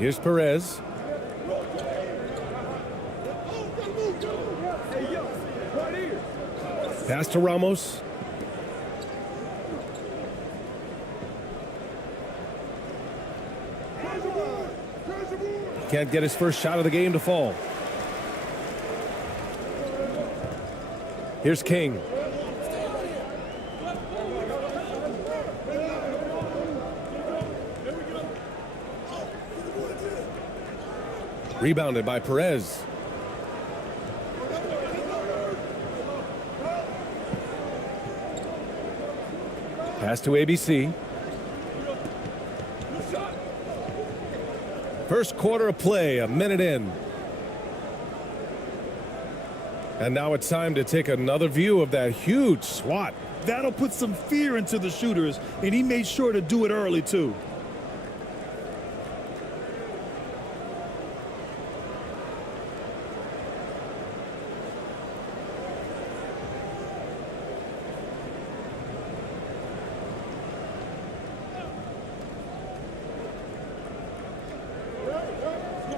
Here's Perez. Pass to Ramos. Can't get his first shot of the game to fall. Here's King. Rebounded by Perez. Pass to ABC. First quarter of play, a minute in. And now it's time to take another view of that huge swat. That'll put some fear into the shooters, and he made sure to do it early, too.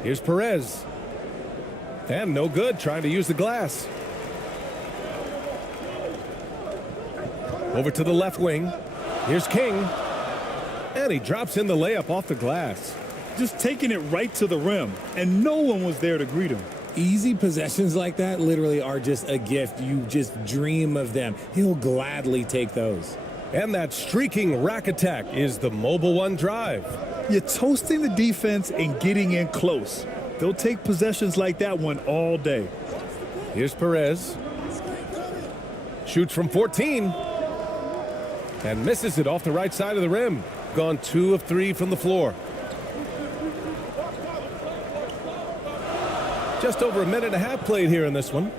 Here's Perez. And no good, trying to use the glass. Over to the left wing. Here's King. And he drops in the layup off the glass. Just taking it right to the rim, and no one was there to greet him. Easy possessions like that literally are just a gift. You just dream of them. He'll gladly take those. And that streaking rack attack is the Mobile One drive. You're toasting the defense and getting in close. They'll take possessions like that one all day. Here's Perez. Shoots from 14. And misses it off the right side of the rim. Gone 2 of 3 from the floor. Just over a minute and a half played here in this one.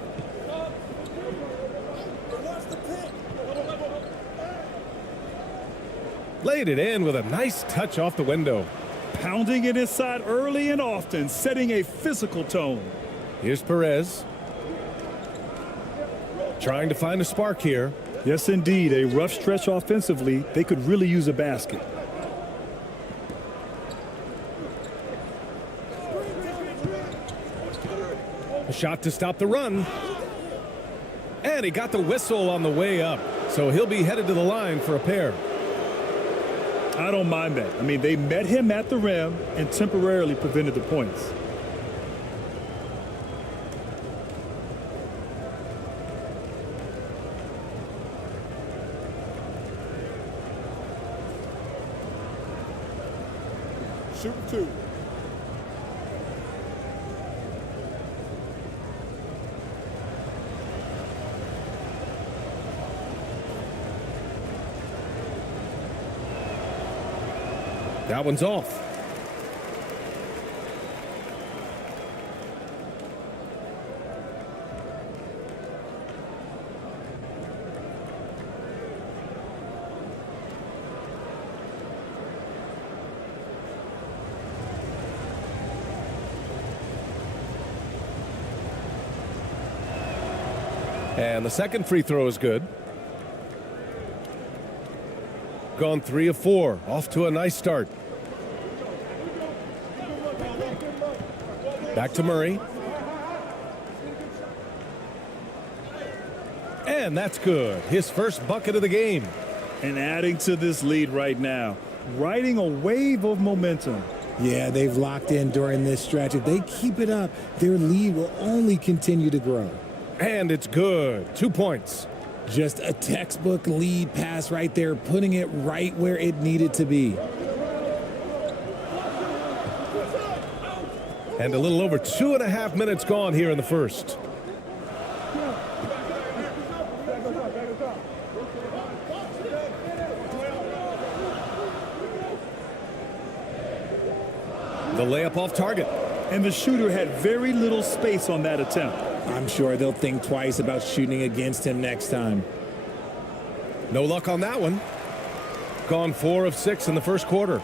Laid it in with a nice touch off the window. Pounding it inside early and often, setting a physical tone. Here's Perez. Trying to find a spark here. Yes, indeed. A rough stretch offensively. They could really use a basket. A shot to stop the run. And he got the whistle on the way up. So he'll be headed to the line for a pair. I don't mind that. I mean, they met him at the rim and temporarily prevented the points. Shoot 2. That one's off. And the second free throw is good. Gone 3 of 4. Off to a nice start. Back to Murray. And that's good. His first bucket of the game. And adding to this lead right now. Riding a wave of momentum. Yeah, they've locked in during this stretch. If they keep it up, their lead will only continue to grow. And it's good. 2 points. Just a textbook lead pass right there, putting it right where it needed to be. And a little over 2.5 minutes gone here in the first. The layup off target. And the shooter had very little space on that attempt. I'm sure they'll think twice about shooting against him next time. No luck on that one. Gone 4 of 6 in the first quarter.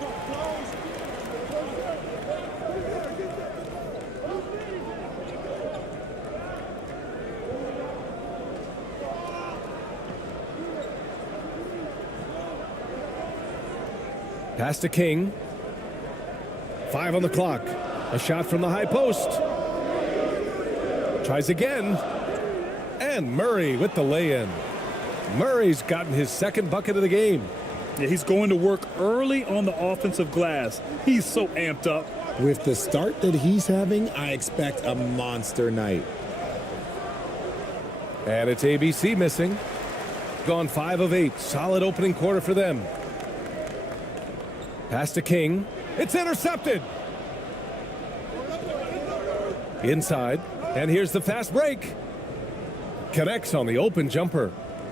Pass to King. 5 on the clock. A shot from the high post. Tries again. And Murray with the lay-in. Murray's gotten his second bucket of the game. Yeah, he's going to work early on the offensive glass. He's so amped up. With the start that he's having, I expect a monster night. And it's ABC missing. Gone 5 of 8. Solid opening quarter for them. Pass to King. It's intercepted. Inside. And here's the fast break. Connects on the open jumper.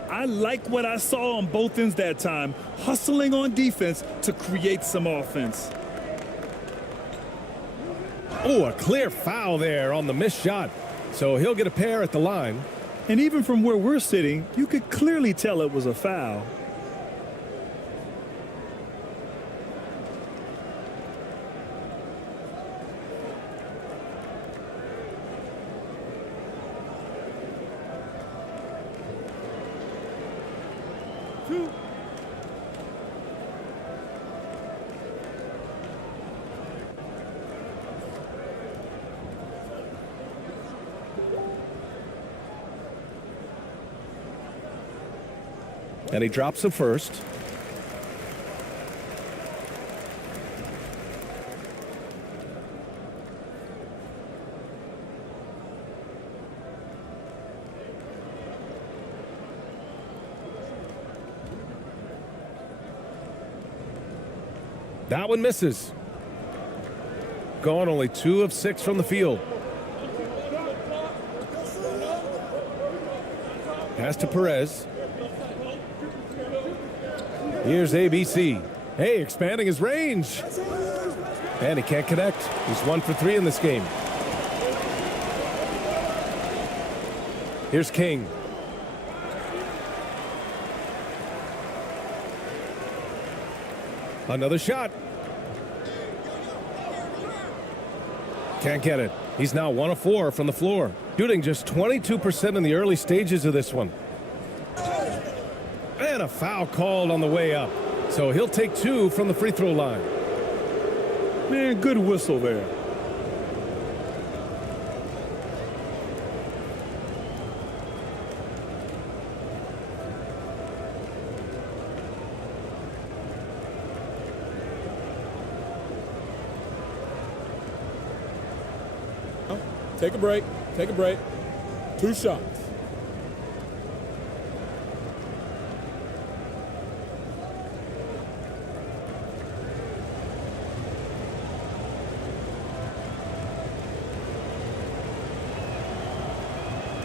I like what I saw on both ends that time, hustling on defense to create some offense. Oh, a clear foul there on the missed shot. So he'll get a pair at the line. And even from where we're sitting, you could clearly tell it was a foul. And he drops the first. That one misses. Gone only 2 of 6 from the field. Pass to Perez. Here's ABC. Hey, expanding his range. And he can't connect. He's 1 for 3 in this game. Here's King. Another shot. Can't get it. He's now 1 of 4 from the floor. Shooting just 22% in the early stages of this one. And a foul called on the way up. So he'll take 2 from the free throw line. Man, good whistle there. Take a break. Take a break. 2 shots.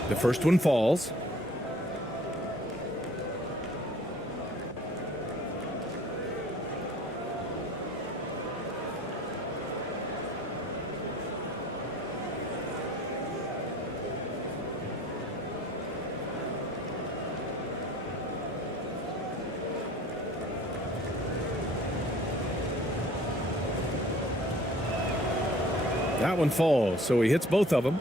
The first one falls. That one falls, so he hits both of them.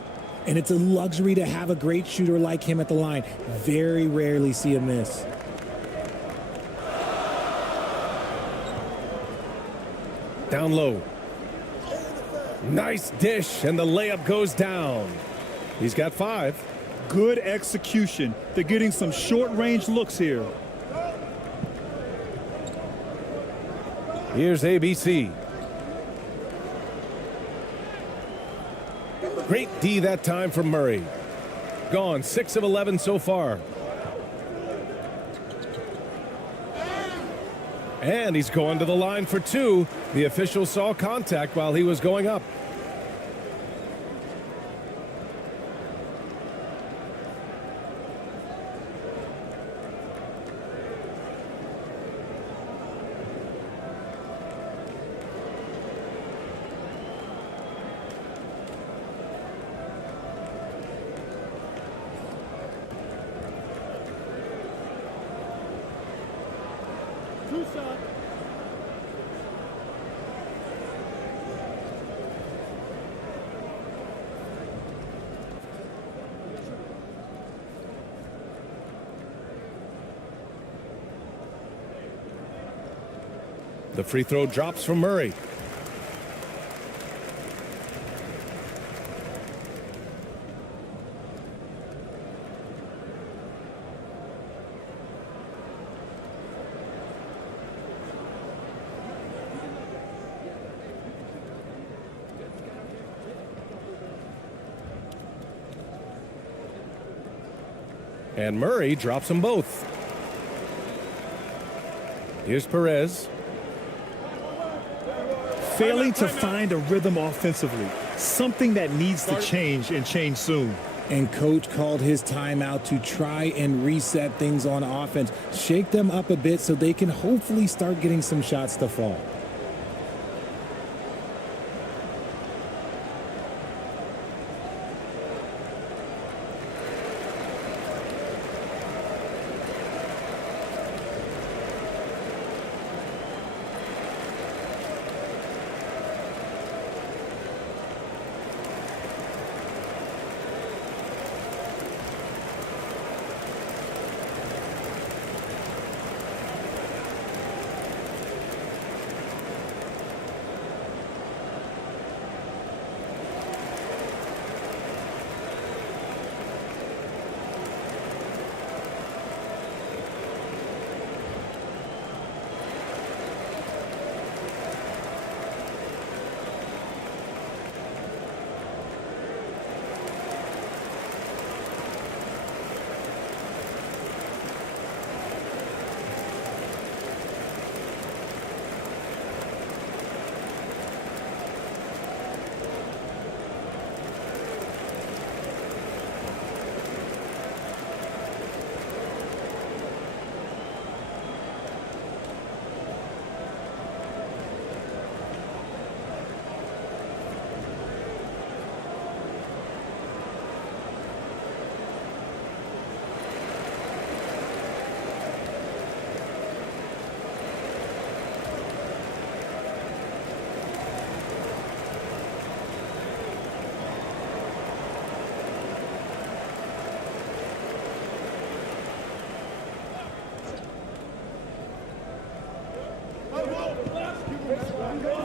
And it's a luxury to have a great shooter like him at the line. Very rarely see a miss. Down low. Nice dish, and the layup goes down. He's got 5. Good execution. They're getting some short-range looks here. Here's ABC. Great D that time from Murray. Gone 6 of 11 so far. And he's going to the line for 2. The official saw contact while he was going up. The free throw drops from Murray. And Murray drops them both. Here's Perez. Failing to find a rhythm offensively, something that needs to change and change soon. And coach called his timeout to try and reset things on offense, shake them up a bit so they can hopefully start getting some shots to fall.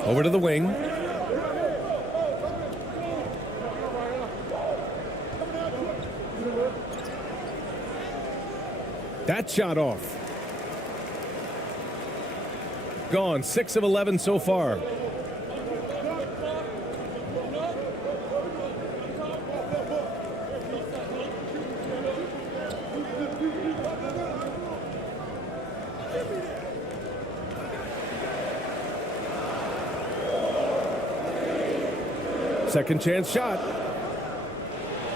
Over to the wing. That shot off. Gone. 6 of 11 so far. Second chance shot.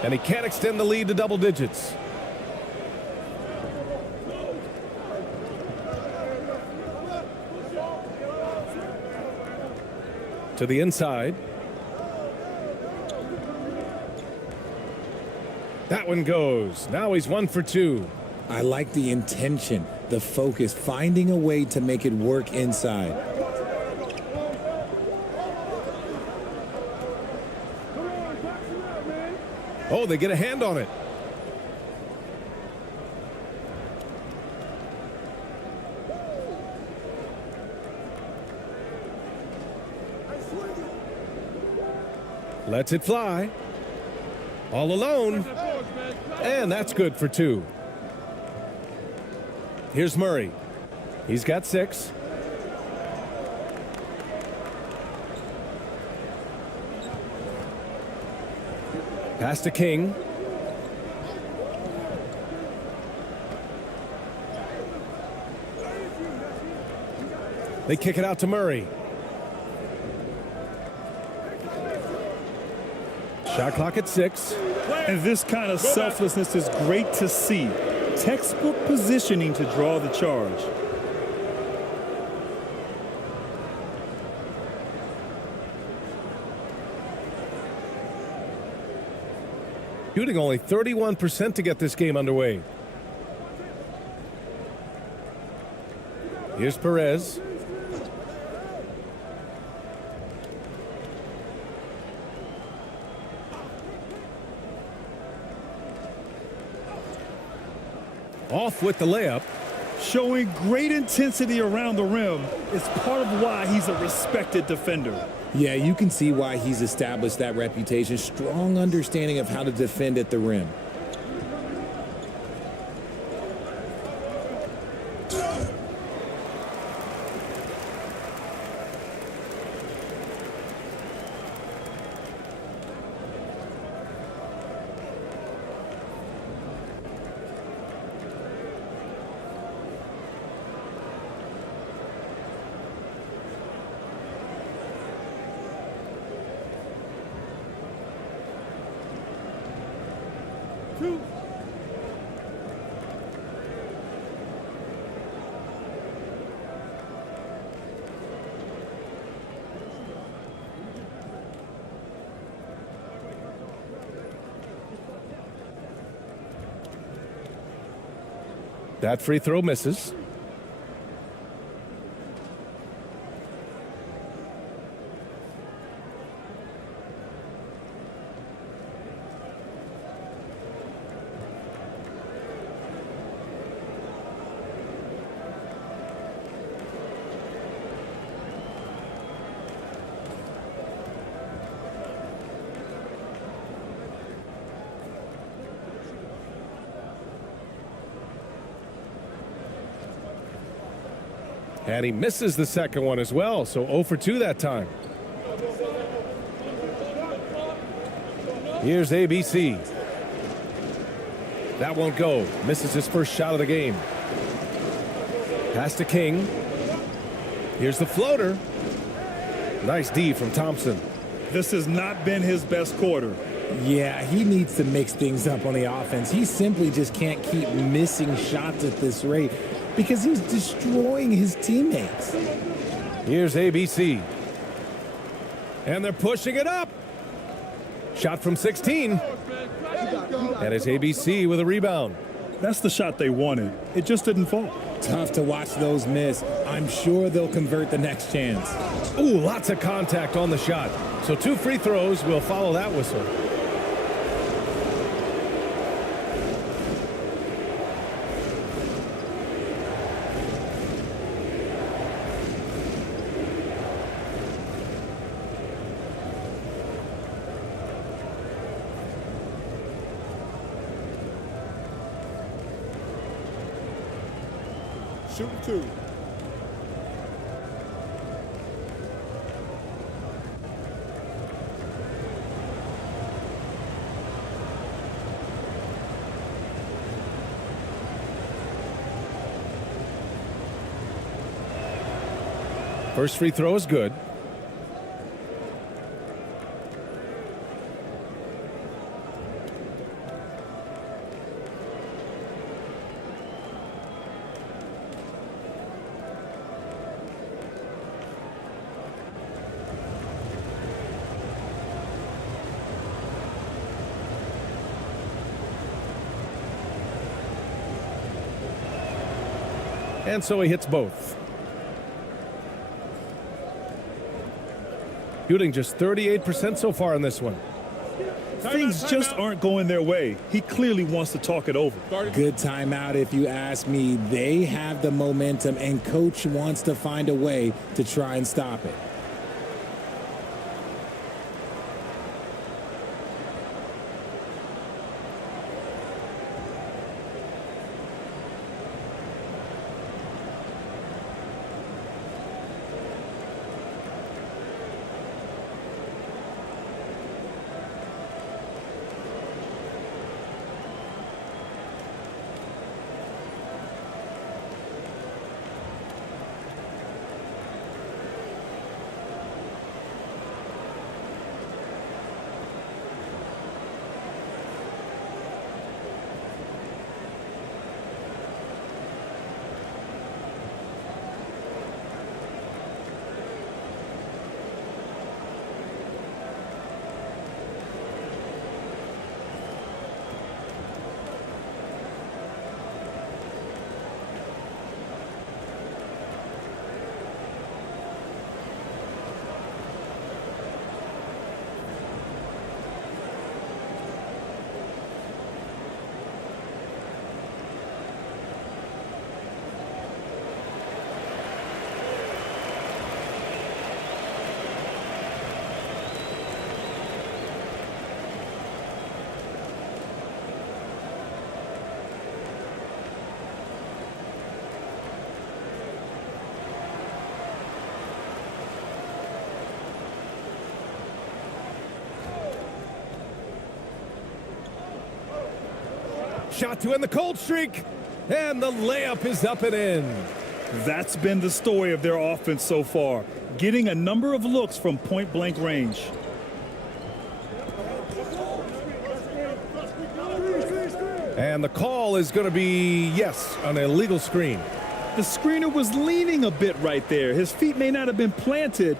And he can't extend the lead to double digits. To the inside. That one goes. Now he's 1 for 2. I like the intention, the focus, finding a way to make it work inside. Oh, they get a hand on it. Lets it fly. All alone. And that's good for 2. Here's Murray. He's got 6. Pass to King. They kick it out to Murray. Shot clock at 6. And this kind of selflessness is great to see. Textbook positioning to draw the charge. Shooting only 31% to get this game underway. Here's Perez. Off with the layup. Showing great intensity around the rim is part of why he's a respected defender. Yeah, you can see why he's established that reputation. Strong understanding of how to defend at the rim. That free throw misses. And he misses the second one as well, so 0 for 2 that time. Here's ABC. That won't go. Misses his first shot of the game. Pass to King. Here's the floater. Nice D from Thompson. This has not been his best quarter. Yeah, he needs to mix things up on the offense. He simply just can't keep missing shots at this rate because he's destroying his teammates. Here's ABC. And they're pushing it up. Shot from 16. And it's ABC with a rebound. That's the shot they wanted. It just didn't fall. Tough to watch those miss. I'm sure they'll convert the next chance. Ooh, lots of contact on the shot. So 2 free throws will follow that whistle. Shooting 2. First free throw is good. And so he hits both. Shooting just 38% so far in this one. Things just aren't going their way. He clearly wants to talk it over. Good timeout if you ask me. They have the momentum and coach wants to find a way to try and stop it. Shot to end the cold streak. And the layup is up and in. That's been the story of their offense so far, getting a number of looks from point-blank range. And the call is going to be, yes, an illegal screen. The screener was leaning a bit right there. His feet may not have been planted.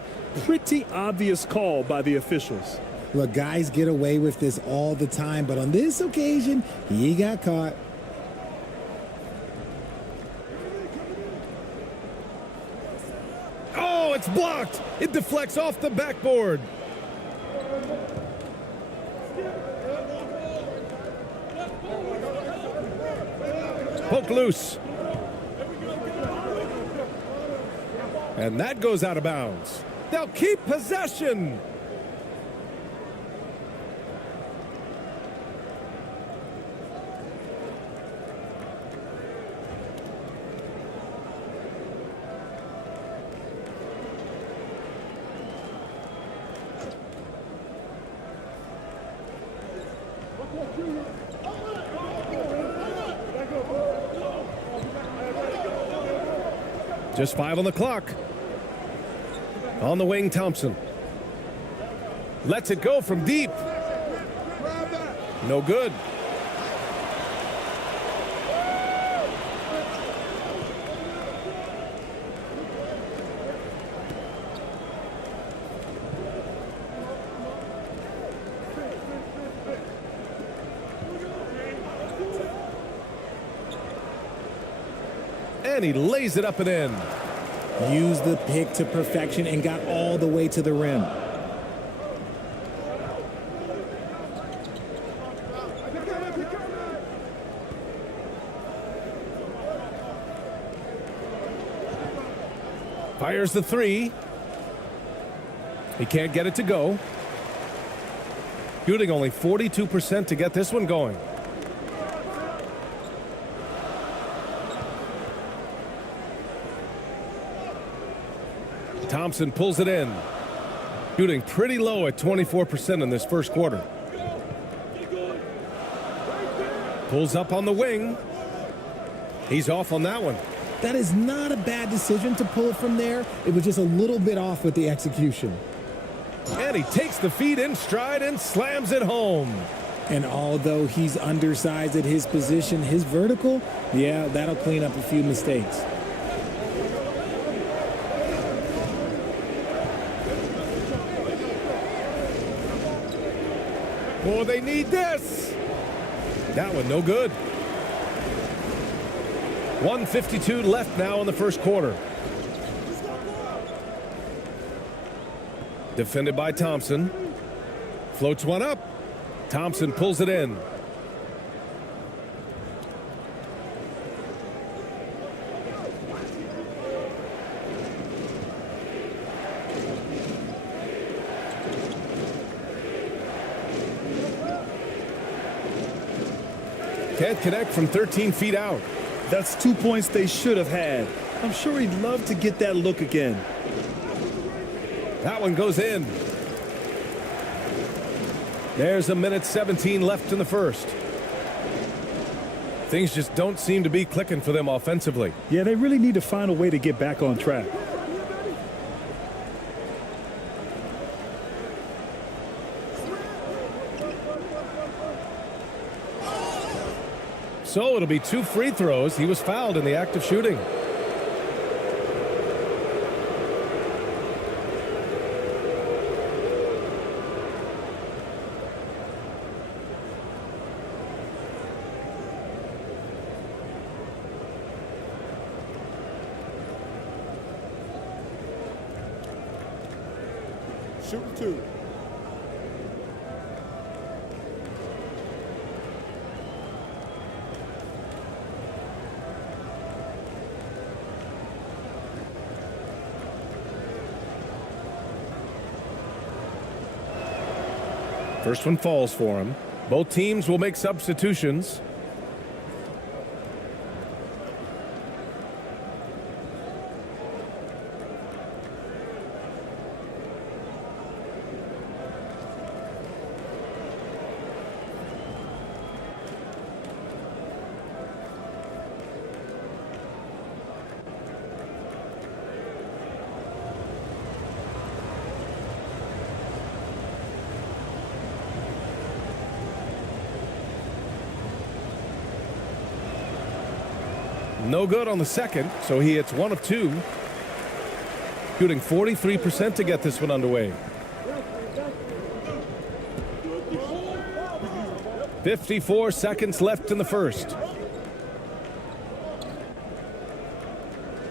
Pretty obvious call by the officials. Look, guys get away with this all the time, but on this occasion, he got caught. Oh, it's blocked. It deflects off the backboard. Poke loose. And that goes out of bounds. They'll keep possession. Just 5 on the clock. On the wing, Thompson. Lets it go from deep. No good. And he lays it up and in. Used the pick to perfection and got all the way to the rim. Fires the three. He can't get it to go. Shooting only 42% to get this one going. Thompson pulls it in. Shooting pretty low at 24% in this first quarter. Pulls up on the wing. He's off on that one. That is not a bad decision to pull it from there. It was just a little bit off with the execution. And he takes the feed in stride and slams it home. And although he's undersized at his position, his vertical, yeah, that'll clean up a few mistakes. Oh, they need this. That one no good. 1:52 left now in the first quarter. Defended by Thompson. Floats one up. Thompson pulls it in. Can't connect from 13 feet out. That's 2 points they should have had. I'm sure he'd love to get that look again. That one goes in. There's a minute 17 left in the first. Things just don't seem to be clicking for them offensively. Yeah, they really need to find a way to get back on track. So it'll be 2 free throws. He was fouled in the act of shooting. Shooting 2. First one falls for him. Both teams will make substitutions. No good on the second, so he hits 1 of 2. Shooting 43% to get this one underway. 54 seconds left in the first.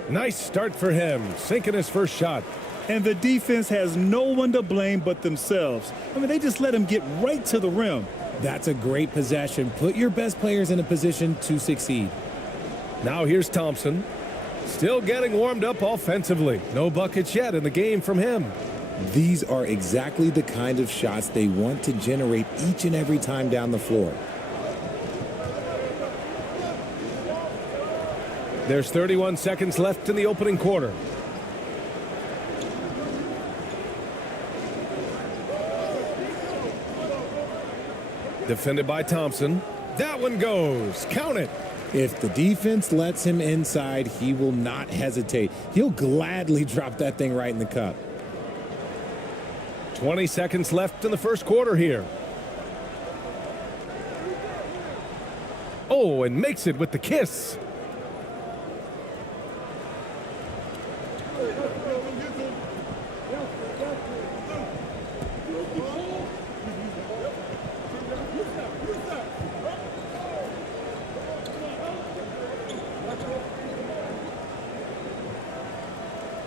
Nice start for him, sinking his first shot. And the defense has no one to blame but themselves. I mean, they just let him get right to the rim. That's a great possession. Put your best players in a position to succeed. Now here's Thompson. Still getting warmed up offensively. No buckets yet in the game from him. These are exactly the kind of shots they want to generate each and every time down the floor. There's 31 seconds left in the opening quarter. Defended by Thompson. That one goes. Count it. If the defense lets him inside, he will not hesitate. He'll gladly drop that thing right in the cup. 20 seconds left in the first quarter here. Oh, and makes it with the kiss.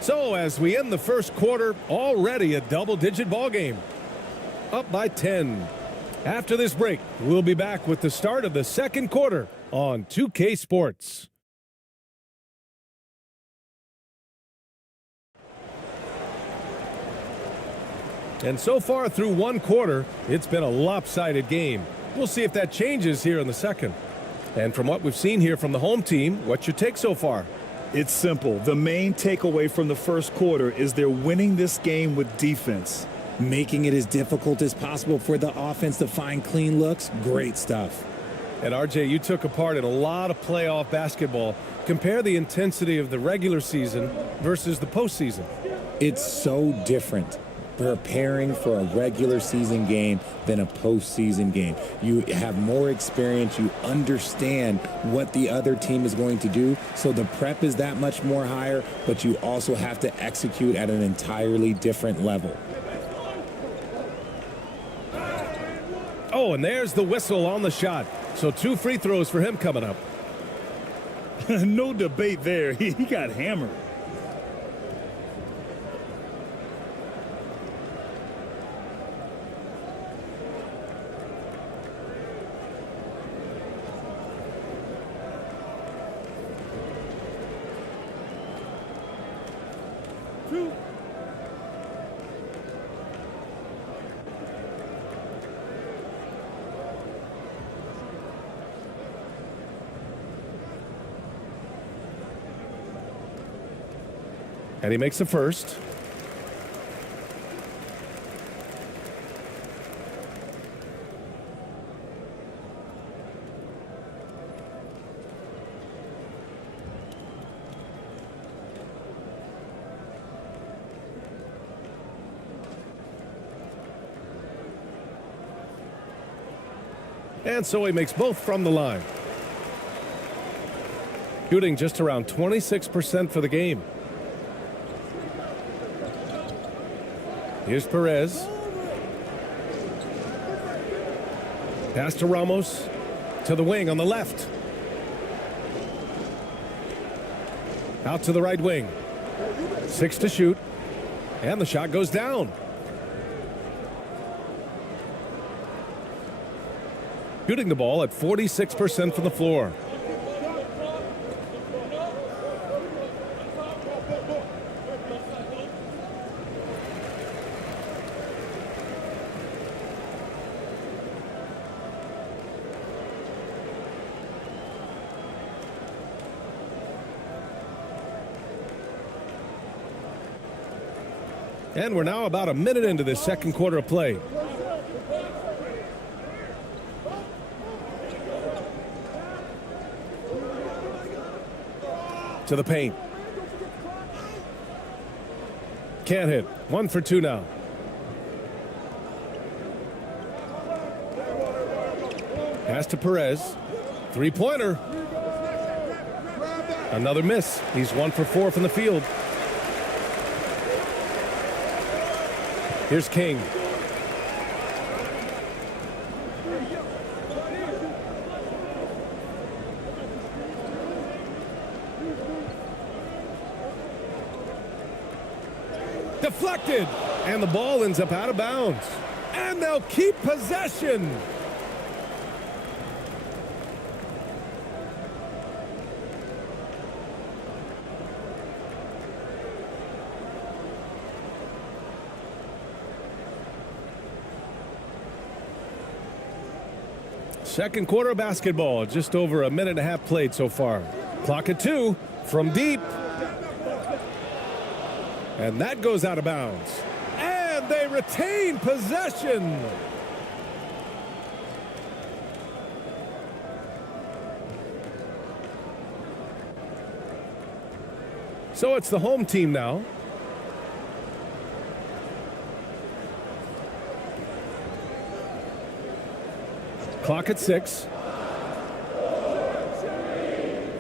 So as we end the first quarter, already a double-digit ball game. Up by 10. After this break, we'll be back with the start of the second quarter on 2K Sports. And so far through one quarter, it's been a lopsided game. We'll see if that changes here in the second. And from what we've seen here from the home team, what's your take so far? It's simple. The main takeaway from the first quarter is they're winning this game with defense. Making it as difficult as possible for the offense to find clean looks. Great stuff. And RJ, you took a part in a lot of playoff basketball. Compare the intensity of the regular season versus the postseason. It's so different preparing for a regular season game than a postseason game. You have more experience. You understand what the other team is going to do. So the prep is that much more higher, but you also have to execute at an entirely different level. Oh, and there's the whistle on the shot. So 2 free throws for him coming up. No debate there. He got hammered. And he makes the first. And so he makes both from the line. Shooting just around 26% for the game. Here's Perez. Pass to Ramos. To the wing on the left. Out to the right wing. 6 to shoot. And the shot goes down. Shooting the ball at 46% from the floor. And we're now about a minute into this second quarter of play. To the paint. Can't hit. 1 for 2 now. Pass to Perez. 3-pointer. Another miss. He's 1 for 4 from the field. Here's King. Deflected. And the ball ends up out of bounds. And they'll keep possession. Second quarter of basketball, just over a minute and a half played so far. Clock at 2 from deep. And that goes out of bounds. And they retain possession. So it's the home team now. Clock at 6.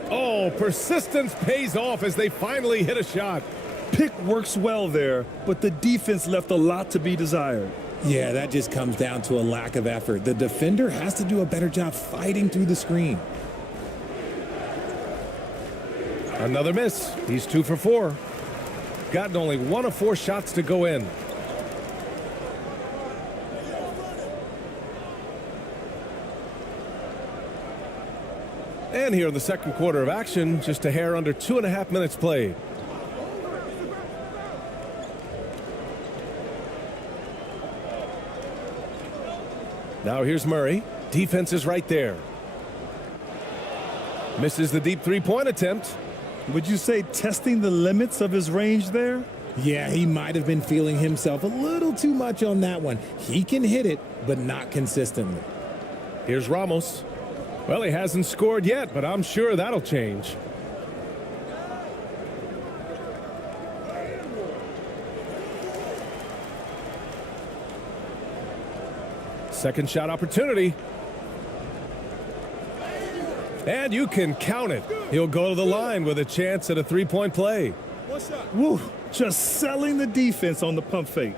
Oh, persistence pays off as they finally hit a shot. Pick works well there, but the defense left a lot to be desired. Yeah, that just comes down to a lack of effort. The defender has to do a better job fighting through the screen. Another miss. He's 2 for 4. Gotten only 1 of 4 shots to go in. And here in the second quarter of action, just a hair under 2.5 minutes played. Now here's Murray. Defense is right there. Misses the deep three-point attempt. Would you say testing the limits of his range there? Yeah, he might have been feeling himself a little too much on that one. He can hit it, but not consistently. Here's Ramos. Well, he hasn't scored yet, but I'm sure that'll change. Second shot opportunity. And you can count it. He'll go to the line with a chance at a three-point play. Woo, just selling the defense on the pump fake.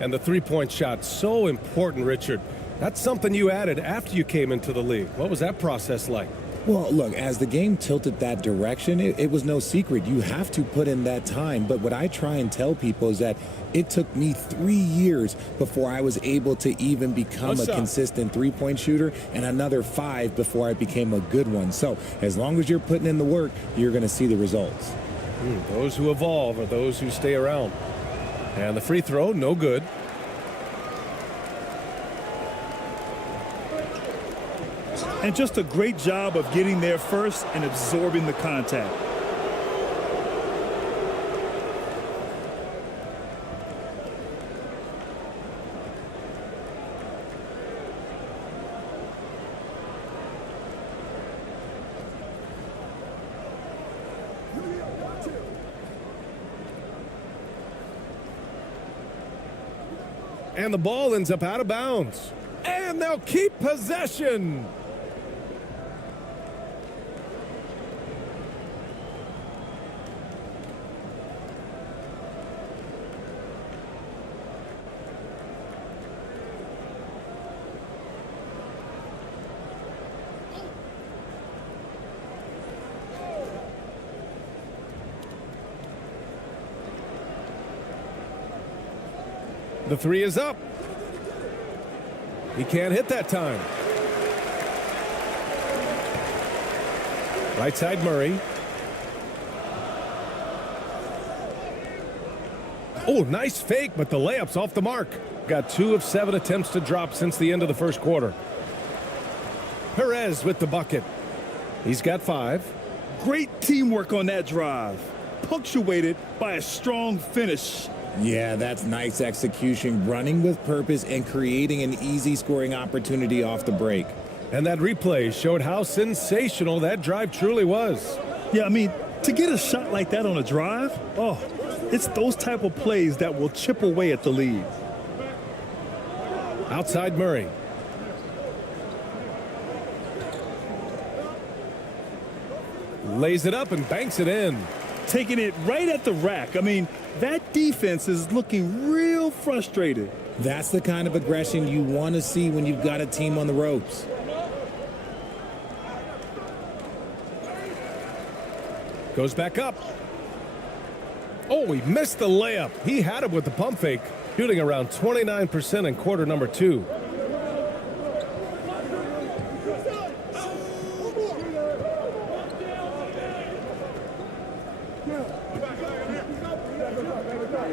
And the three-point shot, so important, Richard. That's something you added after you came into the league. What was that process like? Well, look, as the game tilted that direction, it was no secret. You have to put in that time. But what I try and tell people is that it took me 3 years before I was able to even become a consistent three-point shooter, and another 5 before I became a good one. So as long as you're putting in the work, you're going to see the results. Those who evolve are those who stay around. And the free throw, no good. And just a great job of getting there first and absorbing the contact. And the ball ends up out of bounds. And they'll keep possession. The three is up. He can't hit that time. Right side Murray. Oh, nice fake, but the layup's off the mark. Got 2 of 7 attempts to drop since the end of the first quarter. Perez with the bucket. He's got 5. Great teamwork on that drive, punctuated by a strong finish. Yeah, that's nice execution, running with purpose and creating an easy scoring opportunity off the break. And that replay showed how sensational that drive truly was. Yeah, I mean, to get a shot like that on a drive, oh, it's those type of plays that will chip away at the lead. Outside Murray. Lays it up and banks it in. Taking it right at the rack. I mean, that defense is looking real frustrated. That's the kind of aggression you want to see when you've got a team on the ropes. Goes back up. Oh, he missed the layup. He had it with the pump fake. Shooting around 29% in quarter number 2.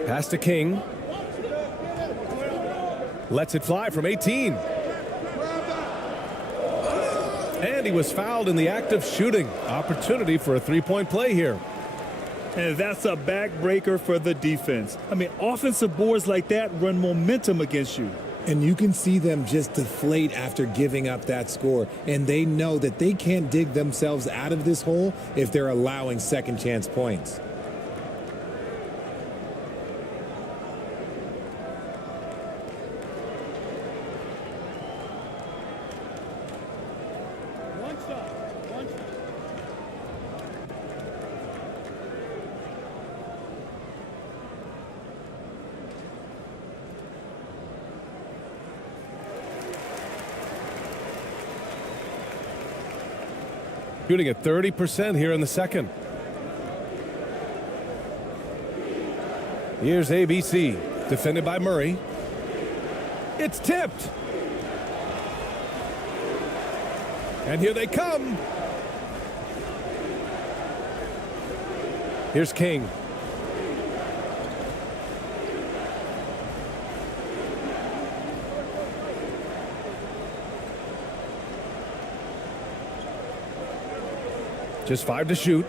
Pass to King. Lets it fly from 18. And he was fouled in the act of shooting. Opportunity for a three-point play here. And that's a backbreaker for the defense. I mean, offensive boards like that run momentum against you. And you can see them just deflate after giving up that score. And they know that they can't dig themselves out of this hole if they're allowing second chance points. Shooting at 30% here in the second. Here's ABC, defended by Murray. It's tipped. And here they come. Here's King. Just 5 to shoot.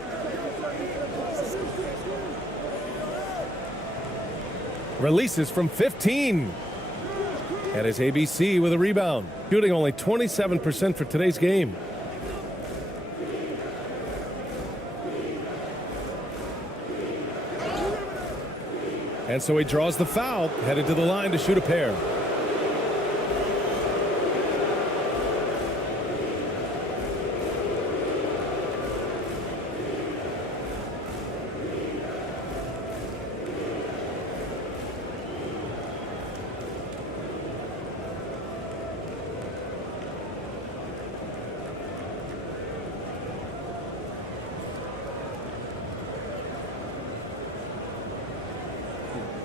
Releases from 15. And it's ABC with a rebound. Shooting only 27% for today's game. And so he draws the foul, headed to the line to shoot a pair.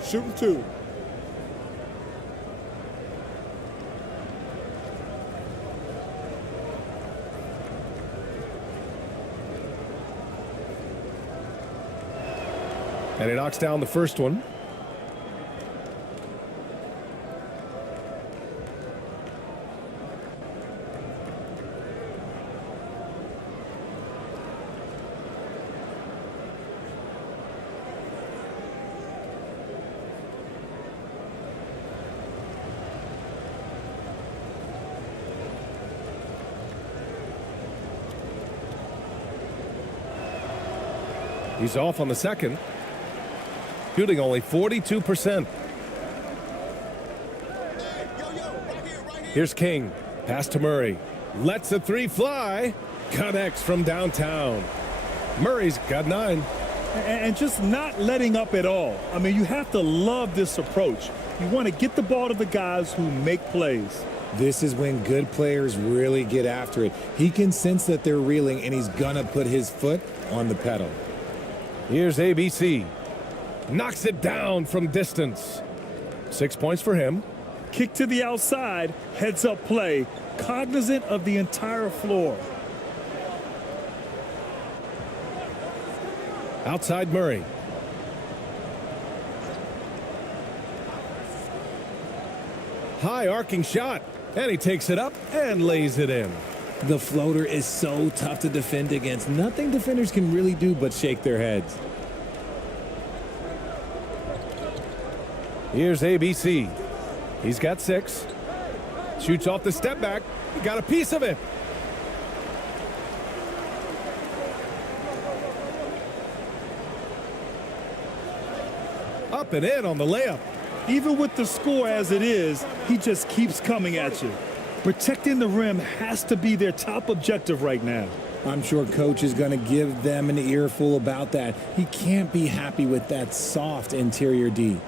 Shooting 2. And he knocks down the first one. He's off on the second. Shooting only 42%. Here's King. Pass to Murray. Lets a three fly. Connects from downtown. Murray's got 9. And just not letting up at all. I mean, you have to love this approach. You want to get the ball to the guys who make plays. This is when good players really get after it. He can sense that they're reeling, and he's gonna put his foot on the pedal. Here's ABC. Knocks it down from distance. 6 points for him. Kick to the outside, heads up play, cognizant of the entire floor. Outside Murray. High arcing shot. And he takes it up and lays it in. The floater is so tough to defend against. Nothing defenders can really do but shake their heads. Here's ABC. He's got 6. Shoots off the step back. He got a piece of it. Up and in on the layup. Even with the score as it is, he just keeps coming at you. Protecting the rim has to be their top objective right now. I'm sure coach is going to give them an earful about that. He can't be happy with that soft interior D.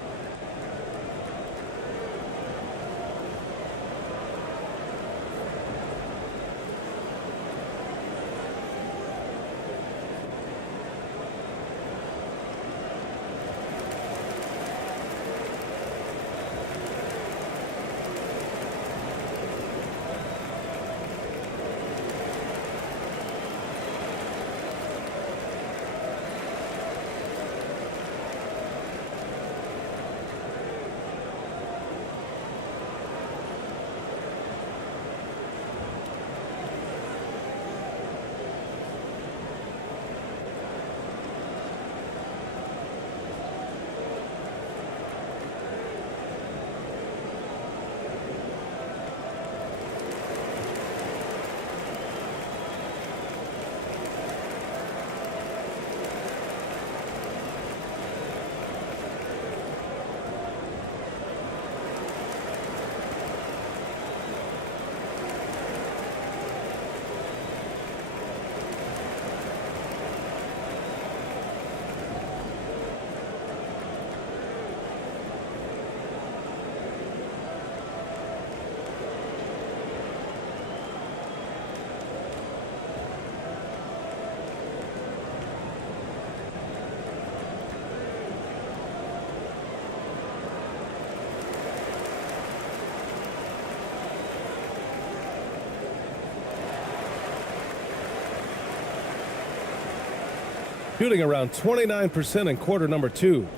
Shooting around 29% in quarter number 2.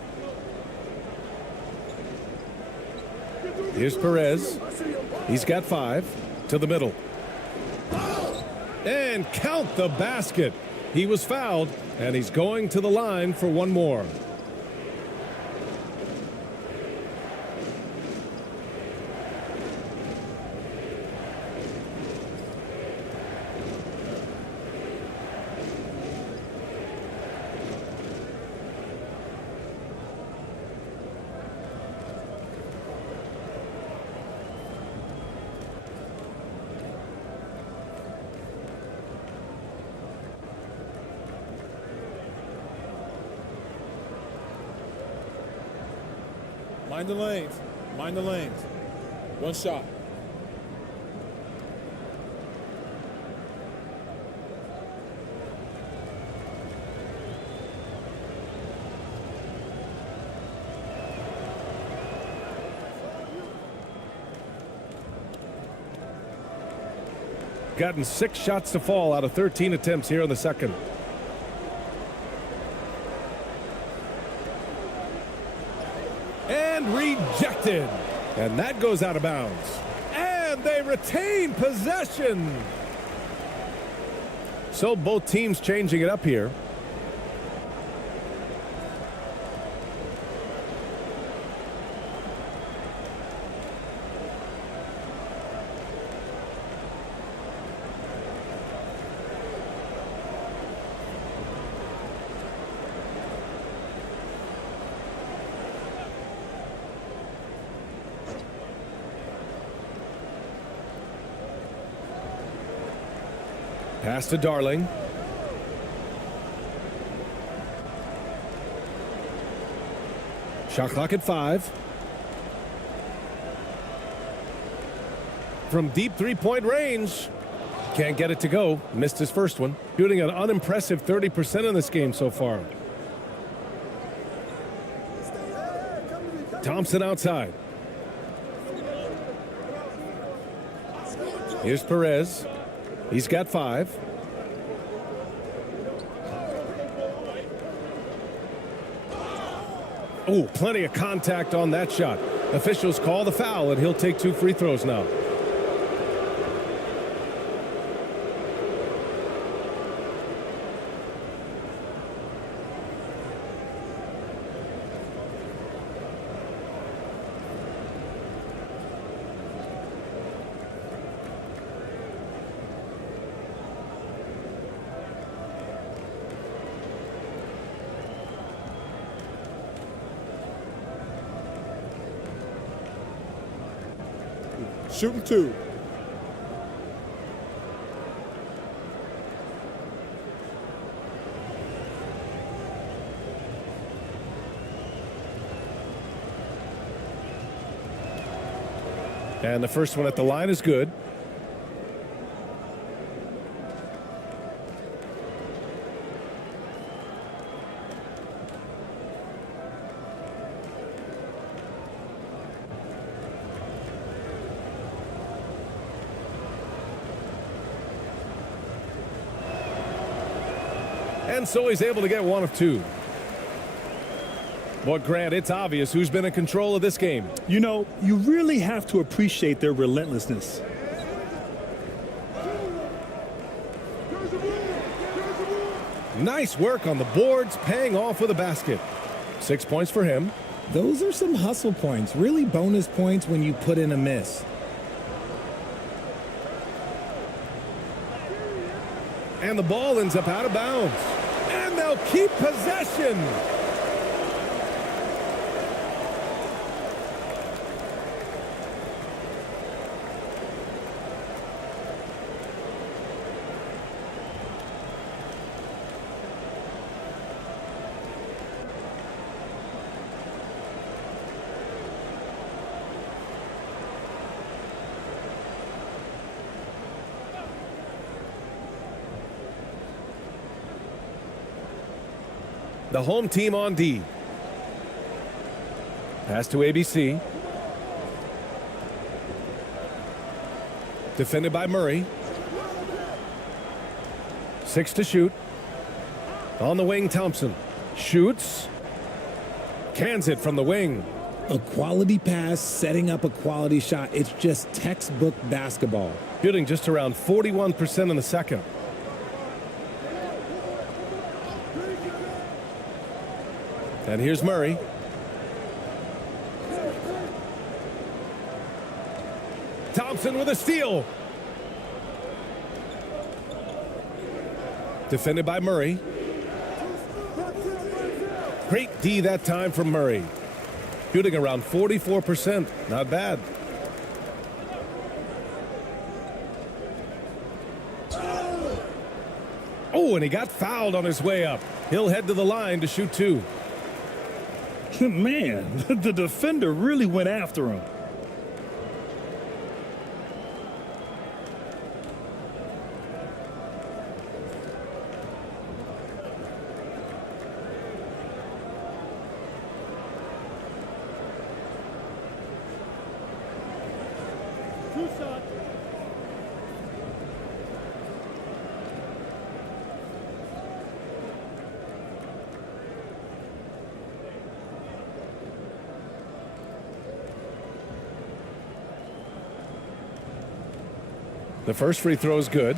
Here's Perez. He's got 5 to the middle. And count the basket. He was fouled, and he's going to the line for one more. Mind the lanes. Mind the lanes. One shot. Gotten 6 shots to fall out of 13 attempts here in the second. And rejected. And that goes out of bounds. And they retain possession. So both teams changing it up here. Pass to Darling. Shot clock at 5. From deep three-point range. Can't get it to go. Missed his first one. Shooting an unimpressive 30% in this game so far. Thompson outside. Here's Perez. He's got 5. Oh, plenty of contact on that shot. Officials call the foul, and he'll take 2 free throws now. Shooting 2. And the first one at the line is good. And so he's able to get one of two. Well, Grant, it's obvious who's been in control of this game. You know, you really have to appreciate their relentlessness. Nice work on the boards, paying off with a basket. 6 points for him. Those are some hustle points, really bonus points when you put in a miss. And the ball ends up out of bounds. And they'll keep possession. The home team on D. Pass to ABC. Defended by Murray. 6 to shoot. On the wing, Thompson. Shoots. Cans it from the wing. A quality pass, setting up a quality shot. It's just textbook basketball. Shooting just around 41% in the second. And here's Murray. Thompson with a steal. Defended by Murray. Great D that time from Murray. Shooting around 44%. Not bad. Oh, and he got fouled on his way up. He'll head to the line to shoot two. Man, the defender really went after him. The first free throw is good.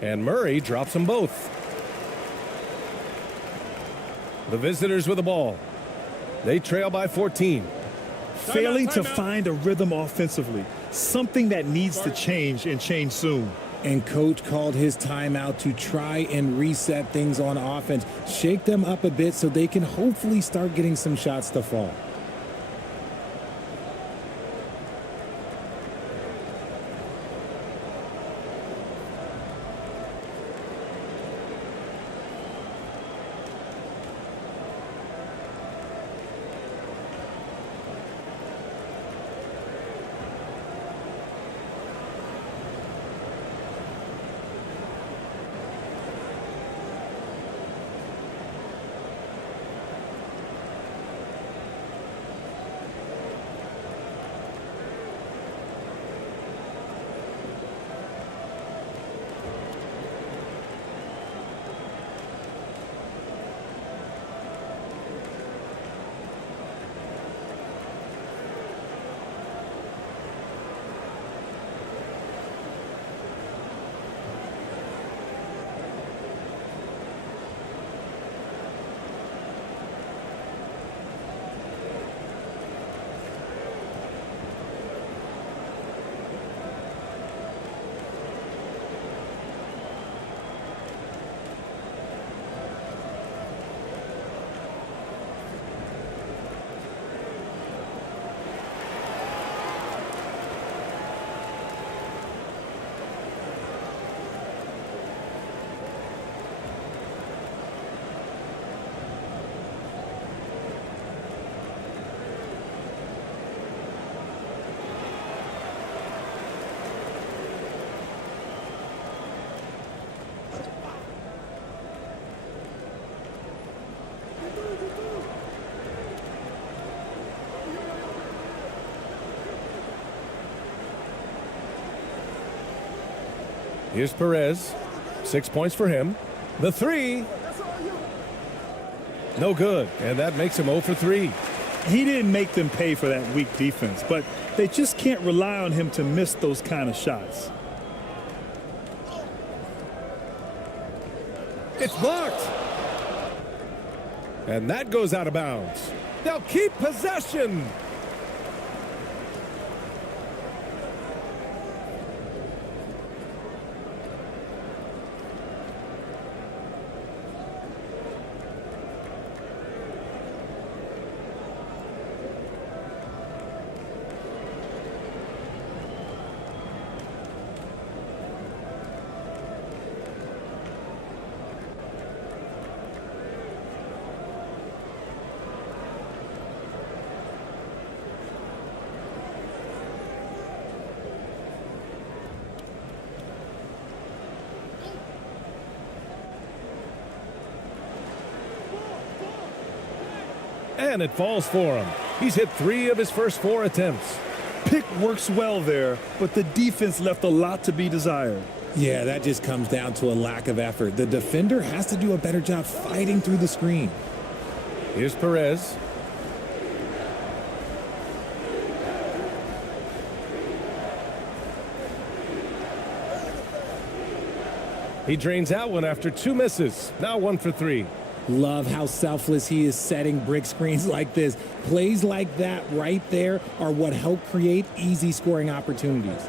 And Murray drops them both. The visitors with the ball. They trail by 14. Failing to find a rhythm offensively. Something that needs to change and change soon. And coach called his timeout to try and reset things on offense. Shake them up a bit so they can hopefully start getting some shots to fall. Here's Perez. 6 points for him. The three. No good. And that makes him 0 for 3. He didn't make them pay for that weak defense, but they just can't rely on him to miss those kind of shots. It's blocked. And that goes out of bounds. They'll keep possession. And it falls for him. He's hit 3 of his first 4 attempts. Pick works well there, but the defense left a lot to be desired. Yeah, that just comes down to a lack of effort. The defender has to do a better job fighting through the screen. Here's Perez. He drains out one after 2 misses. Now 1 for 3. Love how selfless he is setting brick screens like this. Plays like that right there are what help create easy scoring opportunities.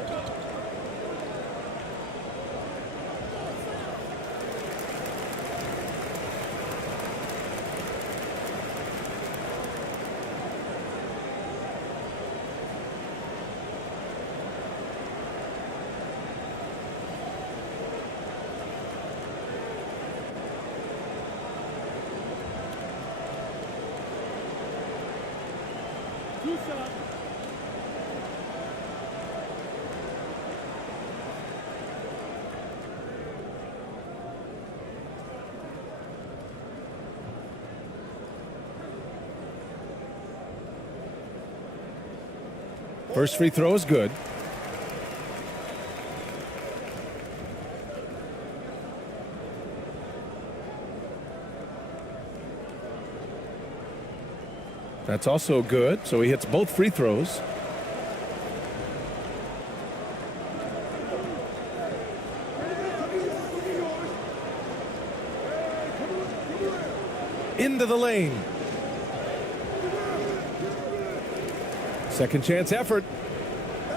First free throw is good. That's also good, so he hits both free throws. Into the lane. Second chance effort.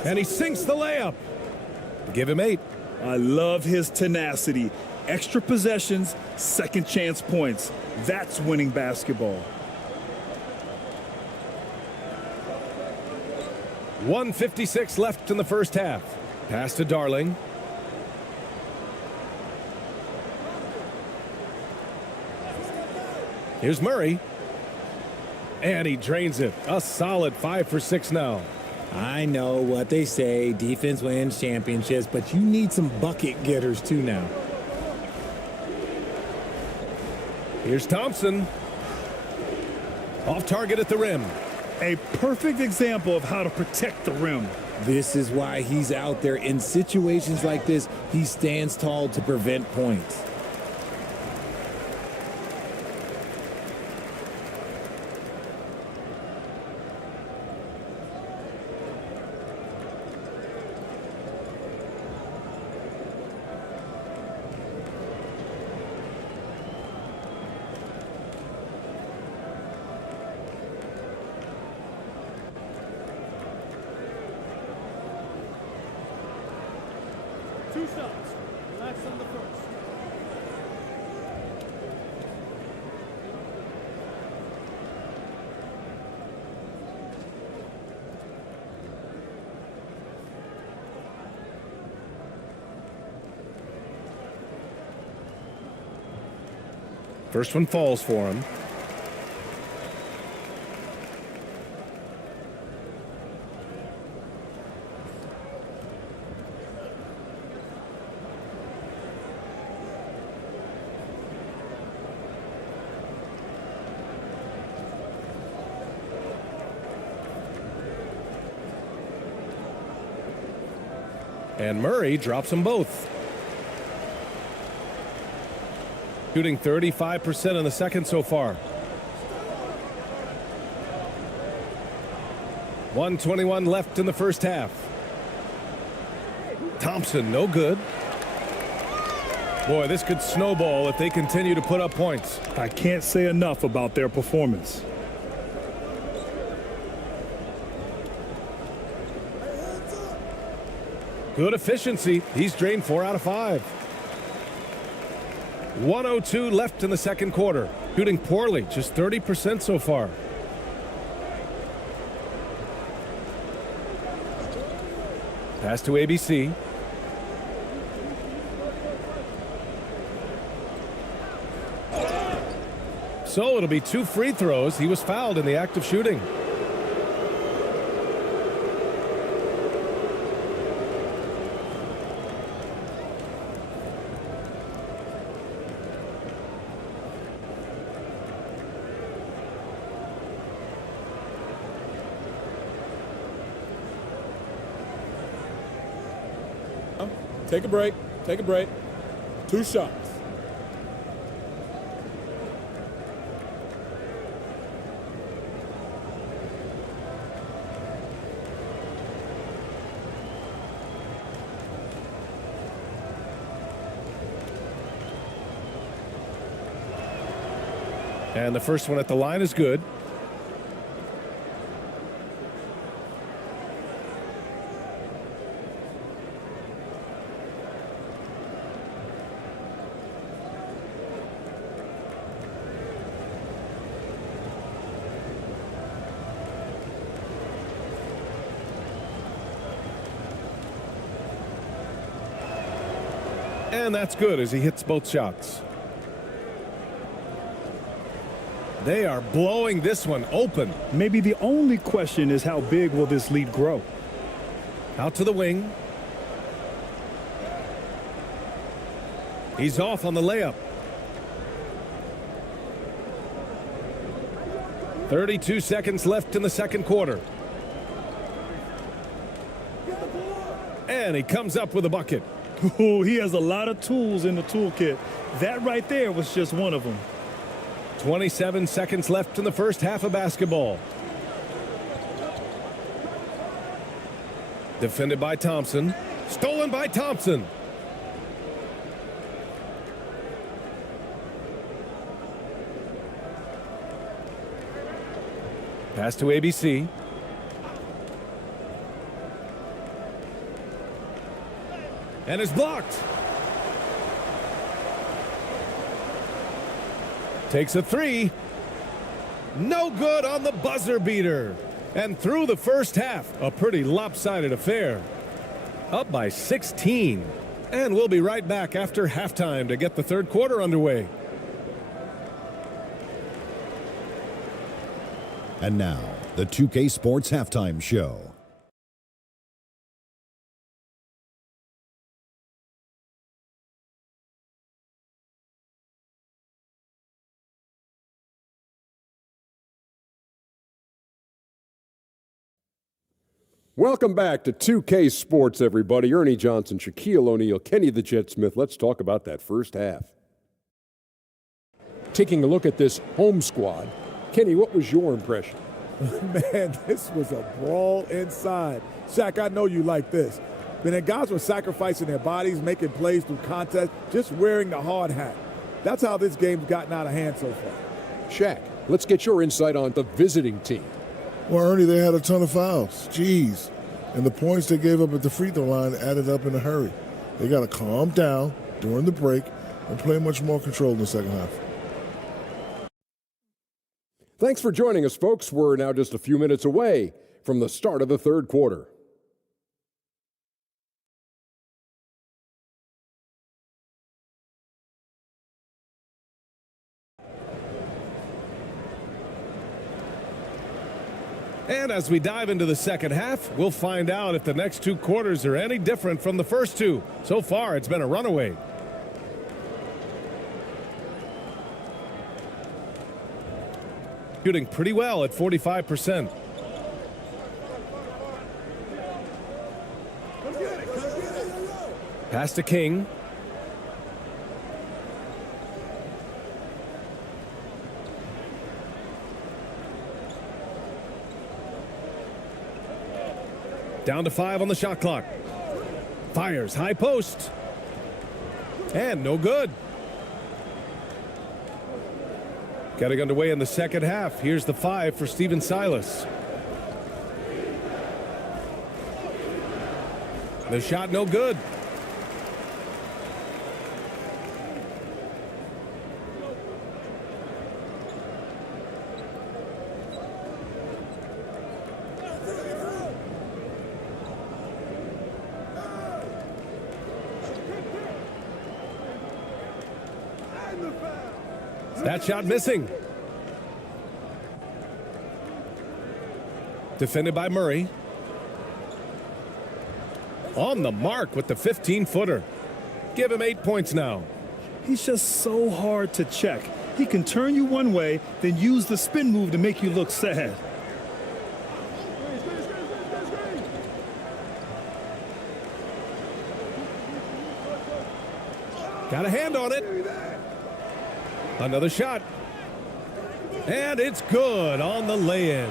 And he sinks the layup. Give him 8. I love his tenacity. Extra possessions, second chance points. That's winning basketball. 1:56 left in the first half. Pass to Darling. Here's Murray. And he drains it. A solid 5 for 6 now. I know what they say, defense wins championships, but you need some bucket getters too now. Here's Thompson. Off target at the rim. A perfect example of how to protect the rim. This is why he's out there. In situations like this, he stands tall to prevent points. Two shots. Relax on the first. First one falls for him. And Murray drops them both. Shooting 35% in the second so far. 1:21 left in the first half. Thompson, no good. Boy, this could snowball if they continue to put up points. I can't say enough about their performance. Good efficiency. He's drained 4 out of 5. 1:02 left in the second quarter. Shooting poorly, just 30% so far. Pass to ABC. So it'll be 2 free throws. He was fouled in the act of shooting. Take a break. Take a break. 2 shots. And the first one at the line is good. And that's good as he hits both shots. They are blowing this one open. Maybe the only question is how big will this lead grow? Out to the wing. He's off on the layup. 32 seconds left in the second quarter. And he comes up with a bucket. Ooh, he has a lot of tools in the toolkit. That right there was just one of them. 27 seconds left in the first half of basketball. Defended by Thompson. Stolen by Thompson. Pass to ABC. And is blocked. Takes a 3. No good on the buzzer beater. And through the first half, a pretty lopsided affair. Up by 16. And we'll be right back after halftime to get the third quarter underway. And now, the 2K Sports Halftime Show. Welcome back to 2K Sports, everybody. Ernie Johnson, Shaquille O'Neal, Kenny the Jet Smith. Let's talk about that first half. Taking a look at this home squad, Kenny, what was your impression? Man, this was a brawl inside. Shaq, I know you like this. Man, the guys were sacrificing their bodies, making plays through contest, just wearing the hard hat. That's how this game's gotten out of hand so far. Shaq, let's get your insight on the visiting team. Well, Ernie, they had a ton of fouls. Jeez. And the points they gave up at the free throw line added up in a hurry. They got to calm down during the break and play much more control in the second half. Thanks for joining us, folks. We're now just a few minutes away from the start of the third quarter. And as we dive into the second half, we'll find out if the next 2 quarters are any different from the first 2. So far, it's been a runaway. Shooting pretty well at 45%. Pass to King. Down to 5 on the shot clock. Fires high post. And no good. Getting underway in the second half. Here's the 5 for Stephen Silas. The shot no good. That shot missing. Defended by Murray. On the mark with the 15-footer. Give him 8 points now. He's just so hard to check. He can turn you one way, then use the spin move to make you look sad. Got a hand on it. Another shot. And it's good on the lay-in.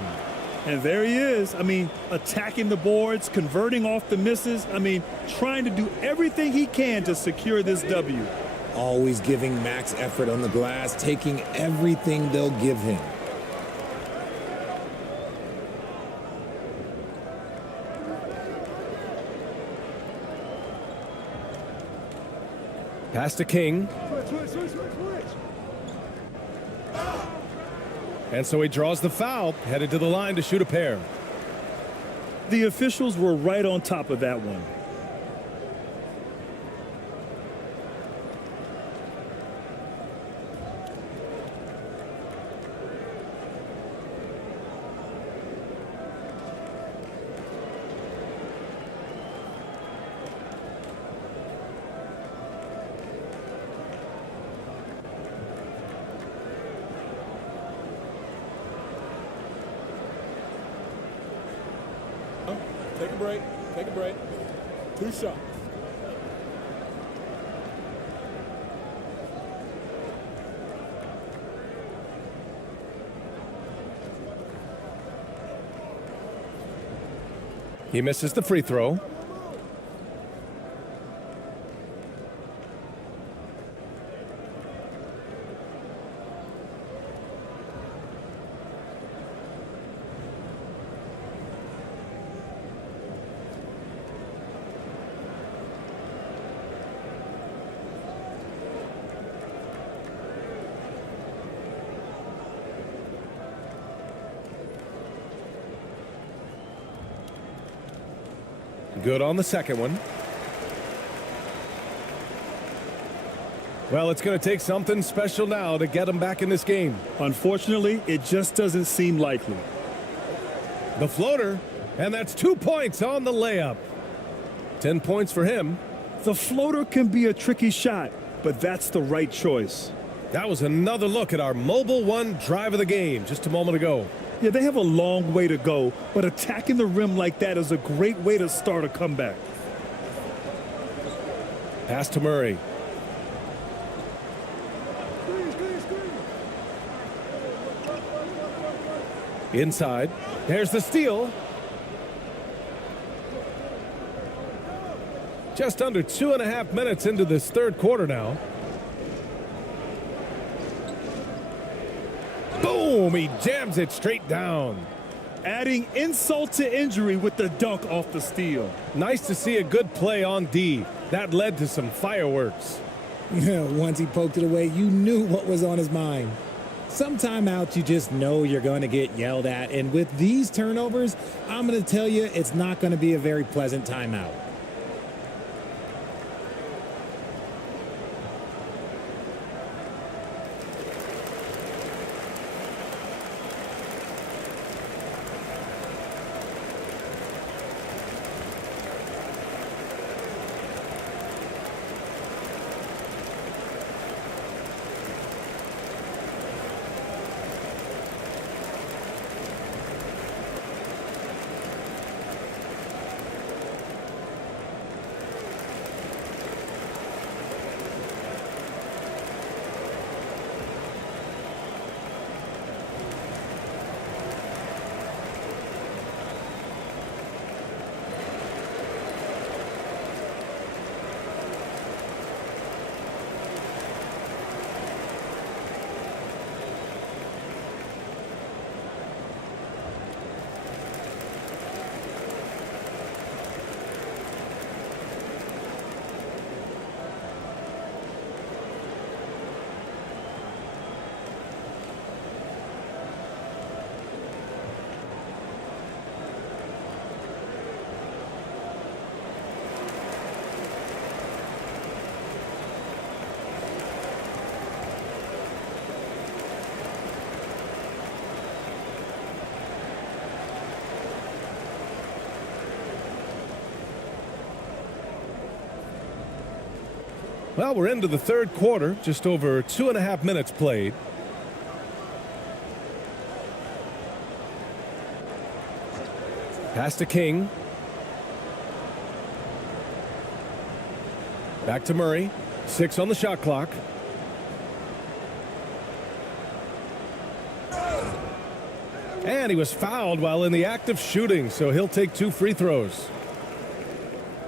And there he is. I mean, attacking the boards, converting off the misses. I mean, trying to do everything he can to secure this W. Always giving max effort on the glass, taking everything they'll give him. Pass to King. And so he draws the foul, headed to the line to shoot a pair. The officials were right on top of that one. Take a break. Take a break. 2 shots. He misses the free throw. Good on the second one. Well, it's going to take something special now to get him back in this game. Unfortunately, it just doesn't seem likely. The floater, and that's 2 points on the layup. 10 points for him. The floater can be a tricky shot, but that's the right choice. That was another look at our Mobile One drive of the game just a moment ago. Yeah, they have a long way to go, but attacking the rim like that is a great way to start a comeback. Pass to Murray. Inside. There's the steal. Just under 2.5 minutes into this third quarter now. Boom! He jams it straight down. Adding insult to injury with the dunk off the steal. Nice to see a good play on D. That led to some fireworks. Once he poked it away, you knew what was on his mind. Some timeouts, you just know you're going to get yelled at. And with these turnovers, I'm going to tell you, it's not going to be a very pleasant timeout. Well, we're into the third quarter, just over 2.5 minutes played. Pass to King. Back to Murray. 6 on the shot clock. And he was fouled while in the act of shooting, so he'll take 2 free throws.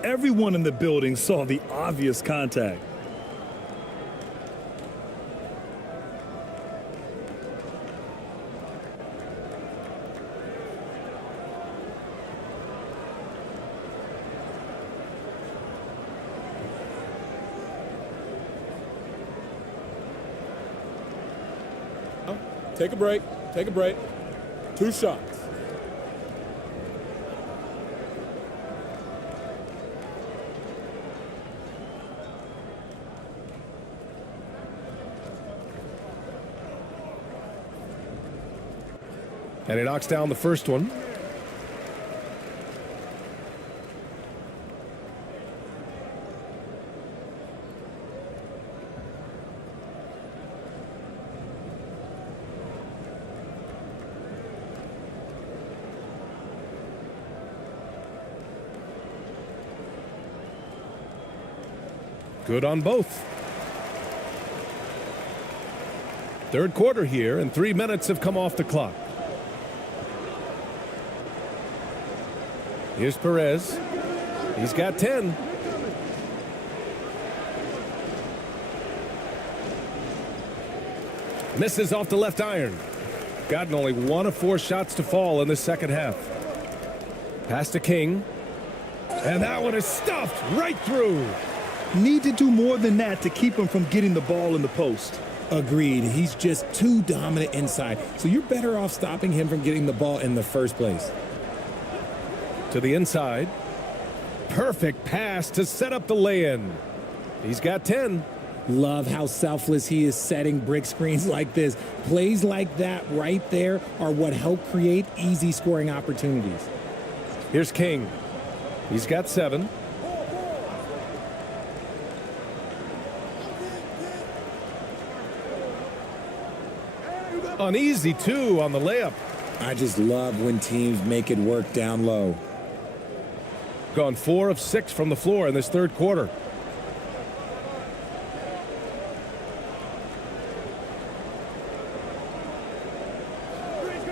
Everyone in the building saw the obvious contact. Take a break. Take a break. 2 shots. And he knocks down the first one. Good on both. Third quarter here, and 3 minutes have come off the clock. Here's Perez. He's got 10. Misses off the left iron. Gotten only 1 of 4 shots to fall in the second half. Pass to King. And that one is stuffed right through. Need to do more than that to keep him from getting the ball in the post. Agreed. He's just too dominant inside. So you're better off stopping him from getting the ball in the first place. To the inside. Perfect pass to set up the lay-in. He's got 10. Love how selfless he is setting brick screens like this. Plays like that right there are what help create easy scoring opportunities. Here's King. He's got 7. An easy 2 on the layup. I just love when teams make it work down low. Gone 4 of 6 from the floor in this third quarter.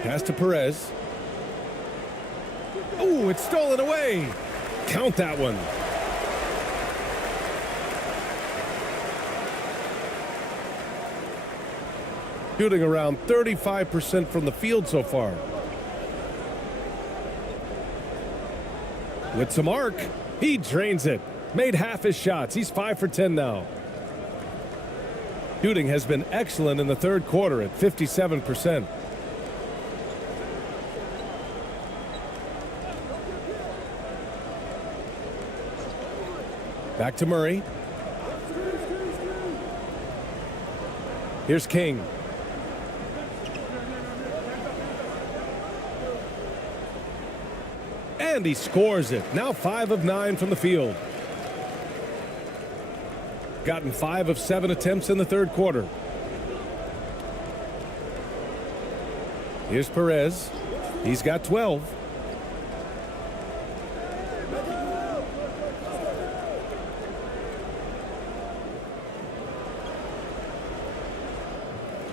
Pass to Perez. Oh, it's stolen away. Count that one. Shooting around 35% from the field so far. With some arc, he drains it. Made half his shots. He's 5 for 10 now. Shooting has been excellent in the third quarter at 57%. Back to Murray. Here's King. And he scores it. Now 5 of 9 from the field. Gotten 5 of 7 attempts in the third quarter. Here's Perez. He's got 12.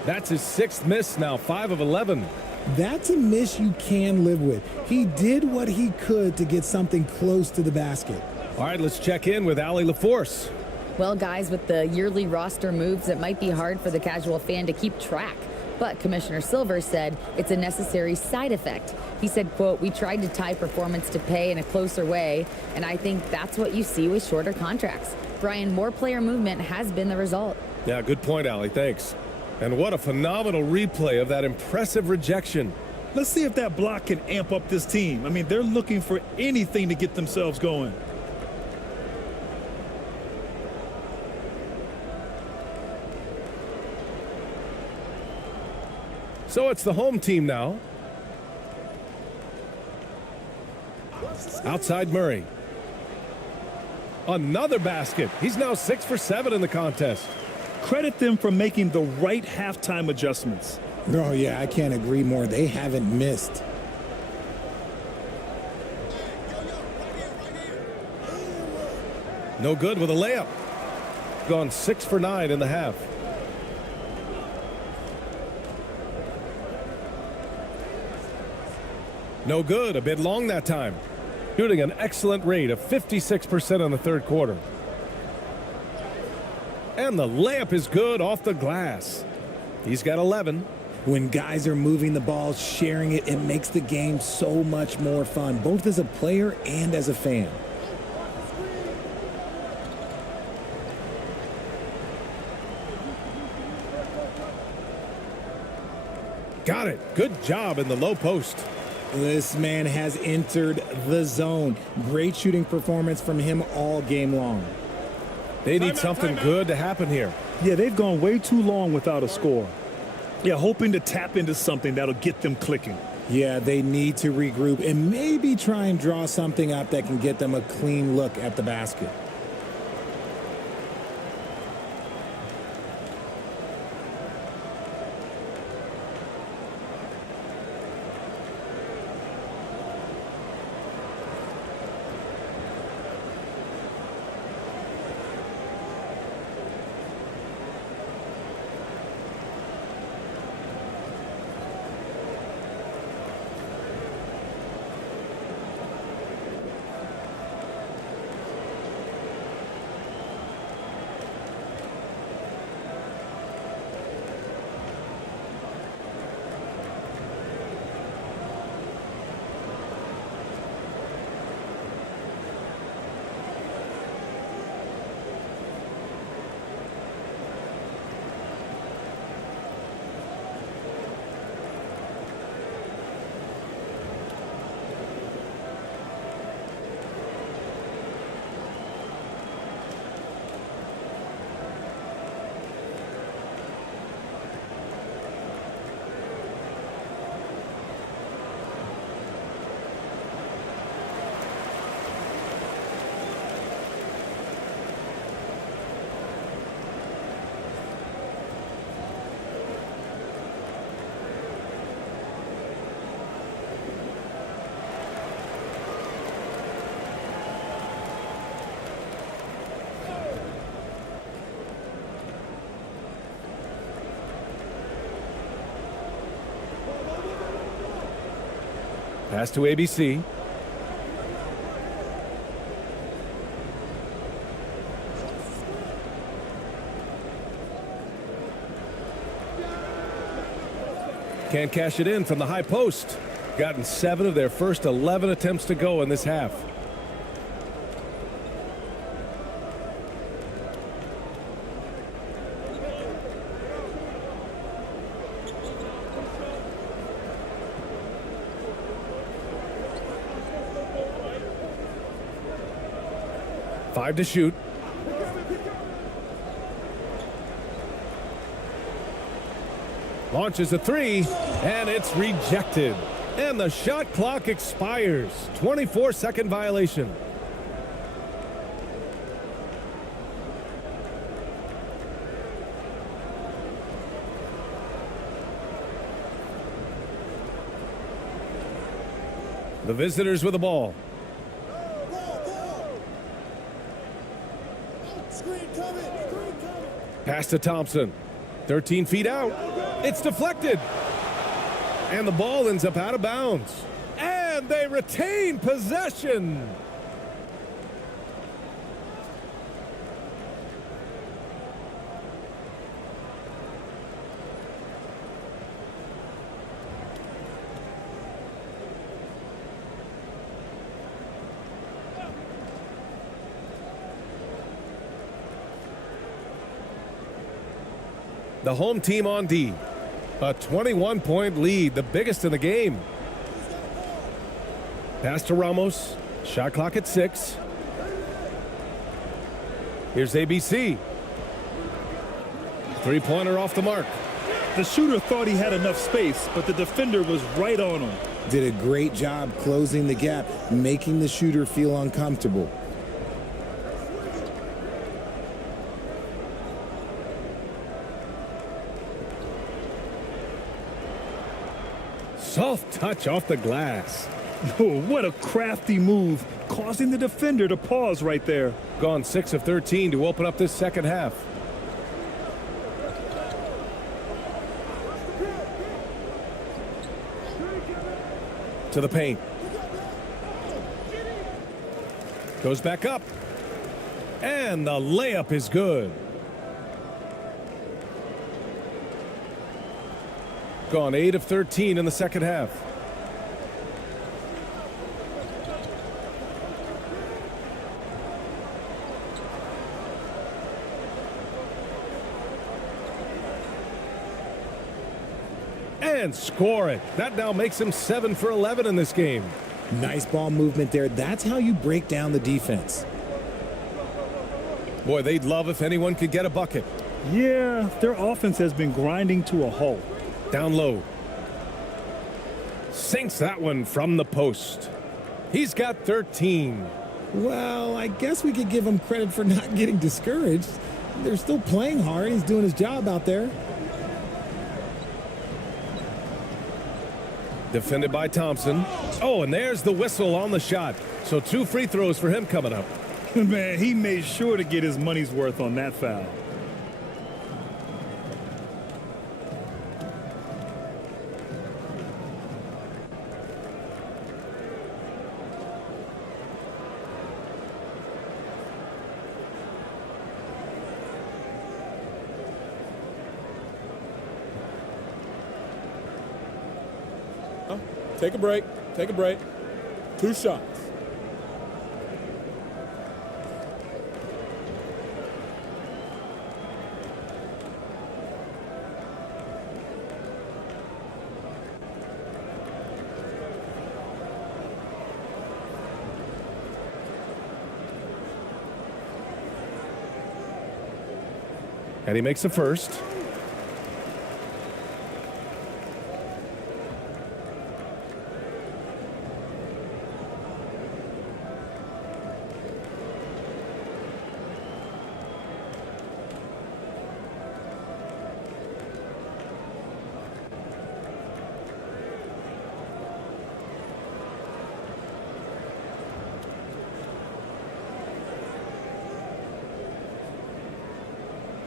That's his 6th miss now, 5 of 11. That's a miss you can live with. He did what he could to get something close to the basket. All right, let's check in with Allie LaForce. Well, guys, with the yearly roster moves, it might be hard for the casual fan to keep track. But Commissioner Silver said it's a necessary side effect. He said, quote, "We tried to tie performance to pay in a closer way, and I think that's what you see with shorter contracts." Brian, more player movement has been the result. Yeah, good point, Allie. Thanks. And what a phenomenal replay of that impressive rejection. Let's see if that block can amp up this team. I mean, they're looking for anything to get themselves going. So it's the home team now. Outside Murray. Another basket. He's now 6 for 7 in the contest. Credit them for making the right halftime adjustments. Oh, yeah, I can't agree more. They haven't missed. No good with a layup. Gone 6 for 9 in the half. No good. A bit long that time. Shooting an excellent rate of 56% in the third quarter. And the layup is good off the glass. He's got 11. When guys are moving the ball, sharing it, it makes the game so much more fun, both as a player and as a fan. Got it. Good job in the low post. This man has entered the zone. Great shooting performance from him all game long. They need something good to happen here. Yeah, they've gone way too long without a score. Yeah, hoping to tap into something that'll get them clicking. Yeah, they need to regroup and maybe try and draw something up that can get them a clean look at the basket. Pass to ABC. Can't cash it in from the high post. Gotten 7 of their first 11 attempts to go in this half. Five to shoot. Launches a 3, and it's rejected. And the shot clock expires. 24-second violation. The visitors with the ball. Pass to Thompson. 13 feet out. It's deflected. And the ball ends up out of bounds. And they retain possession. The home team on D. A 21-point lead, the biggest in the game. Pass to Ramos. Shot clock at 6. Here's ABC. Three-pointer off the mark. The shooter thought he had enough space, but the defender was right on him. Did a great job closing the gap, making the shooter feel uncomfortable. Soft touch off the glass. Oh, what a crafty move, causing the defender to pause right there. Gone 6 of 13 to open up this second half. To the paint. Goes back up. And the layup is good. Gone 8 of 13 in the second half. And score it. That now makes him 7 for 11 in this game. Nice ball movement there. That's how you break down the defense. Boy, they'd love if anyone could get a bucket. Yeah, their offense has been grinding to a halt. Down low. Sinks that one from the post. He's got 13. Well, I guess we could give him credit for not getting discouraged. They're still playing hard. He's doing his job out there. Defended by Thompson. Oh, and there's the whistle on the shot. So 2 free throws for him coming up. Man, he made sure to get his money's worth on that foul. Take a break. Take a break. 2 shots. And he makes the first.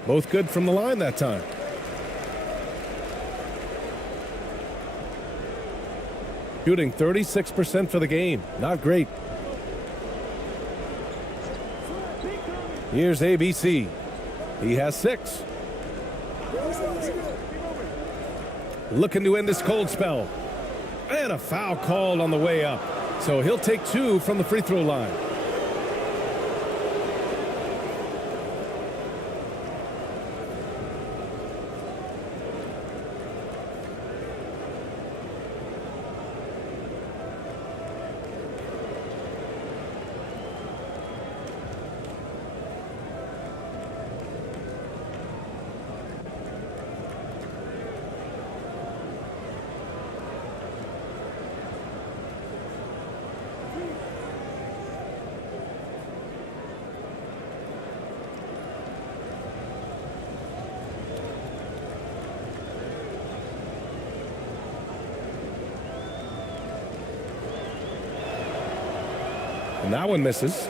Both good from the line that time. Shooting 36% for the game. Not great. Here's ABC. He has 6. Looking to end this cold spell. And a foul called on the way up. So he'll take 2 from the free throw line. And that one misses.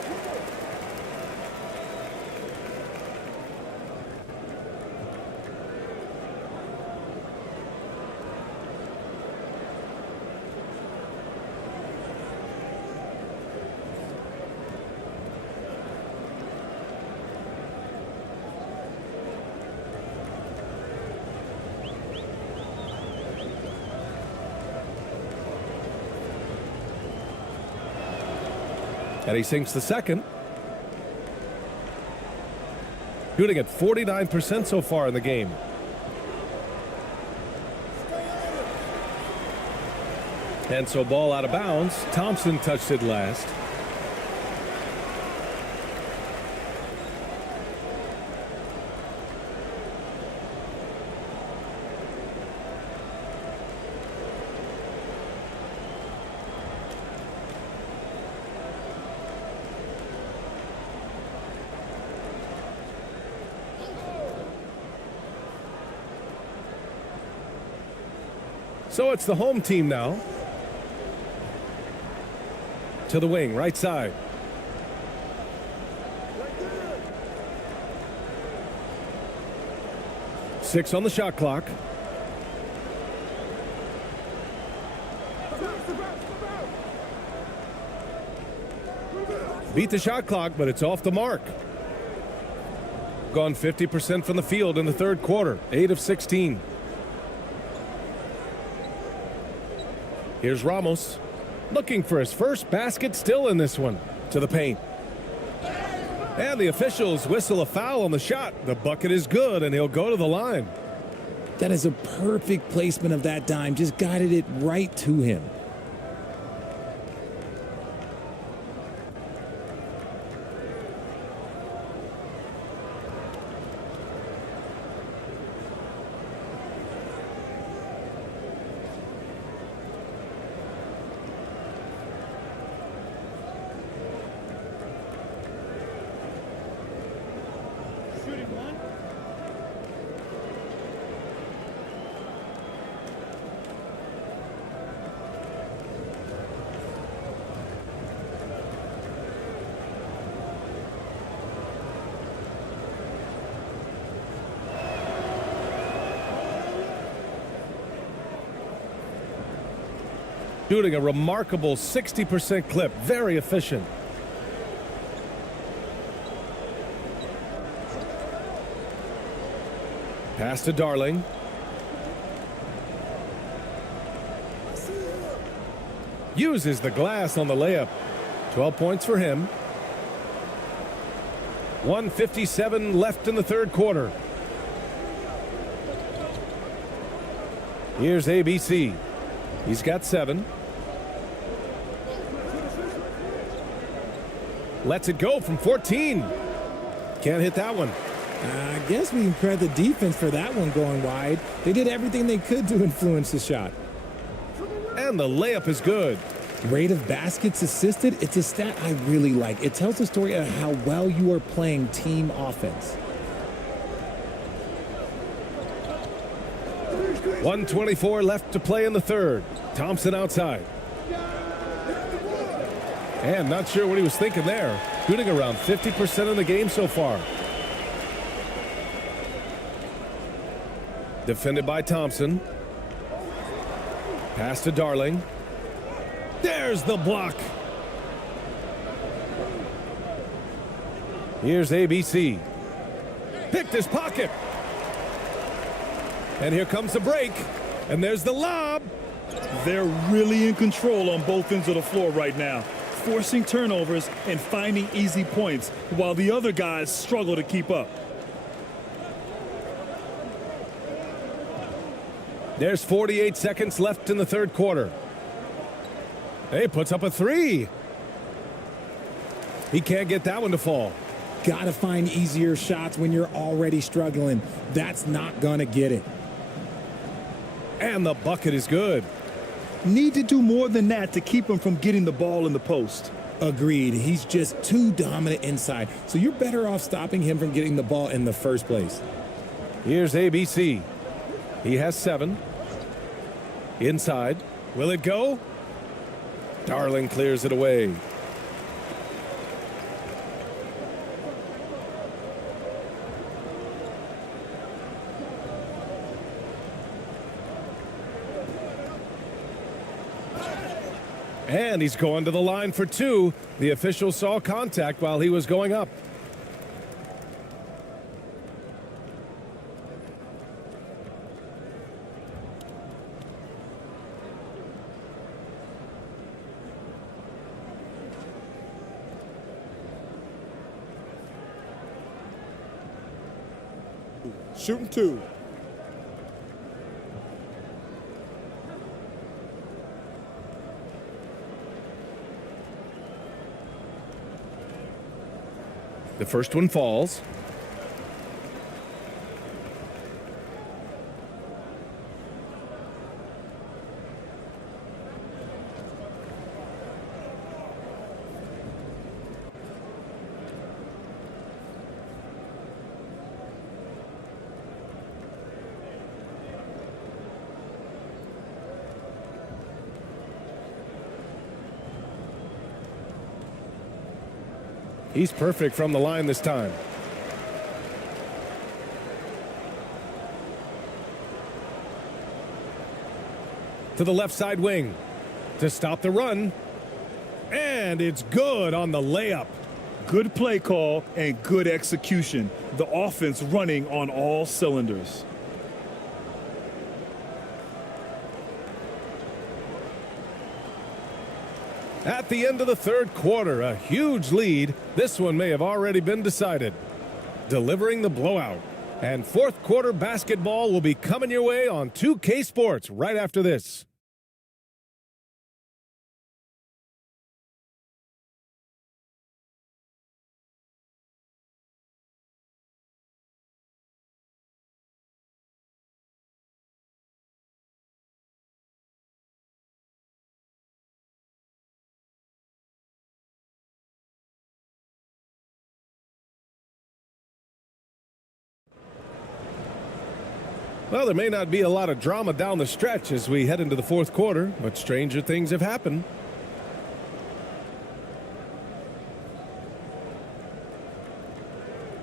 And he sinks the second. Shooting at 49% so far in the game. And so ball out of bounds. Thompson touched it last. So it's the home team now. To the wing, right side. Six on the shot clock. Beat the shot clock, but it's off the mark. Gone 50% from the field in the third quarter, 8 of 16. Here's Ramos, looking for his first basket, still in this one. To the paint. And the officials whistle a foul on the shot. The bucket is good, and he'll go to the line. That is a perfect placement of that dime. Just guided it right to him. Shooting a remarkable 60% clip. Very efficient. Pass to Darling. Uses the glass on the layup. 12 points for him. 1:57 left in the third quarter. Here's ABC. He's got 7. Lets it go from 14. Can't hit that one. I guess we can credit the defense for that one going wide. They did everything they could to influence the shot. And the layup is good. Rate of baskets assisted, it's a stat I really like. It tells the story of how well you are playing team offense. 1:24 left to play in the third. Thompson outside. And not sure what he was thinking there. Shooting around 50% in the game so far. Defended by Thompson. Pass to Darling. There's the block. Here's ABC. Picked his pocket. And here comes the break. And there's the lob. They're really in control on both ends of the floor right now, forcing turnovers and finding easy points while the other guys struggle to keep up. There's 48 seconds left in the third quarter. He puts up a 3. He can't get that one to fall. Gotta find easier shots when you're already struggling. That's not gonna get it. And the bucket is good. Need to do more than that to keep him from getting the ball in the post. Agreed. He's just too dominant inside. So you're better off stopping him from getting the ball in the first place. Here's ABC. He has 7. Inside. Will it go? Darling clears it away. And he's going to the line for 2. The official saw contact while he was going up. Shooting 2. The first one falls. He's perfect from the line this time. To the left side wing to stop the run. And it's good on the layup. Good play call and good execution. The offense running on all cylinders. At the end of the third quarter, a huge lead. This one may have already been decided. Delivering the blowout. And fourth quarter basketball will be coming your way on 2K Sports right after this. Well, there may not be a lot of drama down the stretch as we head into the fourth quarter, but stranger things have happened.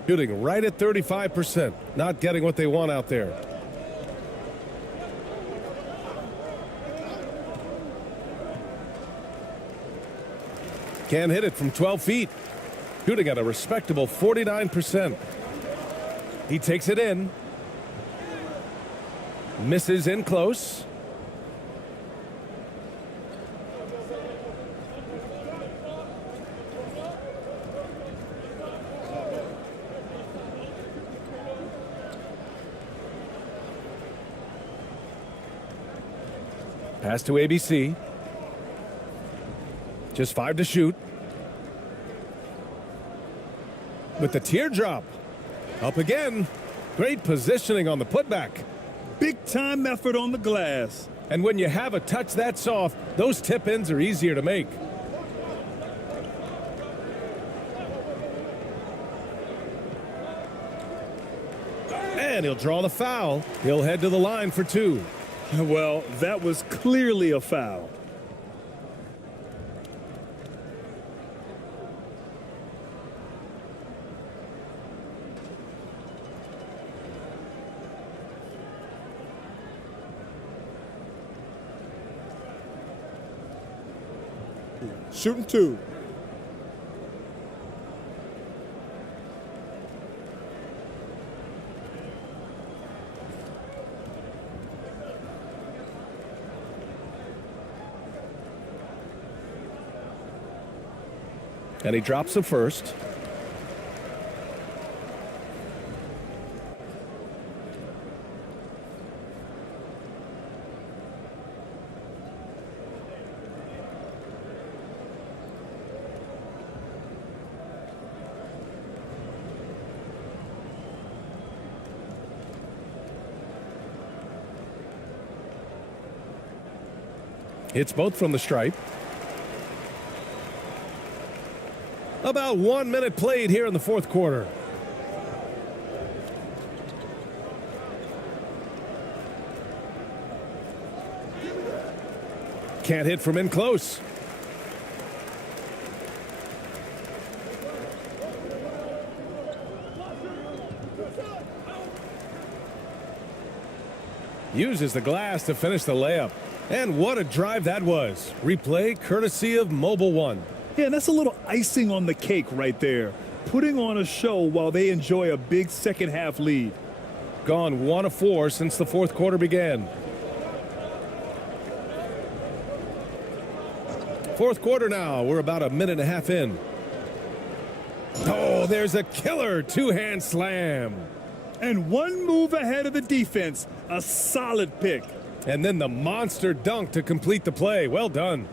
Shooting right at 35%, not getting what they want out there. Can't hit it from 12 feet. Shooting at a respectable 49%. He takes it in. Misses in close. Pass to ABC. Just 5 to shoot. With the teardrop. Up again. Great positioning on the putback. Big time effort on the glass. And when you have a touch that soft, those tip-ins are easier to make. And he'll draw the foul. He'll head to the line for 2. Well, that was clearly a foul. Shooting 2. And he drops the first. It's both from the stripe. About 1 minute played here in the fourth quarter. Can't hit from in close. Uses the glass to finish the layup. And what a drive that was. Replay courtesy of Mobile One. Yeah, that's a little icing on the cake right there. Putting on a show while they enjoy a big second half lead. Gone 1 of 4 since the fourth quarter began. Fourth quarter now. We're about a minute and a half in. Oh, there's a killer two-hand slam. And one move ahead of the defense. A solid pick. And then the monster dunk to complete the play. Well done.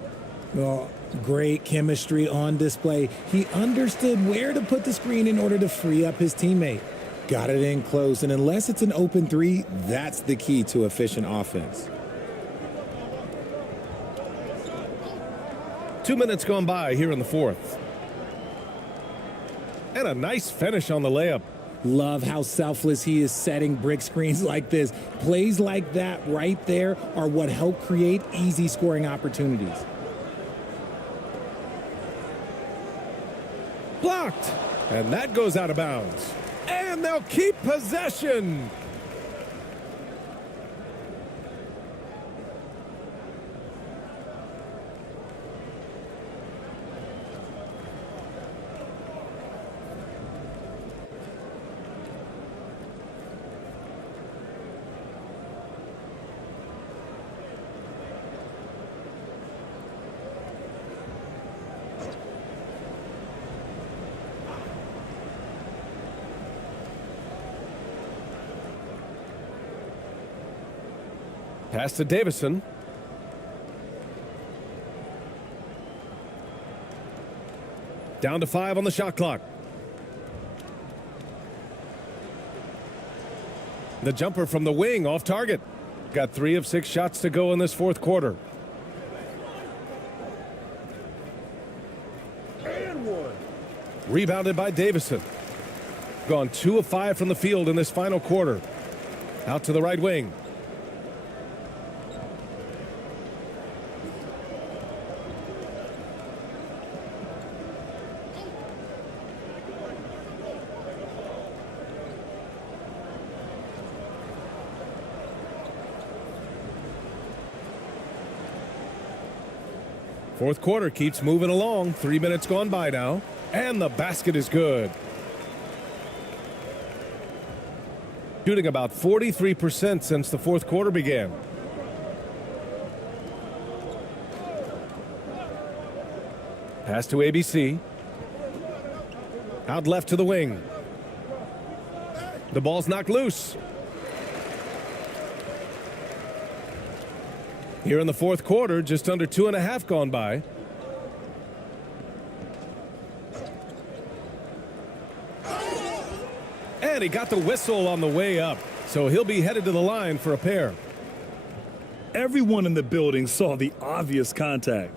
Well, great chemistry on display. He understood where to put the screen in order to free up his teammate. Got it in close, and unless it's an open 3, that's the key to efficient offense. 2 minutes gone by here in the fourth. And a nice finish on the layup. Love how selfless he is setting brick screens like this. Plays like that right there are what help create easy scoring opportunities. Blocked. And that goes out of bounds. And they'll keep possession. Pass to Davison. Down to 5 on the shot clock. The jumper from the wing off target. Got 3 of 6 shots to go in this fourth quarter. And one. Rebounded by Davison. Gone 2 of 5 from the field in this final quarter. Out to the right wing. Fourth quarter keeps moving along. 3 minutes gone by now. And the basket is good. Shooting about 43% since the fourth quarter began. Pass to ABC. Out left to the wing. The ball's knocked loose. Here in the fourth quarter, just under 2.5 gone by. And he got the whistle on the way up, so he'll be headed to the line for a pair. Everyone in the building saw the obvious contact.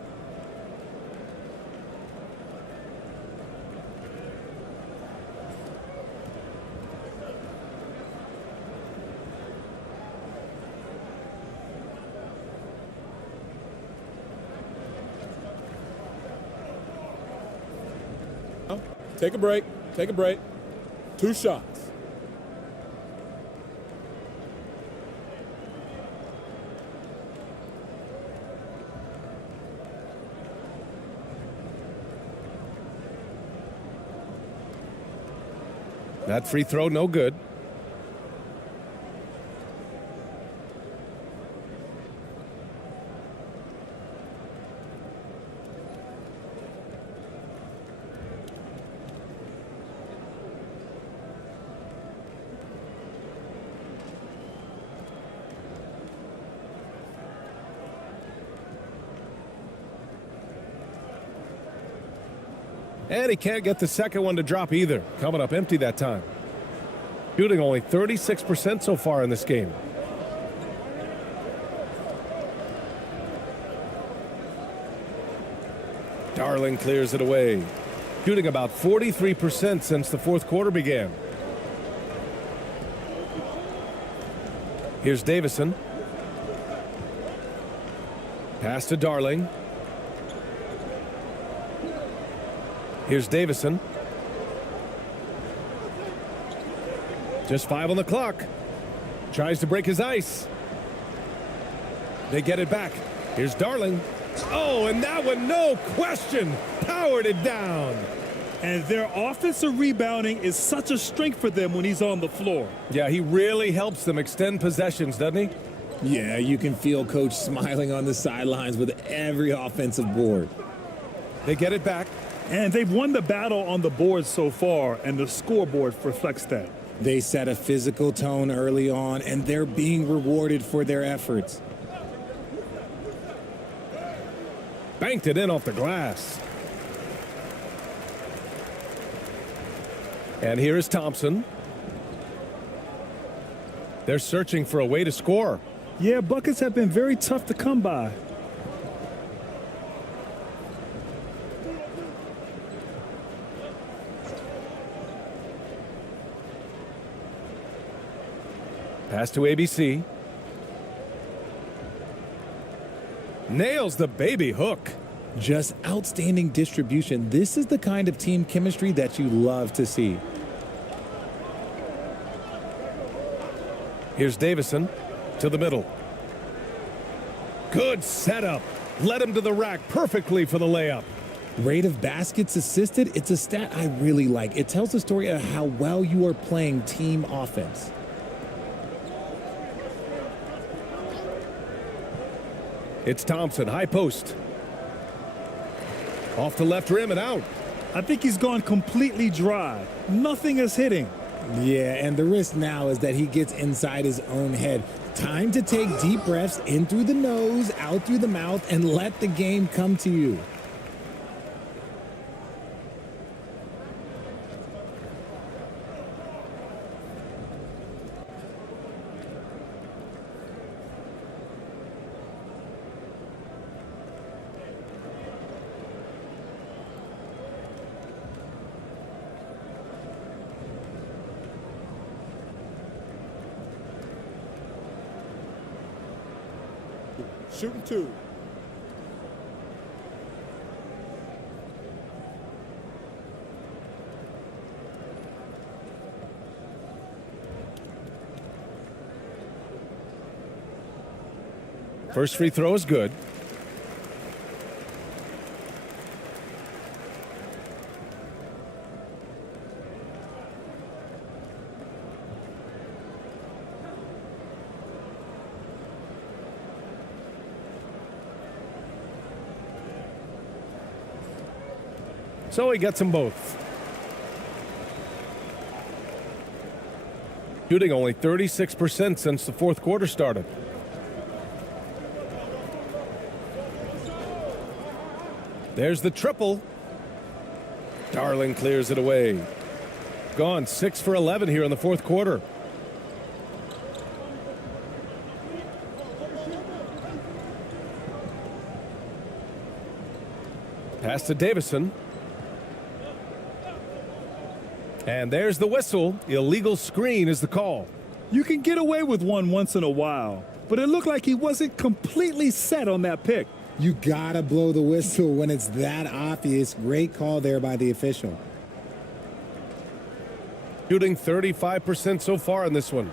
Take a break. Take a break. 2 shots. That free throw, no good. And he can't get the second one to drop either. Coming up empty that time. Shooting only 36% so far in this game. Darling clears it away. Shooting about 43% since the fourth quarter began. Here's Davison. Pass to Darling. Here's Davison. Just 5 on the clock. Tries to break his ice. They get it back. Here's Darling. Oh, and that one, no question, powered it down. And their offensive rebounding is such a strength for them when he's on the floor. Yeah, he really helps them extend possessions, doesn't he? Yeah, you can feel Coach smiling on the sidelines with every offensive board. They get it back. And they've won the battle on the board so far, and the scoreboard reflects that. They set a physical tone early on, and they're being rewarded for their efforts. Banked it in off the glass. And here is Thompson. They're searching for a way to score. Yeah, buckets have been very tough to come by. Pass to ABC. Nails the baby hook. Just outstanding distribution. This is the kind of team chemistry that you love to see. Here's Davison to the middle. Good setup. Led him to the rack perfectly for the layup. Rate of baskets assisted, it's a stat I really like. It tells the story of how well you are playing team offense. It's Thompson, high post. Off the left rim and out. I think he's gone completely dry. Nothing is hitting. Yeah, and the risk now is that he gets inside his own head. Time to take deep breaths in through the nose, out through the mouth, and let the game come to you. Shooting 2. First free throw is good. So he gets them both. Shooting only 36% since the fourth quarter started. There's the triple. Darling clears it away. Gone 6 for 11 here in the fourth quarter. Pass to Davison. And there's the whistle. Illegal screen is the call. You can get away with one once in a while, but it looked like he wasn't completely set on that pick. You gotta blow the whistle when it's that obvious. Great call there by the official. Shooting 35% so far in this one.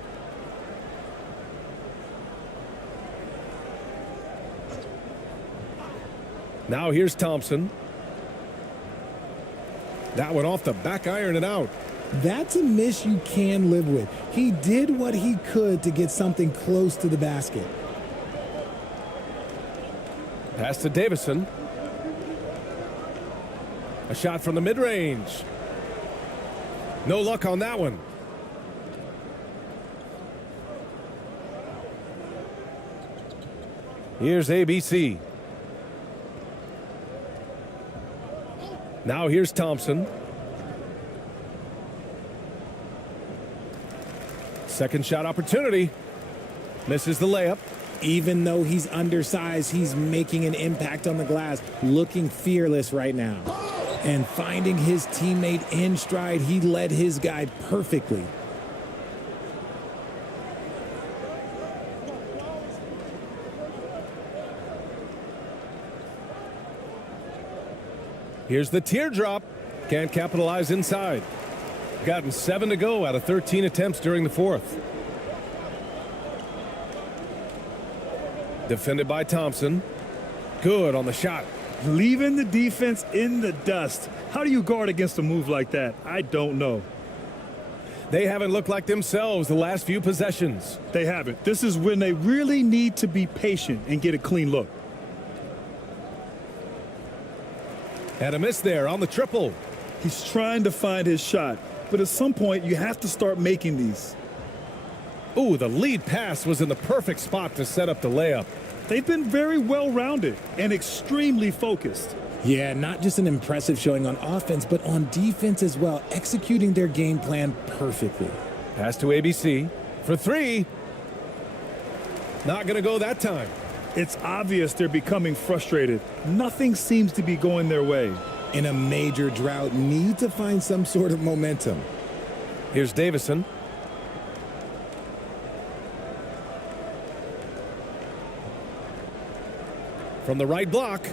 Now here's Thompson. That one off the back iron and out. That's a miss you can live with. He did what he could to get something close to the basket. Pass to Davison. A shot from the mid-range. No luck on that one. Here's ABC. Now here's Thompson. Second shot opportunity. Misses the layup. Even though he's undersized, he's making an impact on the glass, looking fearless right now. And finding his teammate in stride, he led his guy perfectly. Here's the teardrop. Can't capitalize inside. Gotten 7 to go out of 13 attempts during the fourth. Defended by Thompson. Good on the shot. Leaving the defense in the dust. How do you guard against a move like that? I don't know. They haven't looked like themselves the last few possessions. They haven't. This is when they really need to be patient and get a clean look. And a miss there on the triple. He's trying to find his shot, but at some point you have to start making these. Ooh, the lead pass was in the perfect spot to set up the layup. They've been very well-rounded and extremely focused. Yeah, not just an impressive showing on offense, but on defense as well, executing their game plan perfectly. Pass to ABC for 3. Not going to go that time. It's obvious they're becoming frustrated. Nothing seems to be going their way. In a major drought, need to find some sort of momentum. Here's Davison. From the right block.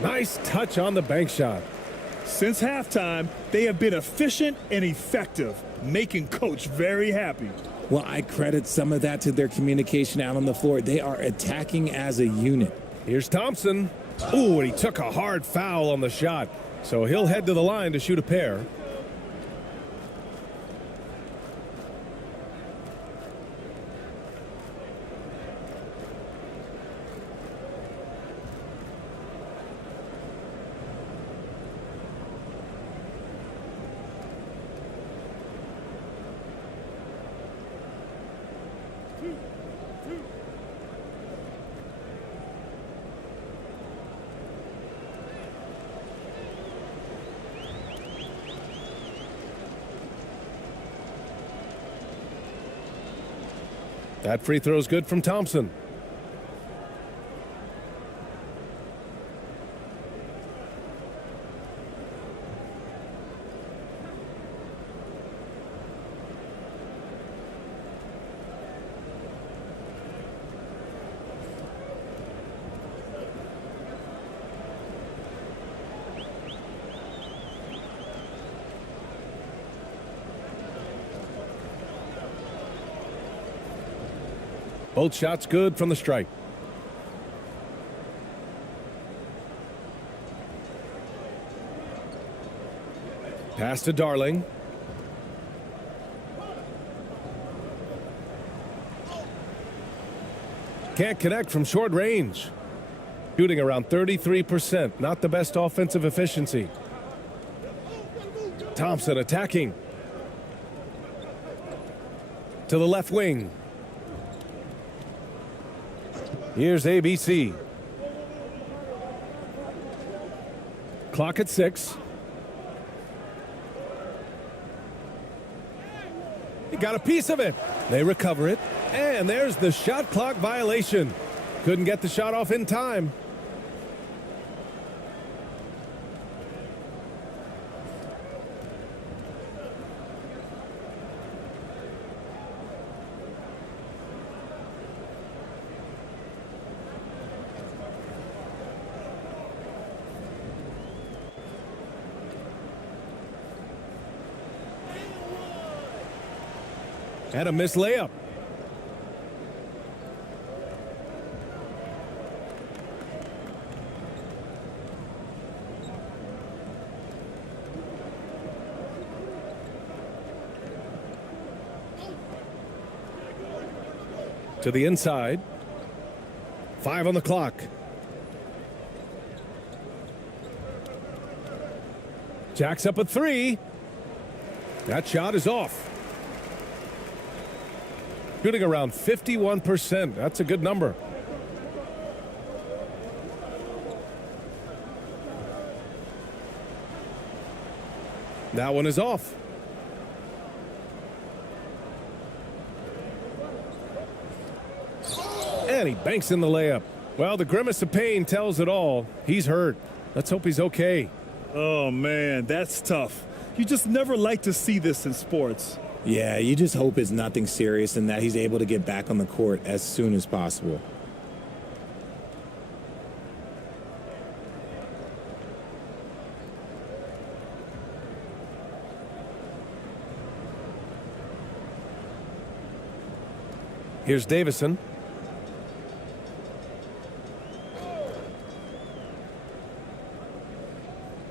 Nice touch on the bank shot. Since halftime, they have been efficient and effective, making Coach very happy. Well, I credit some of that to their communication out on the floor. They are attacking as a unit. Here's Thompson. Ooh, and he took a hard foul on the shot. So he'll head to the line to shoot a pair. That free throw's good from Thompson. Both shots good from the stripe. Pass to Darling. Can't connect from short range. Shooting around 33%. Not the best offensive efficiency. Thompson attacking. To the left wing. Here's ABC. Clock at 6. He got a piece of it. They recover it. And there's the shot clock violation. Couldn't get the shot off in time. And a missed layup. To the inside. 5 on the clock. Jacks up a 3. That shot is off. Shooting around 51%. That's a good number. That one is off. And he banks in the layup. Well, the grimace of pain tells it all. He's hurt. Let's hope he's okay. Oh, man, that's tough. You just never like to see this in sports. Yeah, you just hope it's nothing serious and that he's able to get back on the court as soon as possible. Here's Davison.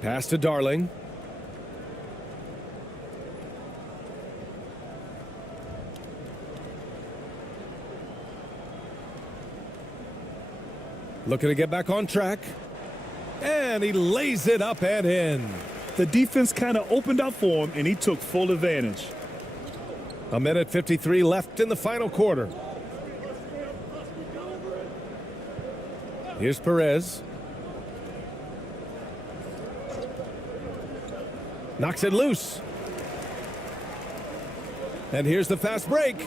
Pass to Darling. Looking to get back on track. And he lays it up and in. The defense kind of opened up for him, and he took full advantage. 1:53 left in the final quarter. Here's Perez. Knocks it loose. And here's the fast break.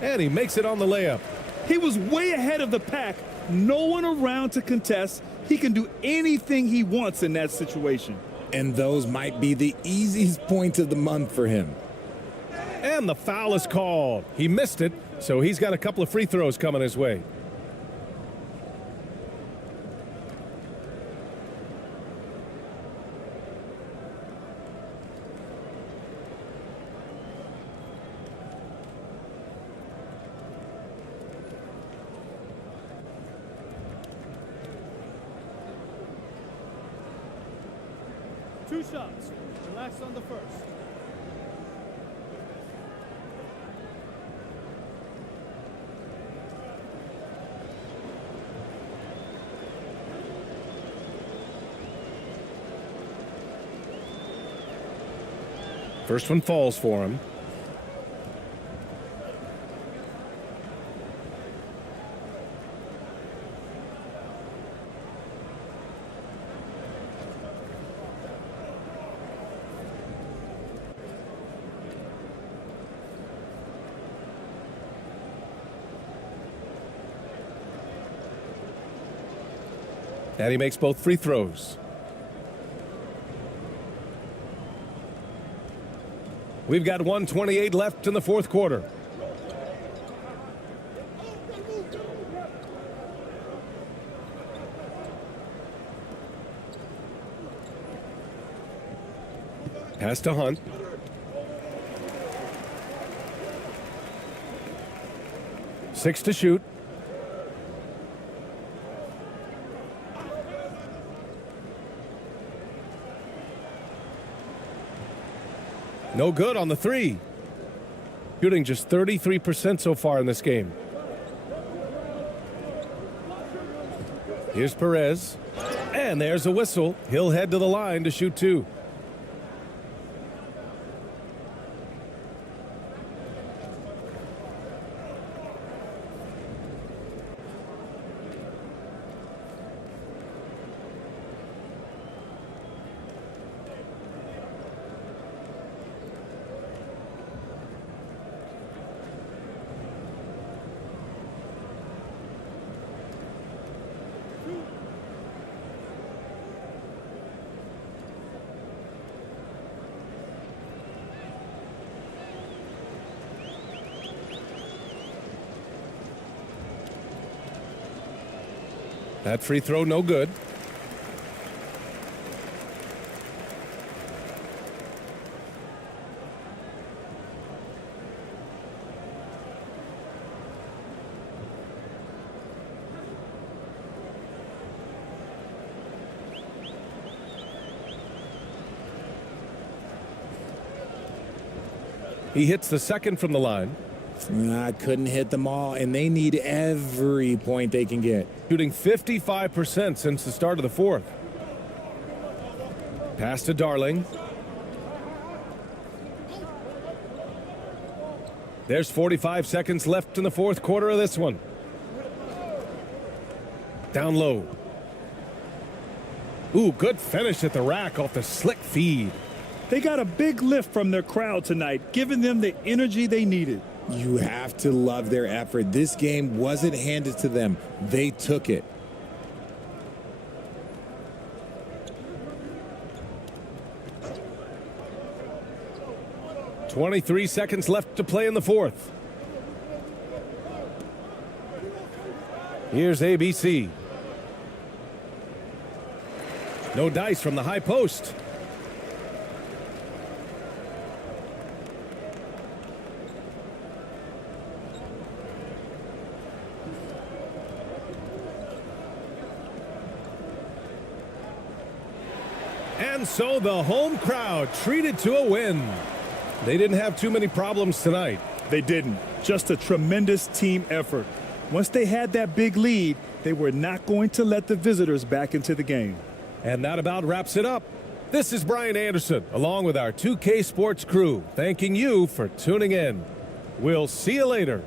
And he makes it on the layup. He was way ahead of the pack. No one around to contest. He can do anything he wants in that situation. And those might be the easiest points of the month for him. And the foul is called. He missed it, so he's got a couple of free throws coming his way. 2 shots. Relax on the first. First one falls for him. And he makes both free throws. We've got 1:28 left in the fourth quarter. Pass to Hunt. Six to shoot. No good on the three. Shooting just 33% so far in this game. Here's Perez. And there's a whistle. He'll head to the line to shoot two. That free throw no good. He hits the second from the line. Couldn't hit them all, and they need every point they can get. Shooting 55% since the start of the fourth. Pass to Darling. There's 45 seconds left in the fourth quarter of this one. Down low. Ooh, good finish at the rack off the slick feed. They got a big lift from their crowd tonight, giving them the energy they needed. You have to love their effort. This game wasn't handed to them. They took it. .23 seconds left to play in the fourth. Here's ABC. No dice from the high post. And so the home crowd treated to a win. They didn't have too many problems tonight. They didn't. Just a tremendous team effort. Once they had that big lead, they were not going to let the visitors back into the game. And that about wraps it up. This is Brian Anderson, along with our 2K Sports crew, thanking you for tuning in. We'll see you later.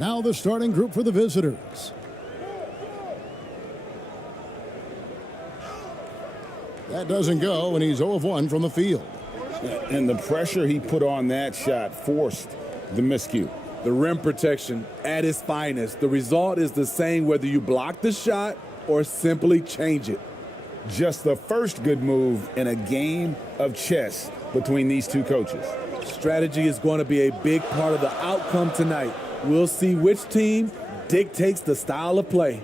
Now the starting group for the visitors. That doesn't go, and he's 0 of 1 from the field. And the pressure he put on that shot forced the miscue. The rim protection at its finest. The result is the same whether you block the shot or simply change it. Just the first good move in a game of chess between these two coaches. Strategy is going to be a big part of the outcome tonight. We'll see which team dictates the style of play.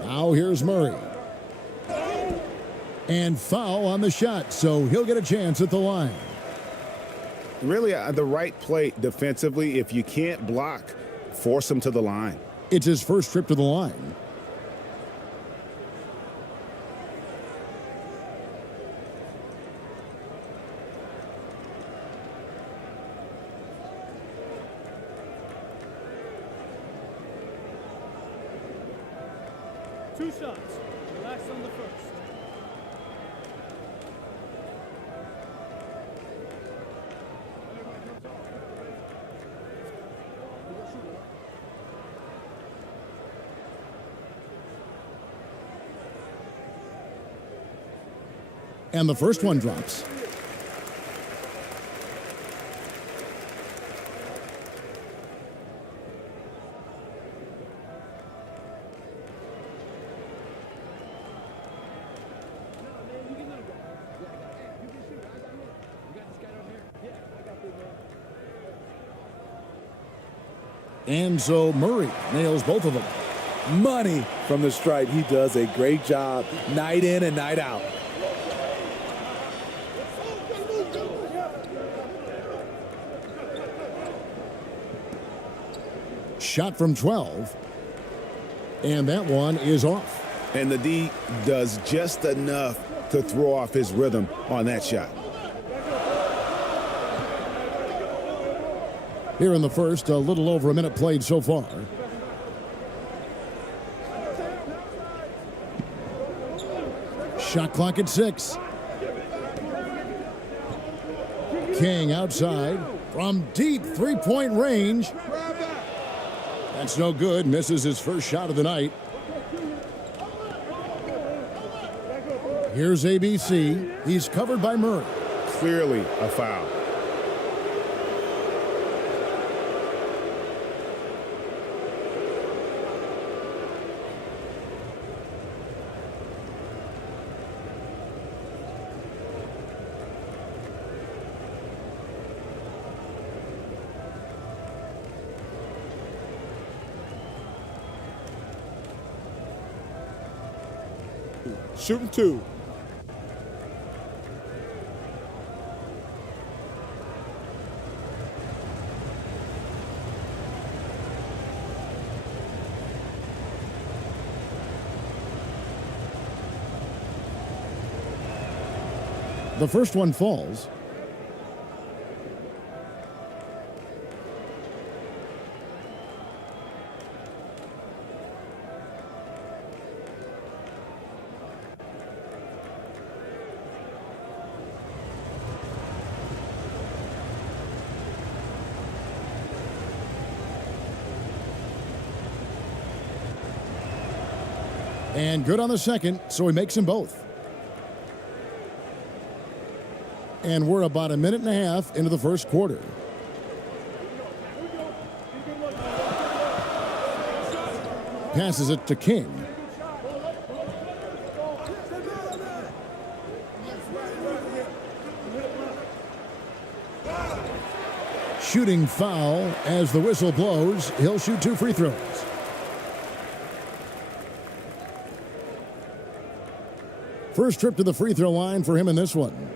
Now here's Murray. And foul on the shot, so he'll get a chance at the line. Really, the right play defensively. If you can't block, force him to the line. It's his first trip to the line. Two shots. Relax on the first. And the first one drops. And so Murray nails both of them. Money from the stripe. He does a great job night in and night out. Shot from 12. And that one is off. And the D does just enough to throw off his rhythm on that shot. Here in the first, a little over a minute played so far. Shot clock at 6. King outside from deep three-point range. That's no good. Misses his first shot of the night. Here's ABC. He's covered by Murray. Clearly a foul. Shooting 2. The first one falls. And good on the second, so he makes them both. And we're about a minute and a half into the first quarter. Passes it to King. Shooting foul as the whistle blows. He'll shoot 2 free throws. First trip to the free throw line for him in this one.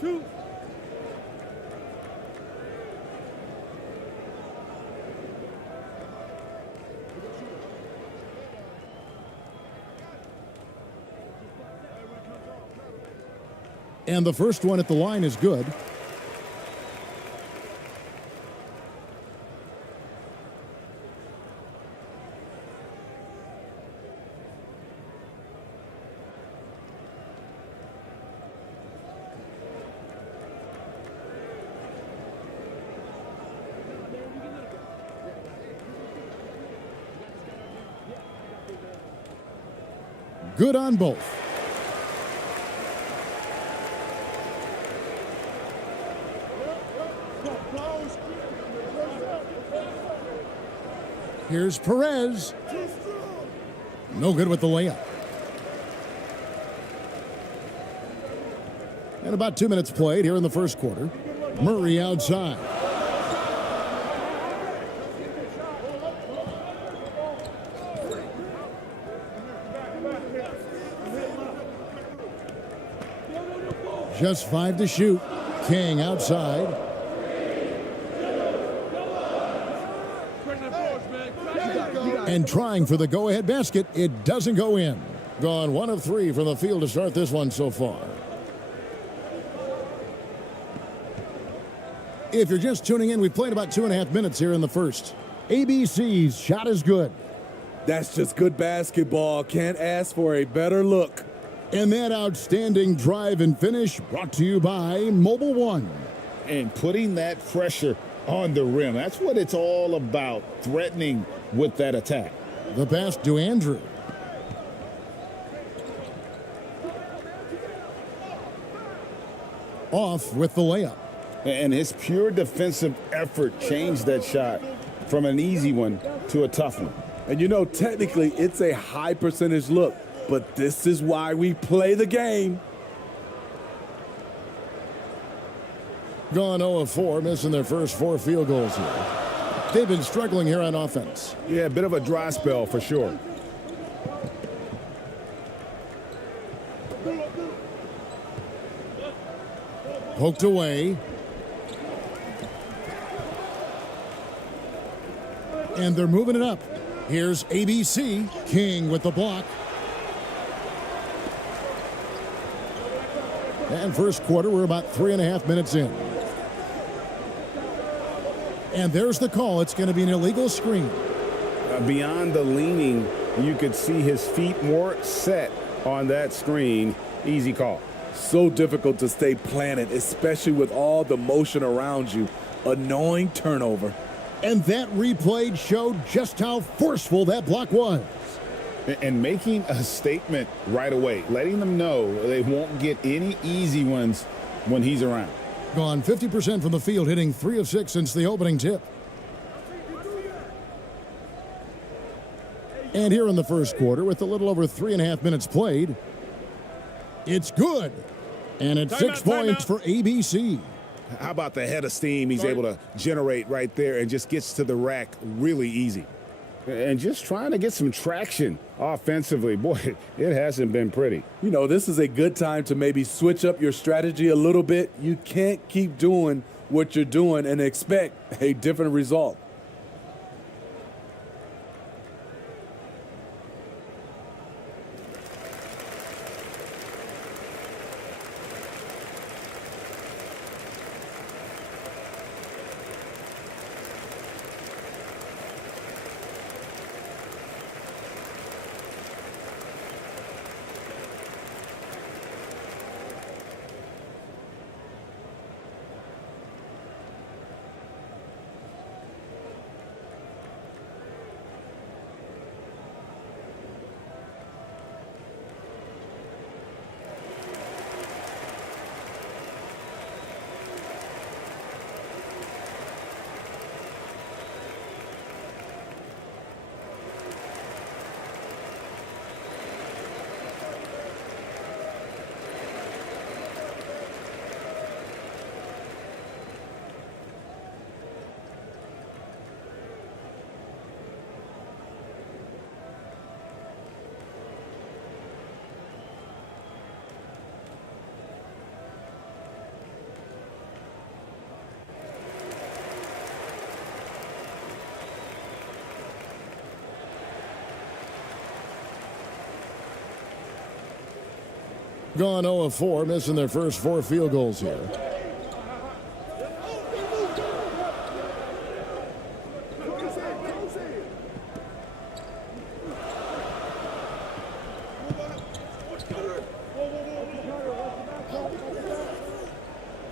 Two. And the first one at the line is good. Good on both. Here's Perez. No good with the layup. And about 2 minutes played here in the first quarter. Murray outside. Just 5 to shoot. King outside. And trying for the go-ahead basket. It doesn't go in. Gone 1 of 3 from the field to start this one so far. If you're just tuning in, we've played about 2.5 minutes here in the first. ABC's shot is good. That's just good basketball. Can't ask for a better look. And that outstanding drive and finish brought to you by Mobile One. And putting that pressure on the rim. That's what it's all about, threatening with that attack. The pass to Andrew. Off with the layup. And his pure defensive effort changed that shot from an easy one to a tough one. And you know, technically, it's a high percentage look, but this is why we play the game. Gone 0 of 4, missing their first 4 field goals here. They've been struggling here on offense. Yeah, a bit of a dry spell for sure. Poked away. And they're moving it up. Here's ABC. King with the block. And first quarter, we're about 3.5 minutes in. And there's the call. It's going to be an illegal screen. Beyond the leaning, you could see his feet more set on that screen. Easy call. So difficult to stay planted, especially with all the motion around you. Annoying turnover. And that replay showed just how forceful that block was. And making a statement right away, letting them know they won't get any easy ones when he's around. Gone 50% from the field, hitting 3 of 6 since the opening tip. And here in the first quarter, with a little over 3.5 minutes played, it's good. And it's 6 points for ABC. How about the head of steam he's able to generate right there and just gets to the rack really easy. And just trying to get some traction offensively. Boy, it hasn't been pretty. You know, this is a good time to maybe switch up your strategy a little bit. You can't keep doing what you're doing and expect a different result. Gone 0 of 4, missing their first 4 field goals here.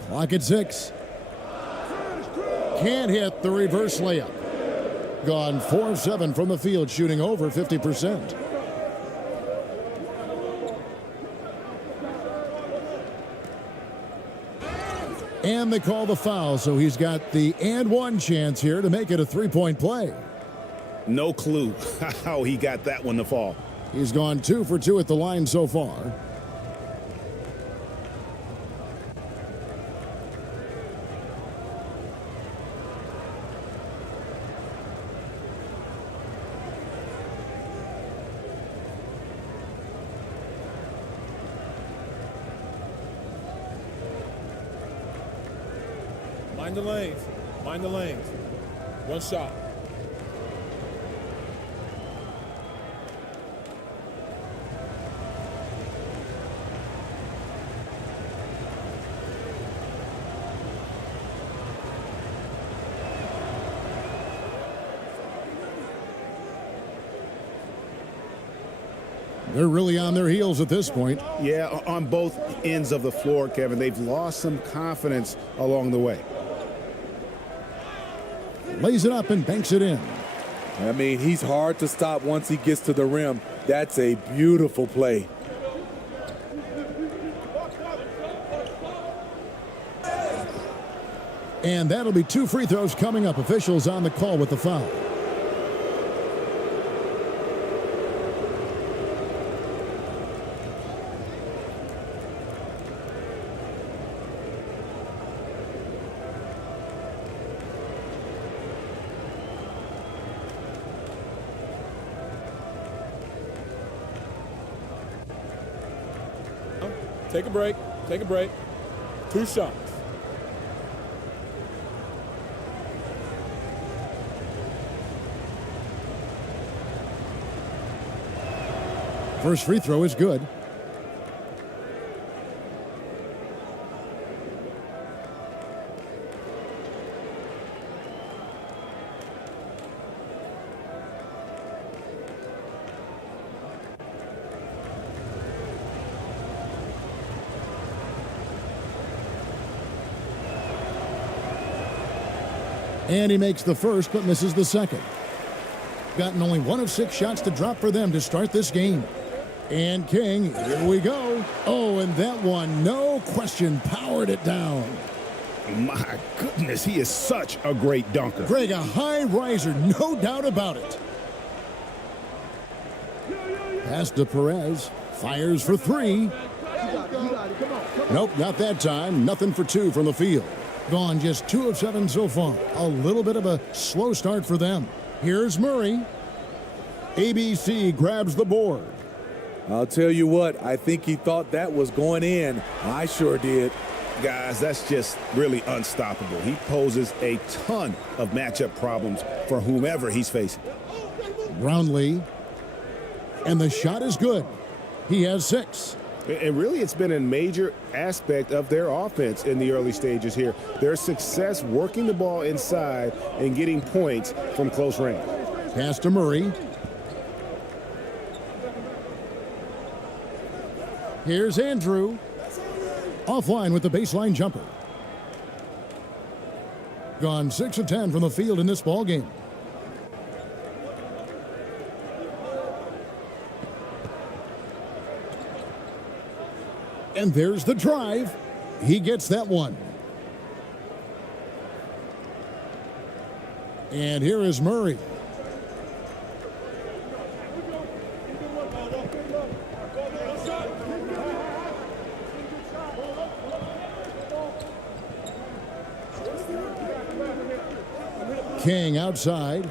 Clock at 6. Can't hit the reverse layup. Gone 4 of 7 from the field, shooting over 50%. And they call the foul, so he's got the and one chance here to make it a 3-point play. No clue how he got that one to fall. He's gone 2 for 2 at the line so far. Mind the lanes. Mind the lanes. One shot. They're really on their heels at this point. Yeah, on both ends of the floor, Kevin. They've lost some confidence along the way. Lays it up and banks it in. I mean, he's hard to stop once he gets to the rim. That's a beautiful play. And that'll be 2 free throws coming up. Officials on the call with the foul. Take a break. Take a break. 2 shots. First free throw is good. And he makes the first, but misses the second. Gotten only 1 of 6 shots to drop for them to start this game. And King, here we go. Oh, and that one, no question, powered it down. My goodness, he is such a great dunker. Greg, a high riser, no doubt about it. Pass to Perez. Fires for 3. Nope, not that time. Nothing for 2 from the field. Gone just 2 of 7 so far. A little bit of a slow start for them. Here's Murray. ABC grabs the board. I'll tell you what, I think he thought that was going in. I sure did. Guys, that's just really unstoppable. He poses a ton of matchup problems for whomever he's facing. Brownlee. And the shot is good. He has 6. And really, it's been a major aspect of their offense in the early stages here. Their success working the ball inside and getting points from close range. Pass to Murray. Here's Andrew. Offline with the baseline jumper. Gone 6 of 10 from the field in this ball game. And there's the drive. He gets that one. And here is Murray. King outside.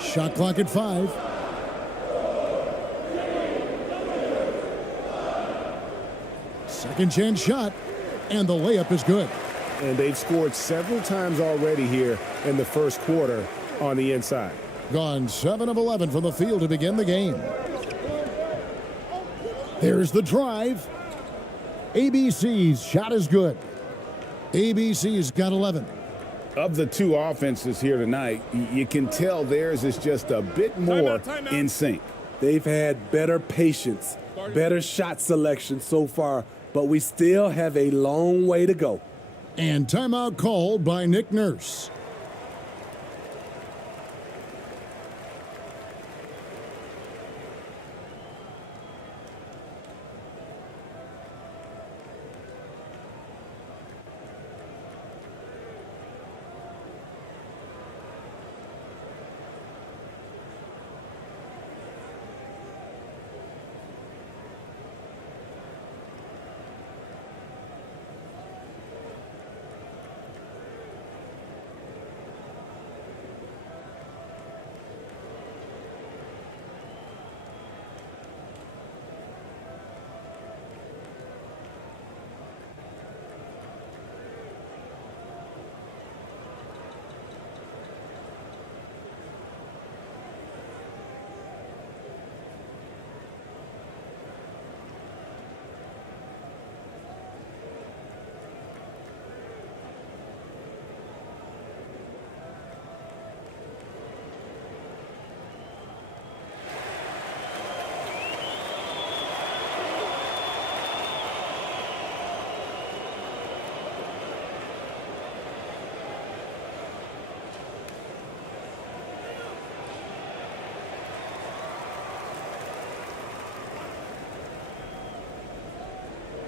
Shot clock at 5. Second chance shot, and the layup is good. And they've scored several times already here in the first quarter on the inside. Gone 7 of 11 from the field to begin the game. There's the drive. ABC's shot is good. ABC's got 11. Of the two offenses here tonight, you can tell theirs is just a bit more in sync. They've had better patience, better shot selection so far, but we still have a long way to go. And timeout called by Nick Nurse.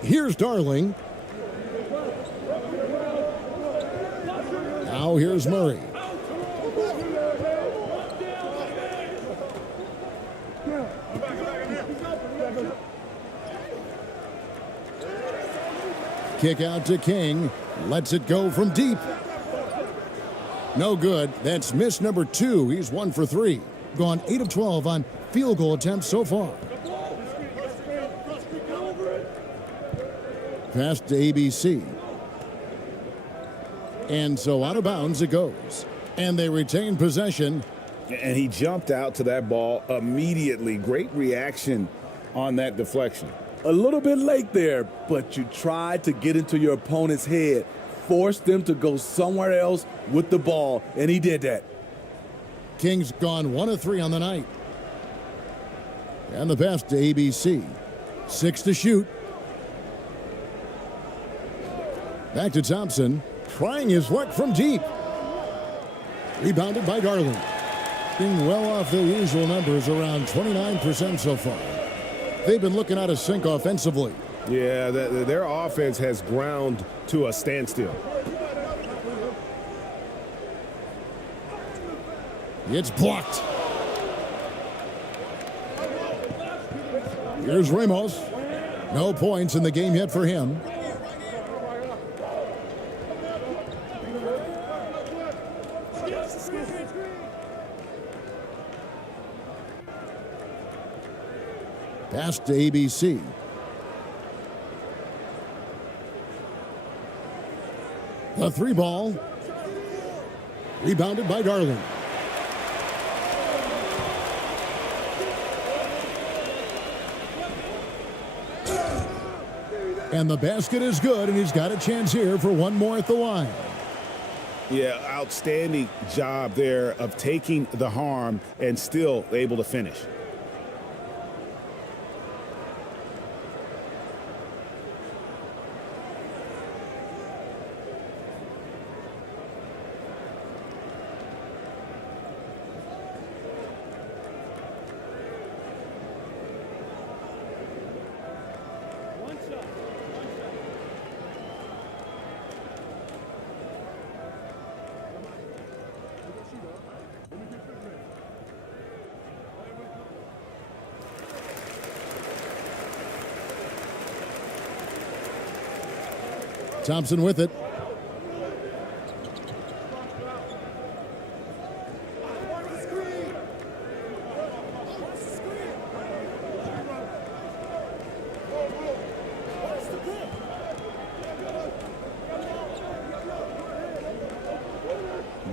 Here's Darling. Now here's Murray. Kick out to King. Lets it go from deep. No good. That's miss number 2. He's 1 for 3. Gone 8 of 12 on field goal attempts so far. Pass to ABC. And so out of bounds it goes. And they retain possession. And he jumped out to that ball immediately. Great reaction on that deflection. A little bit late there, but you tried to get into your opponent's head. Force them to go somewhere else with the ball, and he did that. King's gone 1 of 3 on the night. And the pass to ABC. 6 to shoot. Back to Thompson, trying his luck from deep. Rebounded by Darling. Being well off their usual numbers, around 29% so far. They've been looking out of sync offensively. Yeah, their offense has ground to a standstill. It's blocked. Here's Ramos. No points in the game yet for him. Pass to ABC. The 3 ball. Rebounded by Darling. And the basket is good, and he's got a chance here for one more at the line. Yeah, outstanding job there of taking the harm and still able to finish. Thompson with it.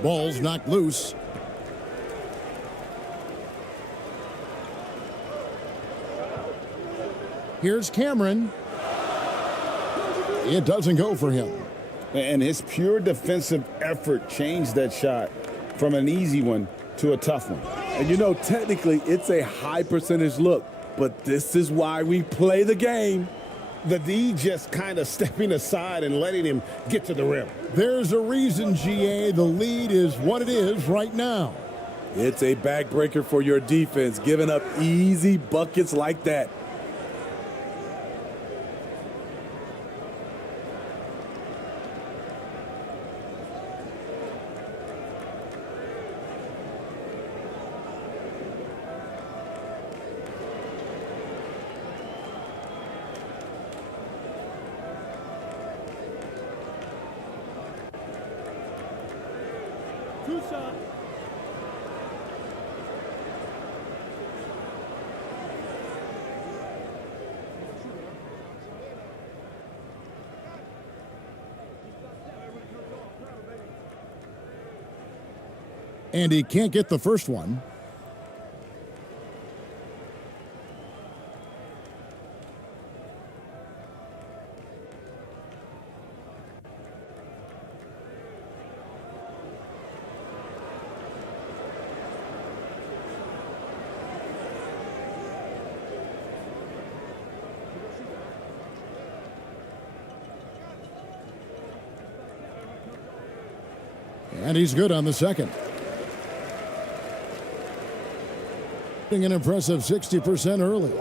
Ball's knocked loose. Here's Cameron. It doesn't go for him. And his pure defensive effort changed that shot from an easy one to a tough one. And you know, technically, it's a high percentage look, but this is why we play the game. The D just kind of stepping aside and letting him get to the rim. There's a reason, GA, the lead is what it is right now. It's a backbreaker for your defense, giving up easy buckets like that. Two shots. And he can't get the first one. And he's good on the second. An impressive 60% early.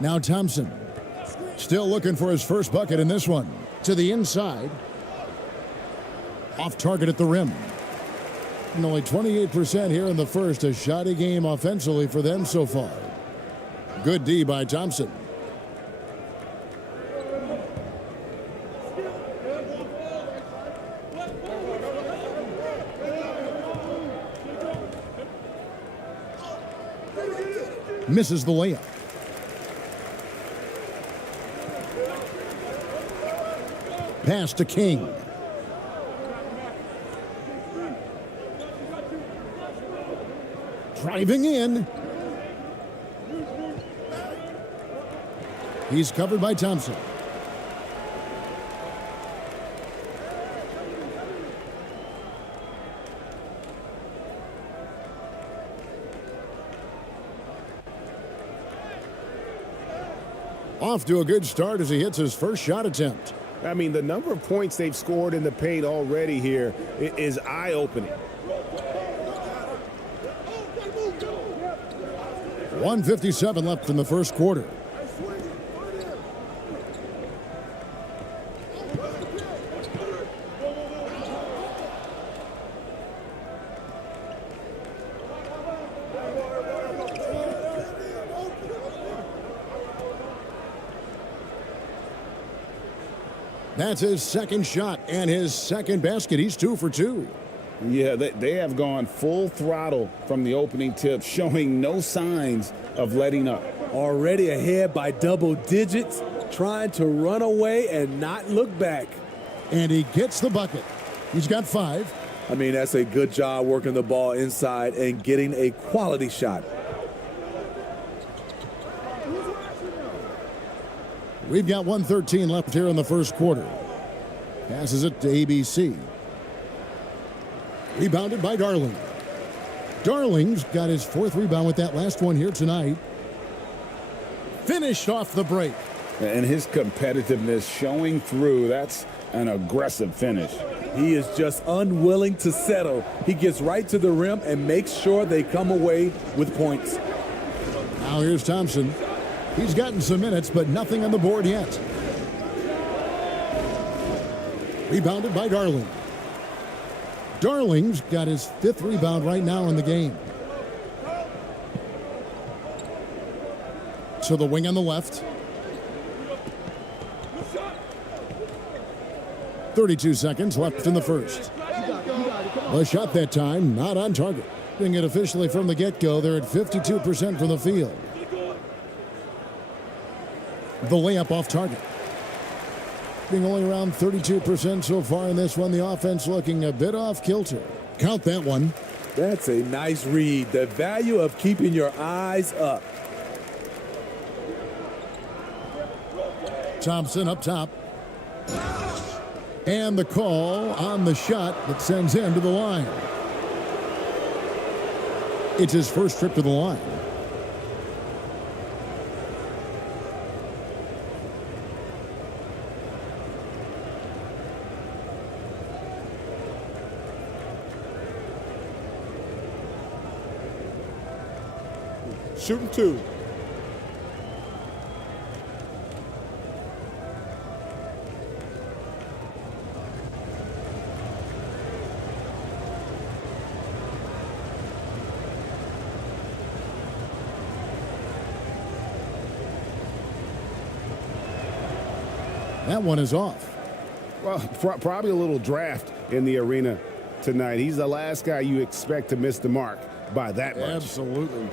Now Thompson. Still looking for his first bucket in this one. To the inside. Off target at the rim. And only 28% here in the first. A shoddy game offensively for them so far. Good D by Thompson. Misses the layup. Pass to King. Driving in. He's covered by Thompson. Off to a good start as he hits his first shot attempt. I mean, the number of points they've scored in the paint already here is eye-opening. 1:57 left in the first quarter. That's his second shot and his second basket. He's 2 for 2. Yeah, they have gone full throttle from the opening tip, showing no signs of letting up. Already ahead by double digits, trying to run away and not look back. And he gets the bucket. He's got 5. I mean, that's a good job working the ball inside and getting a quality shot. We've got 1:13 left here in the first quarter. Passes it to ABC. Rebounded by Darling. Darling's got his 4th rebound with that last one here tonight. Finished off the break. And his competitiveness showing through. That's an aggressive finish. He is just unwilling to settle. He gets right to the rim and makes sure they come away with points. Now here's Thompson. He's gotten some minutes, but nothing on the board yet. Rebounded by Darling. Darling's got his 5th rebound right now in the game. To the wing on the left. 32 seconds left in the first. The shot that time, not on target. Being it officially from the get-go, they're at 52% from the field. The layup off target. Being only around 32% so far in this one. The offense looking a bit off kilter. Count that one. That's a nice read. The value of keeping your eyes up. Thompson up top. And the call on the shot that sends him to the line. It's his first trip to the line. Shooting 2. That one is off. Well, probably a little draft in the arena tonight. He's the last guy you expect to miss the mark by that much. Absolutely.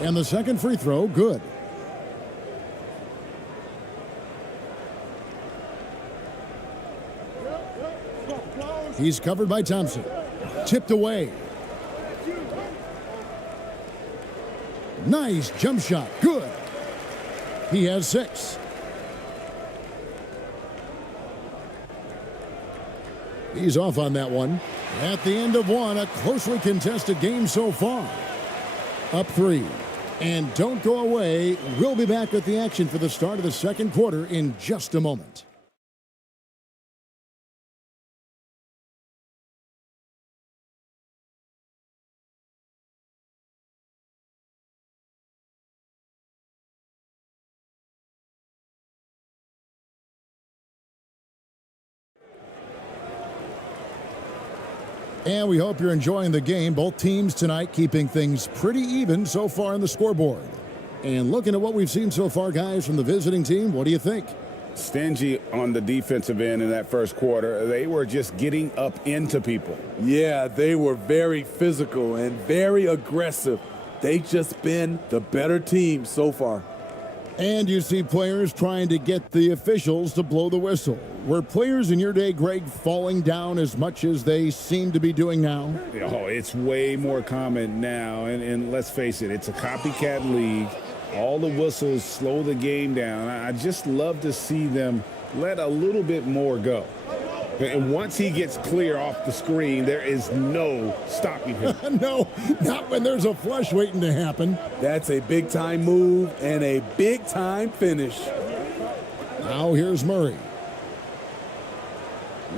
And the second free throw, good. He's covered by Thompson. Tipped away. Nice jump shot. Good. He has 6. He's off on that one. At the end of one, a closely contested game so far. Up 3. And don't go away. We'll be back with the action for the start of the second quarter in just a moment. And we hope you're enjoying the game. Both teams tonight keeping things pretty even so far on the scoreboard. And looking at what we've seen so far, guys, from the visiting team, what do you think? Stingy on the defensive end in that first quarter. They were just getting up into people. Yeah, they were very physical and very aggressive. They've just been the better team so far. And you see players trying to get the officials to blow the whistle. Were players in your day, Greg, falling down as much as they seem to be doing now? Oh, it's way more common now. And let's face it, it's a copycat league. All the whistles slow the game down. I just love to see them let a little bit more go. And once he gets clear off the screen, there is no stopping him. No, not when there's a flush waiting to happen. That's a big-time move and a big-time finish. Now here's Murray.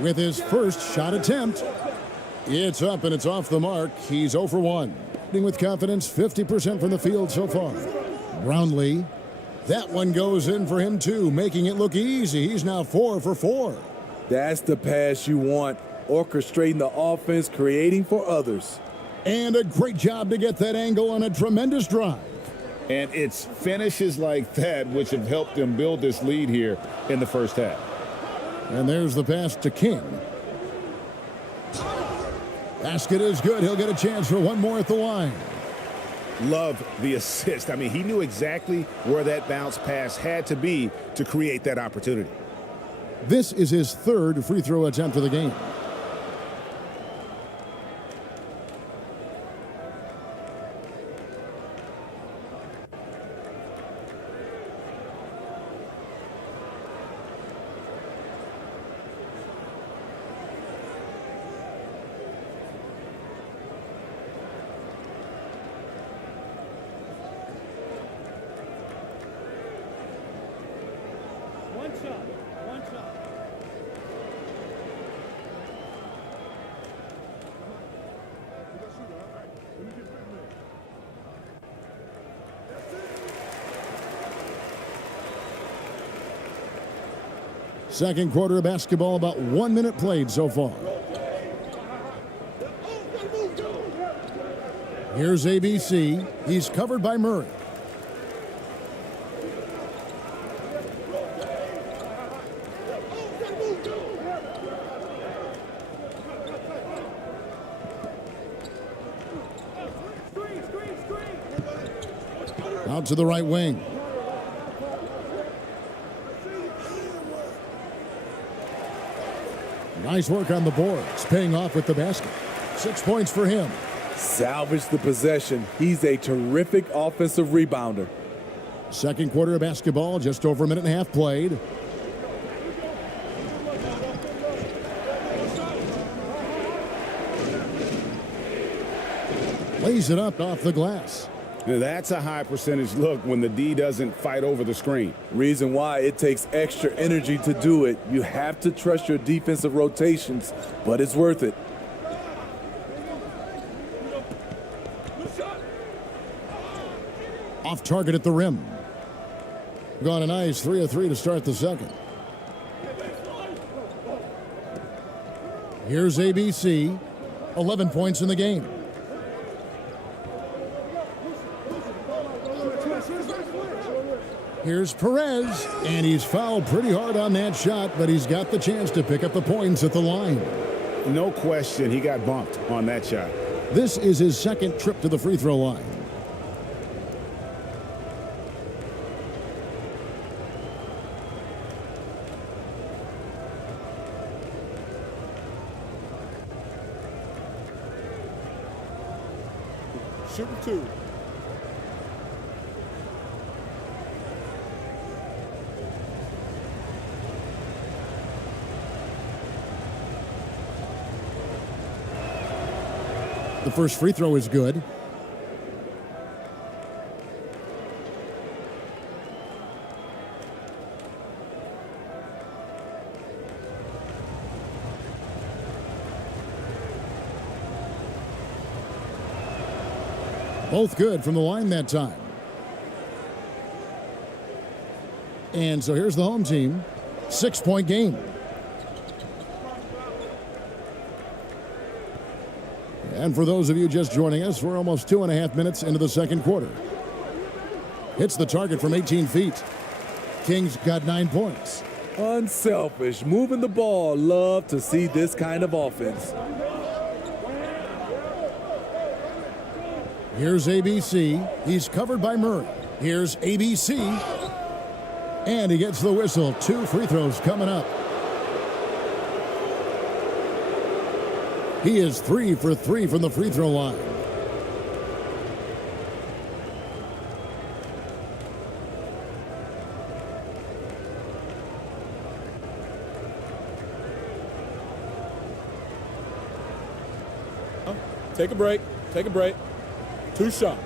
With his first shot attempt. It's up and it's off the mark. He's 0 for 1. With confidence, 50% from the field so far. Brownlee. That one goes in for him, too, making it look easy. He's now 4 for 4. That's the pass you want. Orchestrating the offense, creating for others. And a great job to get that angle on a tremendous drive. And it's finishes like that which have helped them build this lead here in the first half. And there's the pass to King. Basket is good. He'll get a chance for one more at the line. Love the assist. I mean, he knew exactly where that bounce pass had to be to create that opportunity. This is his third free throw attempt of the game. One shot. Second quarter of basketball, about 1 minute played so far. Here's ABC. He's covered by Murray. Out to the right wing. Nice work on the boards, paying off with the basket. 6 points for him. Salvage the possession. He's a terrific offensive rebounder. Second quarter of basketball, just over a minute and a half played. Lays it up off the glass. Now that's a high percentage look when the D doesn't fight over the screen. Reason why it takes extra energy to do it. You have to trust your defensive rotations, but it's worth it. Off target at the rim. Gone a nice 3 of 3 to start the second. Here's ABC. 11 points in the game. Here's Perez, and he's fouled pretty hard on that shot, but he's got the chance to pick up the points at the line. No question, he got bumped on that shot. This is his second trip to the free throw line. Shooting 2. The first free throw is good. Both good from the line that time. And so here's the home team. 6-point game. And for those of you just joining us, we're almost 2.5 minutes into the second quarter. Hits the target from 18 feet. Kings got 9 points. Unselfish, moving the ball. Love to see this kind of offense. Here's ABC. He's covered by Murray. Here's ABC. And he gets the whistle. 2 free throws coming up. He is 3 for 3 from the free throw line. Take a break. Take a break. 2 shots.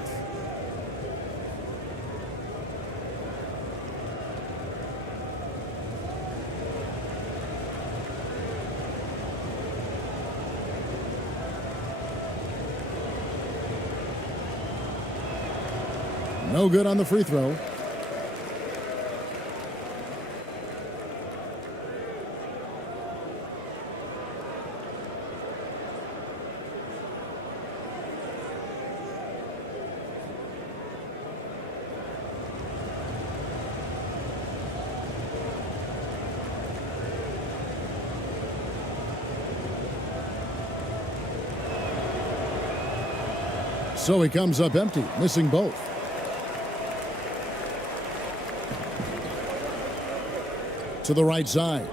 No good on the free throw. So he comes up empty, missing both. To the right side.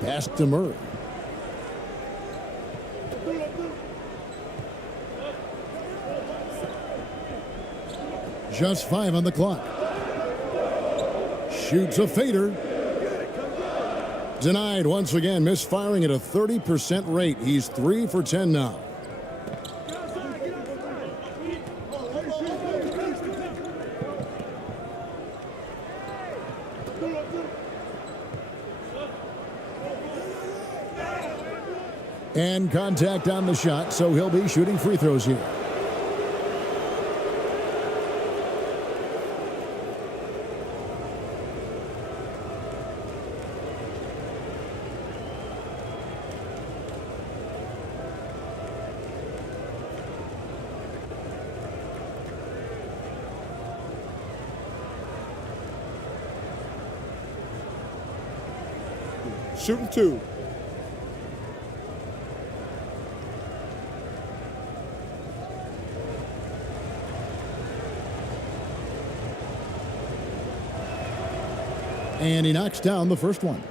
Pass to Murray. Just 5 on the clock. Shoots a fader. Denied once again, misfiring at a 30% rate. He's 3 for 10 now. And contact on the shot, so he'll be shooting free throws here. Shooting 2. And he knocks down the first one.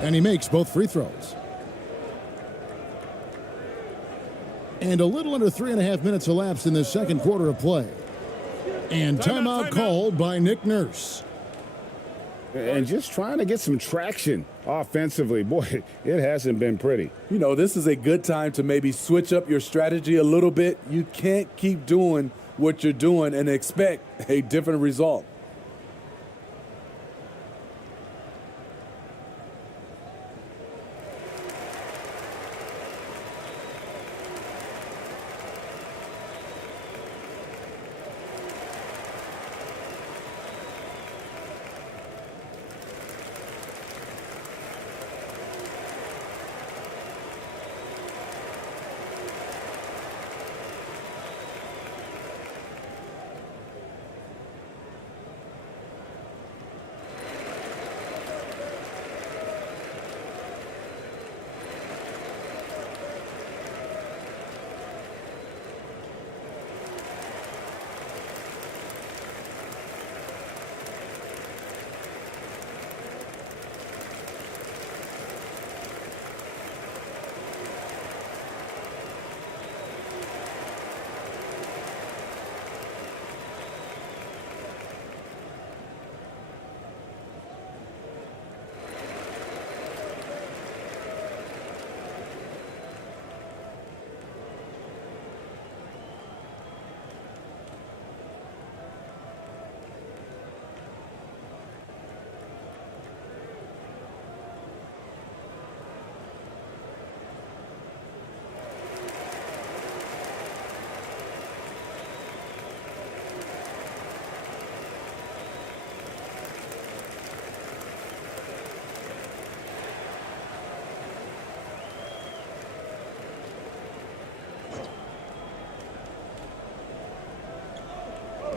And he makes both free throws. And a little under 3.5 minutes elapsed in the second quarter of play. And timeout called by Nick Nurse. And just trying to get some traction offensively. Boy, it hasn't been pretty. You know, this is a good time to maybe switch up your strategy a little bit. You can't keep doing what you're doing and expect a different result.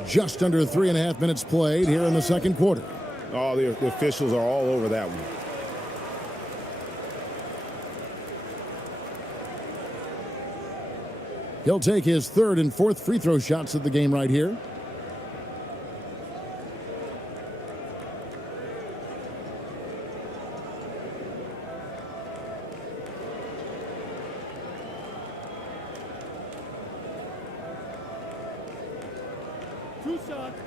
Just under 3.5 minutes played here in the second quarter. Oh, the officials are all over that one. He'll take his third and fourth free throw shots of the game right here. Two shots.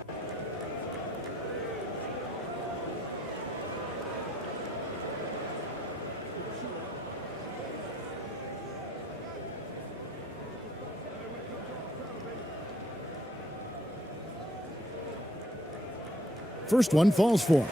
First one falls for him.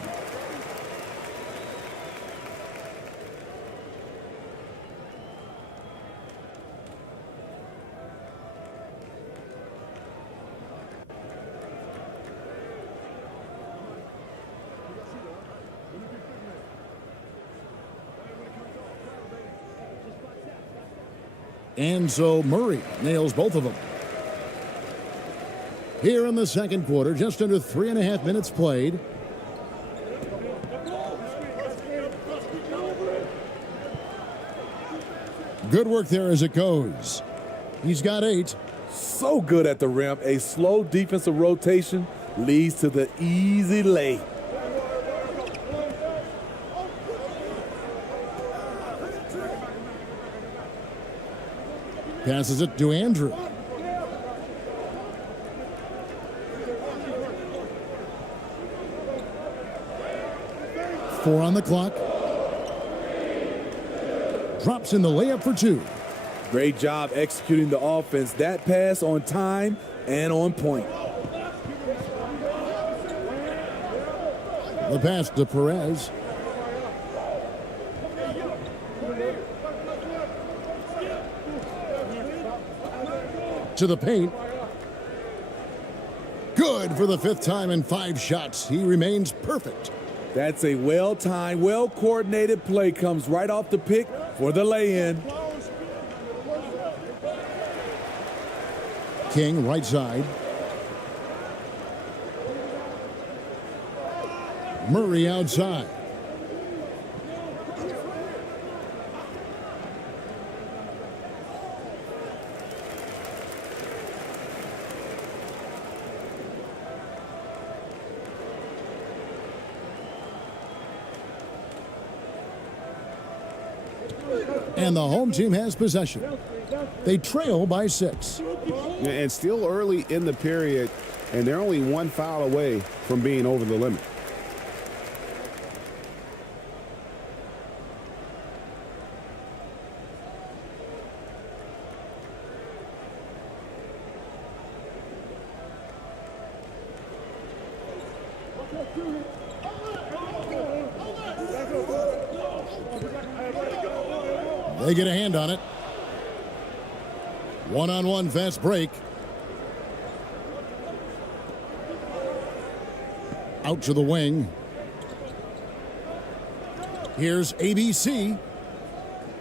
And so Murray nails both of them. Here in the second quarter, just under 3.5 minutes played. Good work there as it goes. He's got 8. So good at the rim. A slow defensive rotation leads to the easy lay. Passes it to Andrew. Four on the clock. Drops in the layup for 2. Great job executing the offense. That pass on time and on point. The pass to Perez. To the paint. Good for the 5th time in 5 shots. He remains perfect. That's a well-timed, well-coordinated play. Comes right off the pick for the lay-in. King right side. Murray outside. And the home team has possession. They trail by 6. And still early in the period, and they're only one foul away from being over the limit. They get a hand on it. One-on-one fast break. Out to the wing. Here's ABC.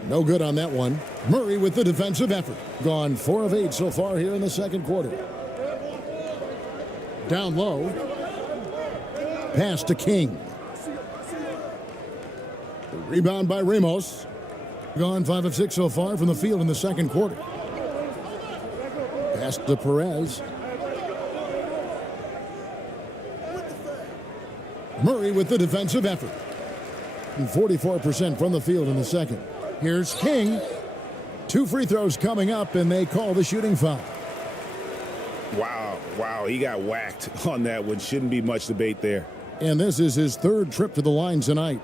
No good on that one. Murray with the defensive effort. Gone 4 of 8 so far here in the second quarter. Down low. Pass to King. Rebound by Ramos. Gone 5 of 6 so far from the field in the second quarter. Pass to Perez. Murray with the defensive effort. And 44% from the field in the second. Here's King. 2 free throws coming up, and they call the shooting foul. Wow, he got whacked on that one. Shouldn't be much debate there. And this is his 3rd trip to the line tonight.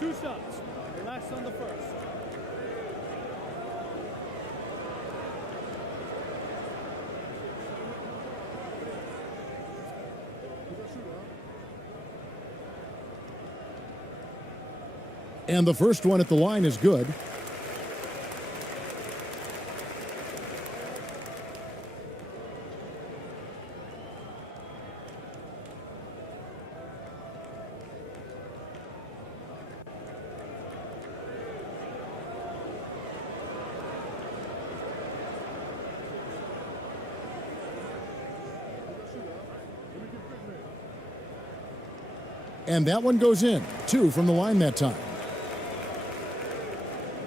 Two shots. Relax on the first. And the first one at the line is good. And that one goes in. 2 from the line that time.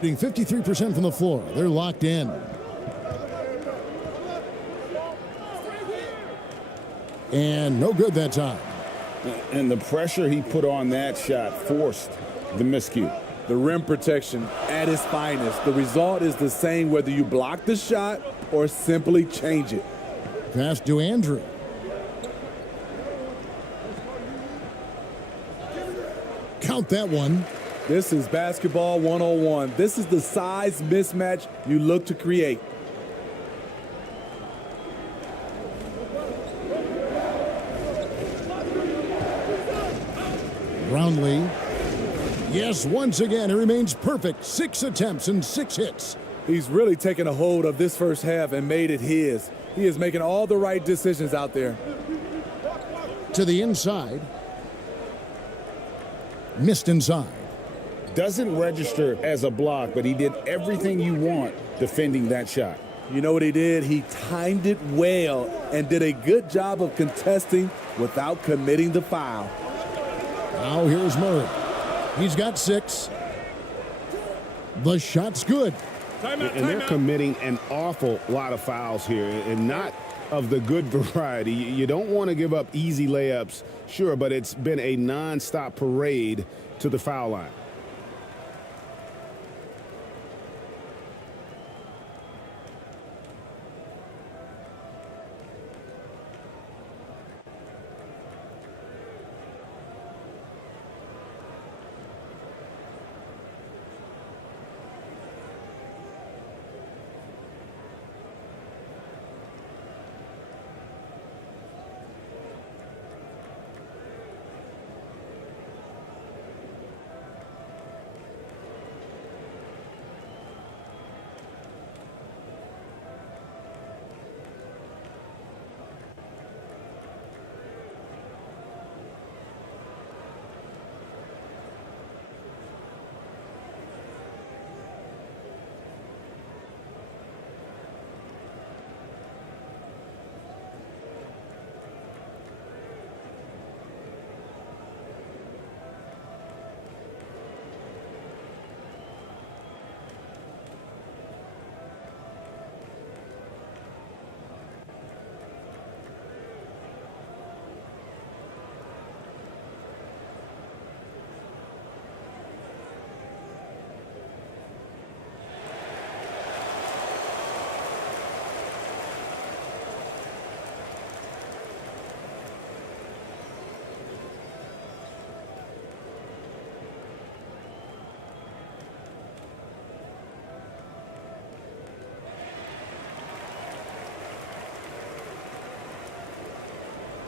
Being 53% from the floor. They're locked in. And no good that time. And the pressure he put on that shot forced the miscue. The rim protection at its finest. The result is the same whether you block the shot or simply change it. Pass to Andrew. Count that one. This is basketball 101. This is the size mismatch you look to create. Brownlee. Yes, once again, it remains perfect. 6 attempts and 6 hits. He's really taken a hold of this first half and made it his. He is making all the right decisions out there. To the inside. Missed inside. Doesn't register as a block, but he did everything you want defending that shot. You know what he did? He timed it well and did a good job of contesting without committing the foul. Now here's Murray. He's got 6. The shot's good. And they're committing an awful lot of fouls here, and not of the good variety. You don't want to give up easy layups, sure, but it's been a nonstop parade to the foul line.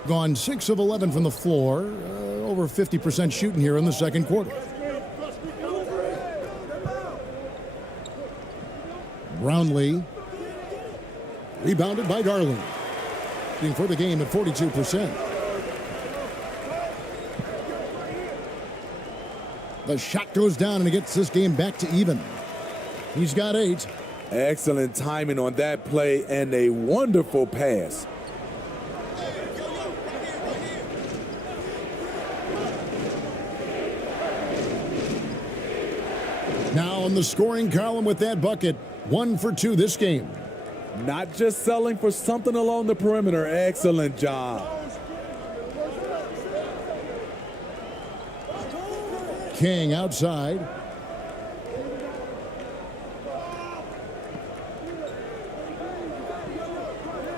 Gone 6 of 11 from the floor. Over 50% shooting here in the second quarter. Brownlee. Rebounded by Darling. Looking for the game at 42%. The shot goes down and it gets this game back to even. He's got 8. Excellent timing on that play and a wonderful pass. Now on the scoring column with that bucket. 1 for 2 this game. Not just selling for something along the perimeter. Excellent job. King outside.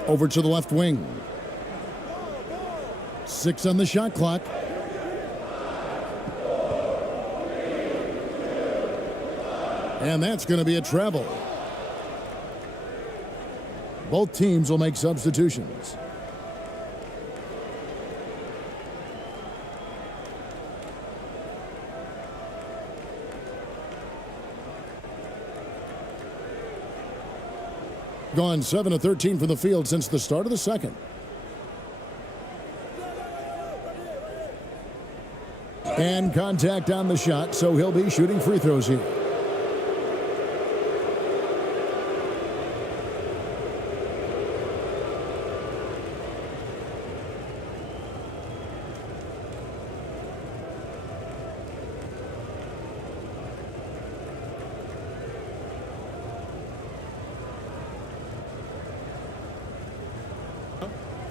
Over to the left wing. 6 on the shot clock. And that's going to be a travel. Both teams will make substitutions. Gone 7 of 13 from the field since the start of the second. And contact on the shot, so he'll be shooting free throws here.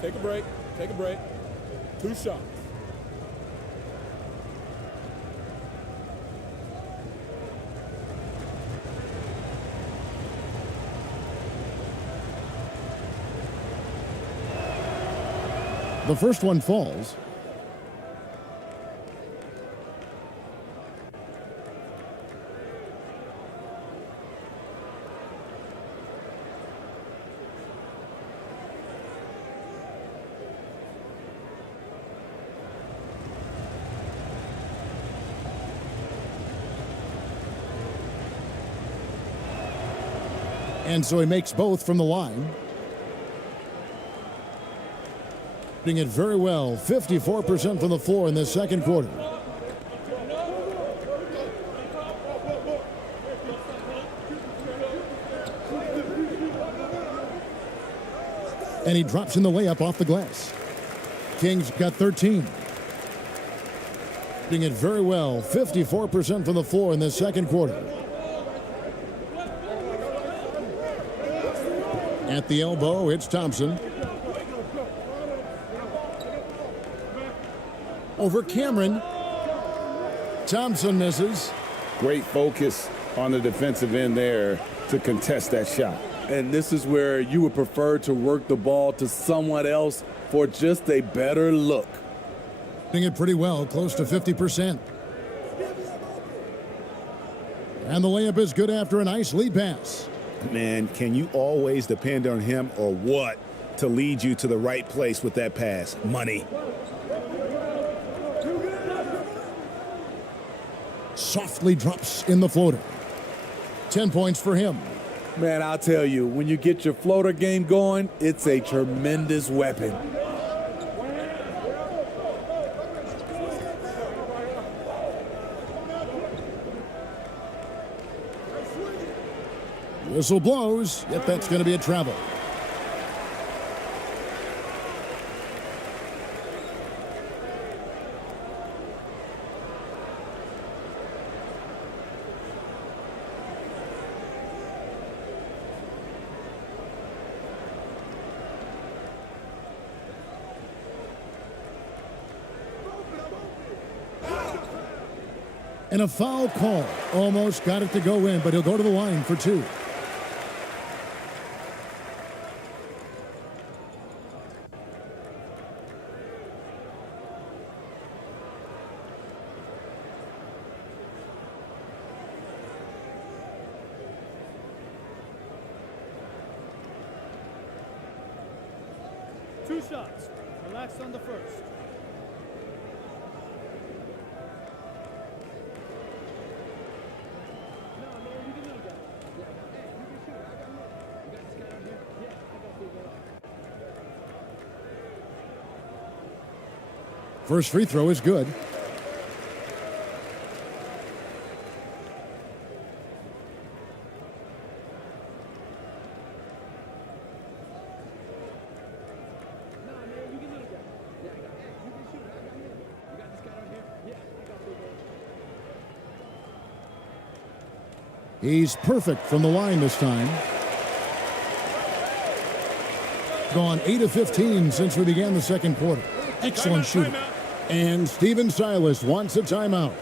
Take a break. Take a break. 2 shots. The first one falls. And so he makes both from the line. Doing it very well. 54% from the floor in this second quarter. And he drops in the layup off the glass. King's got 13. Doing it very well. 54% from the floor in this second quarter. At the elbow, it's Thompson. Over Cameron. Thompson misses. Great focus on the defensive end there to contest that shot. And this is where you would prefer to work the ball to someone else for just a better look. Doing it pretty well, close to 50%. And the layup is good after a nice lead pass. Man, can you always depend on him or what to lead you to the right place with that pass? Money. Softly drops in the floater. 10 points for him. Man, I'll tell you, when you get your floater game going, it's a tremendous weapon. Whistle blows, yet that's going to be a travel. And a foul call. Almost got it to go in, but he'll go to the line for 2. Two shots. Relax on the first. First free throw is good. He's perfect from the line this time. Gone 8 of 15 since we began the second quarter. Excellent shooting. And Steven Silas wants a timeout.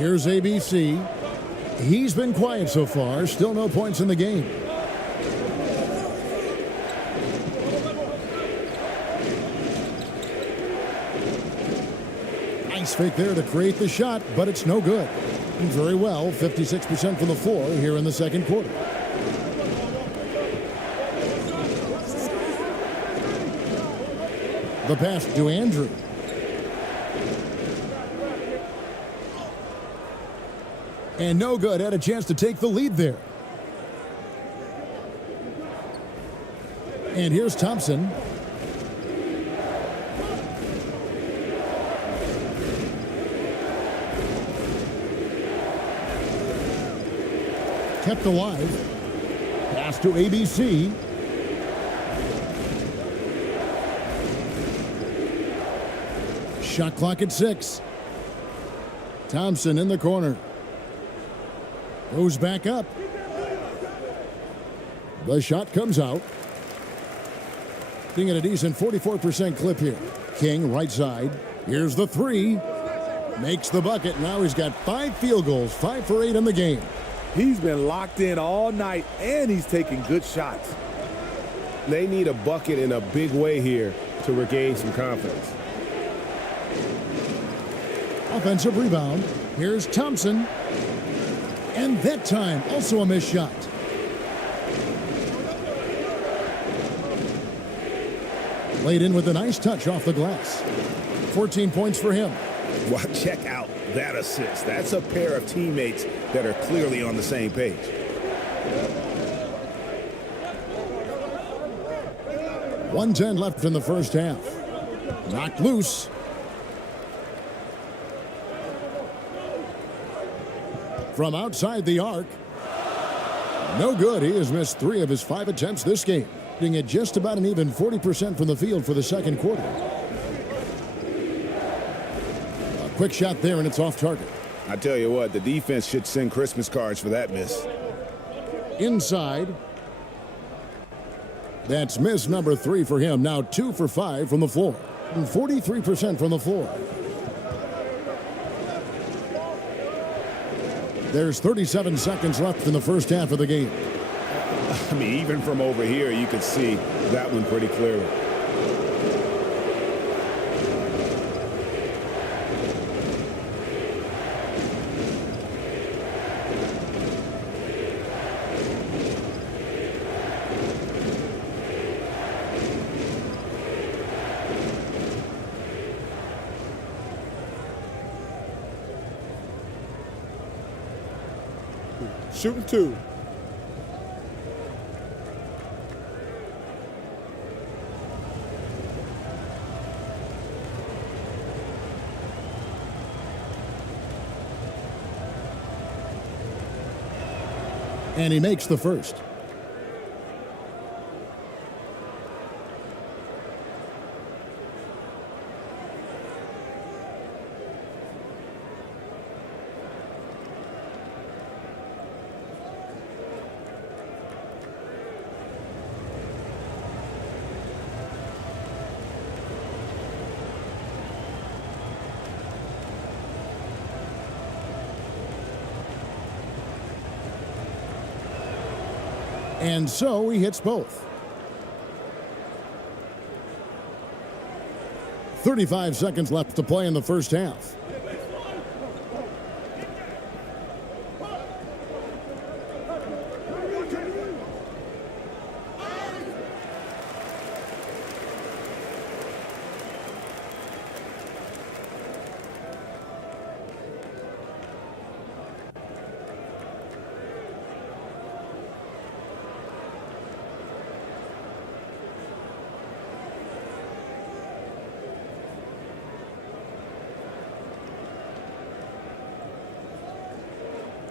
Here's ABC. He's been quiet so far. Still no points in the game. Nice fake there to create the shot, but it's no good. Very well, 56% from the floor here in the second quarter. The pass to Andrew. And no good. Had a chance to take the lead there. And here's Thompson. Kept alive. Pass to ABC. Shot clock at 6. Thompson in the corner. Goes back up. The shot comes out. Being at a decent 44% clip here. King right side. Here's the three. Makes the bucket. Now he's got 5 field goals. 5 for 8 in the game. He's been locked in all night, and he's taking good shots. They need a bucket in a big way here to regain some confidence. Offensive rebound. Here's Thompson. And that time, also a missed shot. Laid in with a nice touch off the glass. 14 points for him. Well, check out that assist. That's a pair of teammates that are clearly on the same page. .110 left in the first half. Knocked loose. From outside the arc. No good. He has missed 3 of his 5 attempts this game. Being at just about an even 40% from the field for the second quarter. A quick shot there, and it's off target. I tell you what, the defense should send Christmas cards for that miss. Inside. That's miss number 3 for him. Now 2 for 5 from the floor. 43% from the floor. There's 37 seconds left in the first half of the game. I mean, even from over here, you could see that one pretty clearly. Shooting 2. And he makes the first. And so he hits both. 35 seconds left to play in the first half.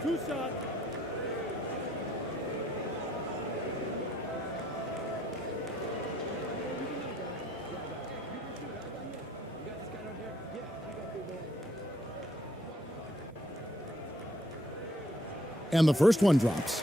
Two shot. And the first one drops.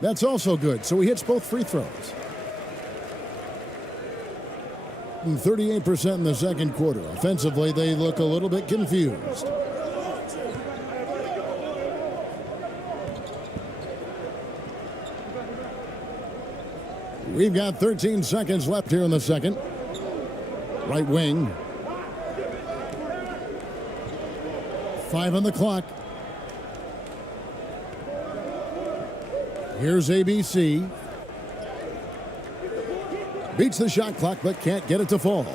That's also good, so he hits both free throws. 38% in the second quarter. Offensively, they look a little bit confused. We've got 13 seconds left here in the second. Right wing. 5 on the clock. Here's ABC. Beats the shot clock, but can't get it to fall.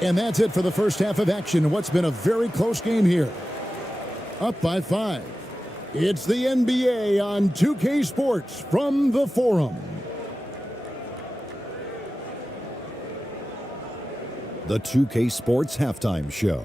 And that's it for the first half of action. What's been a very close game here. Up by 5. It's the NBA on 2K Sports from the Forum. The 2K Sports Halftime Show.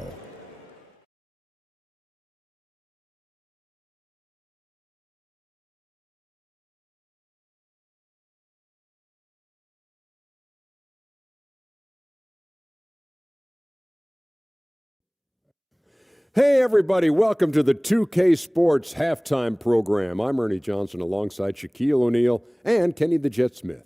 Hey, everybody. Welcome to the 2K Sports Halftime Program. I'm Ernie Johnson alongside Shaquille O'Neal and Kenny the Jet Smith.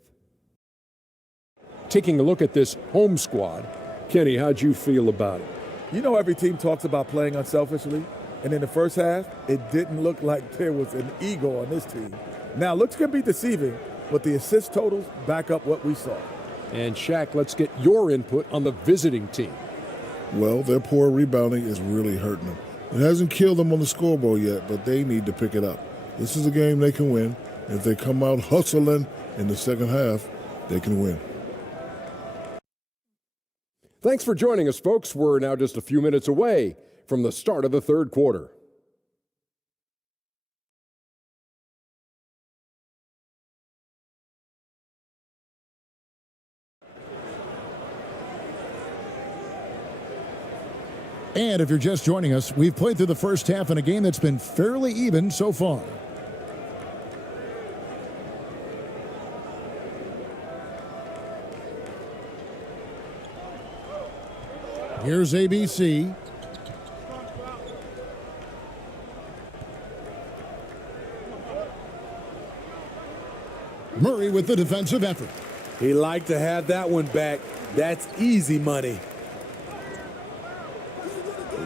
Taking a look at this home squad, Kenny, how'd you feel about it? You know, every team talks about playing unselfishly, and in the first half, it didn't look like there was an ego on this team. Now, looks can be deceiving, but the assist totals back up what we saw. And Shaq, let's get your input on the visiting team. Well, their poor rebounding is really hurting them. It hasn't killed them on the scoreboard yet, but they need to pick it up. This is a game they can win. If they come out hustling in the second half, they can win. Thanks for joining us, folks. We're now just a few minutes away from the start of the third quarter. And if you're just joining us, we've played through the first half in a game that's been fairly even so far. Here's ABC. Murray with the defensive effort. He liked to have that one back. That's easy money.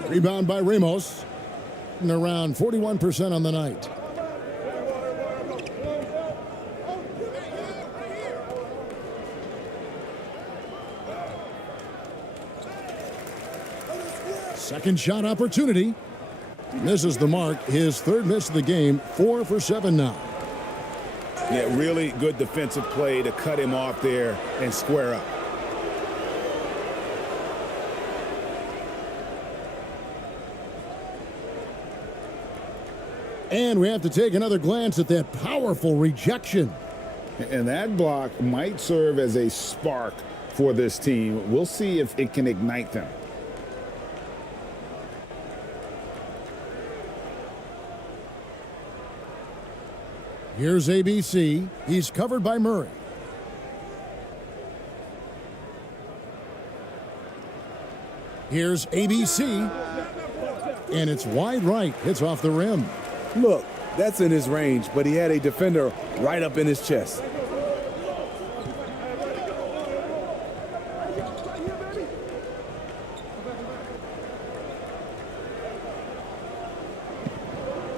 Rebound by Ramos. And around 41% on the night. Second shot opportunity. Misses the mark. His third miss of the game. 4 for 7 now. Yeah, really good defensive play to cut him off there and square up. And we have to take another glance at that powerful rejection. And that block might serve as a spark for this team. We'll see if it can ignite them. Here's ABC. He's covered by Murray. Here's ABC. And it's wide right. It's off the rim. Look, that's in his range, but he had a defender right up in his chest.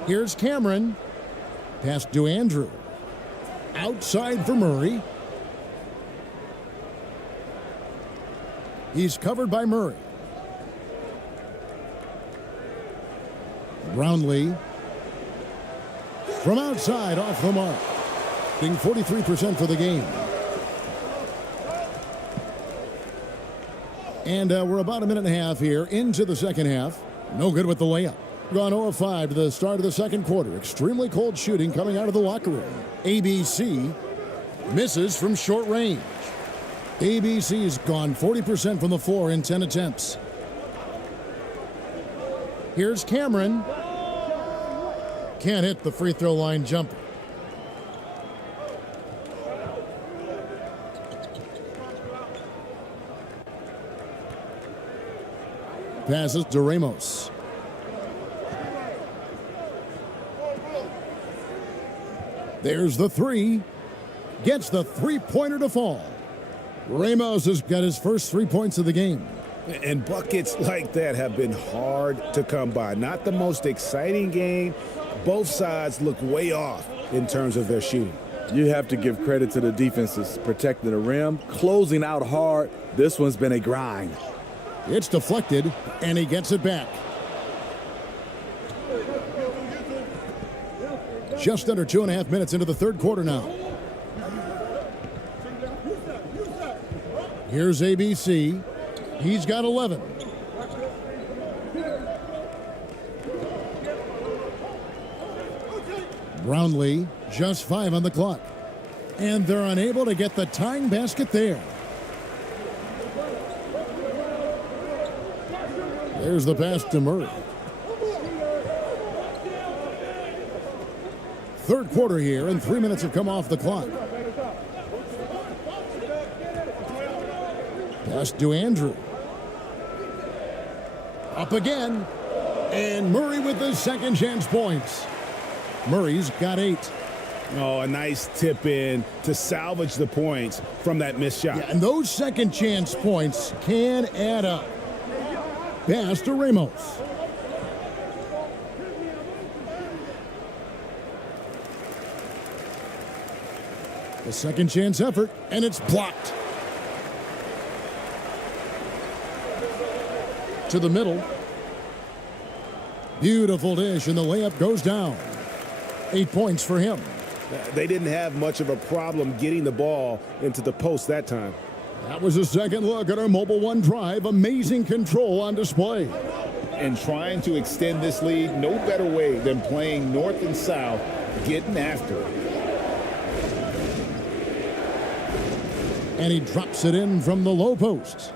Here's Cameron. Pass to Andrew. Outside for Murray. He's covered by Murray. Brownlee. From outside, off the mark. Being 43% for the game. And we're about a minute and a half here into the second half. No good with the layup. Gone 0 of 5 to the start of the second quarter. Extremely cold shooting coming out of the locker room. ABC misses from short range. ABC's gone 40% from the floor in 10 attempts. Here's Cameron. Can't hit the free throw line jumper. Passes to Ramos. There's the three. Gets the three-pointer to fall. Ramos has got his first 3 points of the game. And buckets like that have been hard to come by. Not the most exciting game. Both sides look way off in terms of their shooting. You have to give credit to the defenses protecting the rim, closing out hard. This one's been a grind. It's deflected, and he gets it back. Just under 2.5 minutes into the third quarter now. Here's ABC. He's got 11. Brownlee, just 5 on the clock. And they're unable to get the tying basket there. There's the pass to Murray. Third quarter here, and 3 minutes have come off the clock. Pass to Andrew. Up again. And Murray with the second chance points. Murray's got 8. Oh, a nice tip in to salvage the points from that missed shot. Yeah, and those second chance points can add up. Pass to Ramos. The second chance effort, and it's blocked. To the middle. Beautiful dish, and the layup goes down. 8 points for him. They didn't have much of a problem getting the ball into the post that time. That was a second look at our Mobile One drive. Amazing control on display. And trying to extend this lead, no better way than playing north and south, getting after it. And he drops it in from the low post.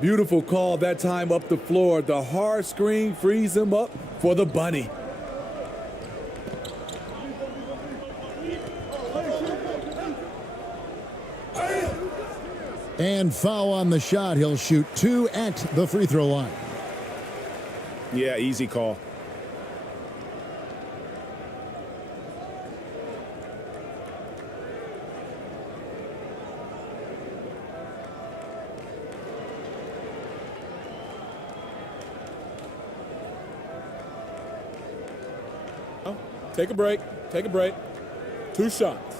Beautiful call that time up the floor. The hard screen frees him up for the bunny. And foul on the shot. He'll shoot 2 at the free throw line. Yeah, easy call. Take a break. Take a break. 2 shots.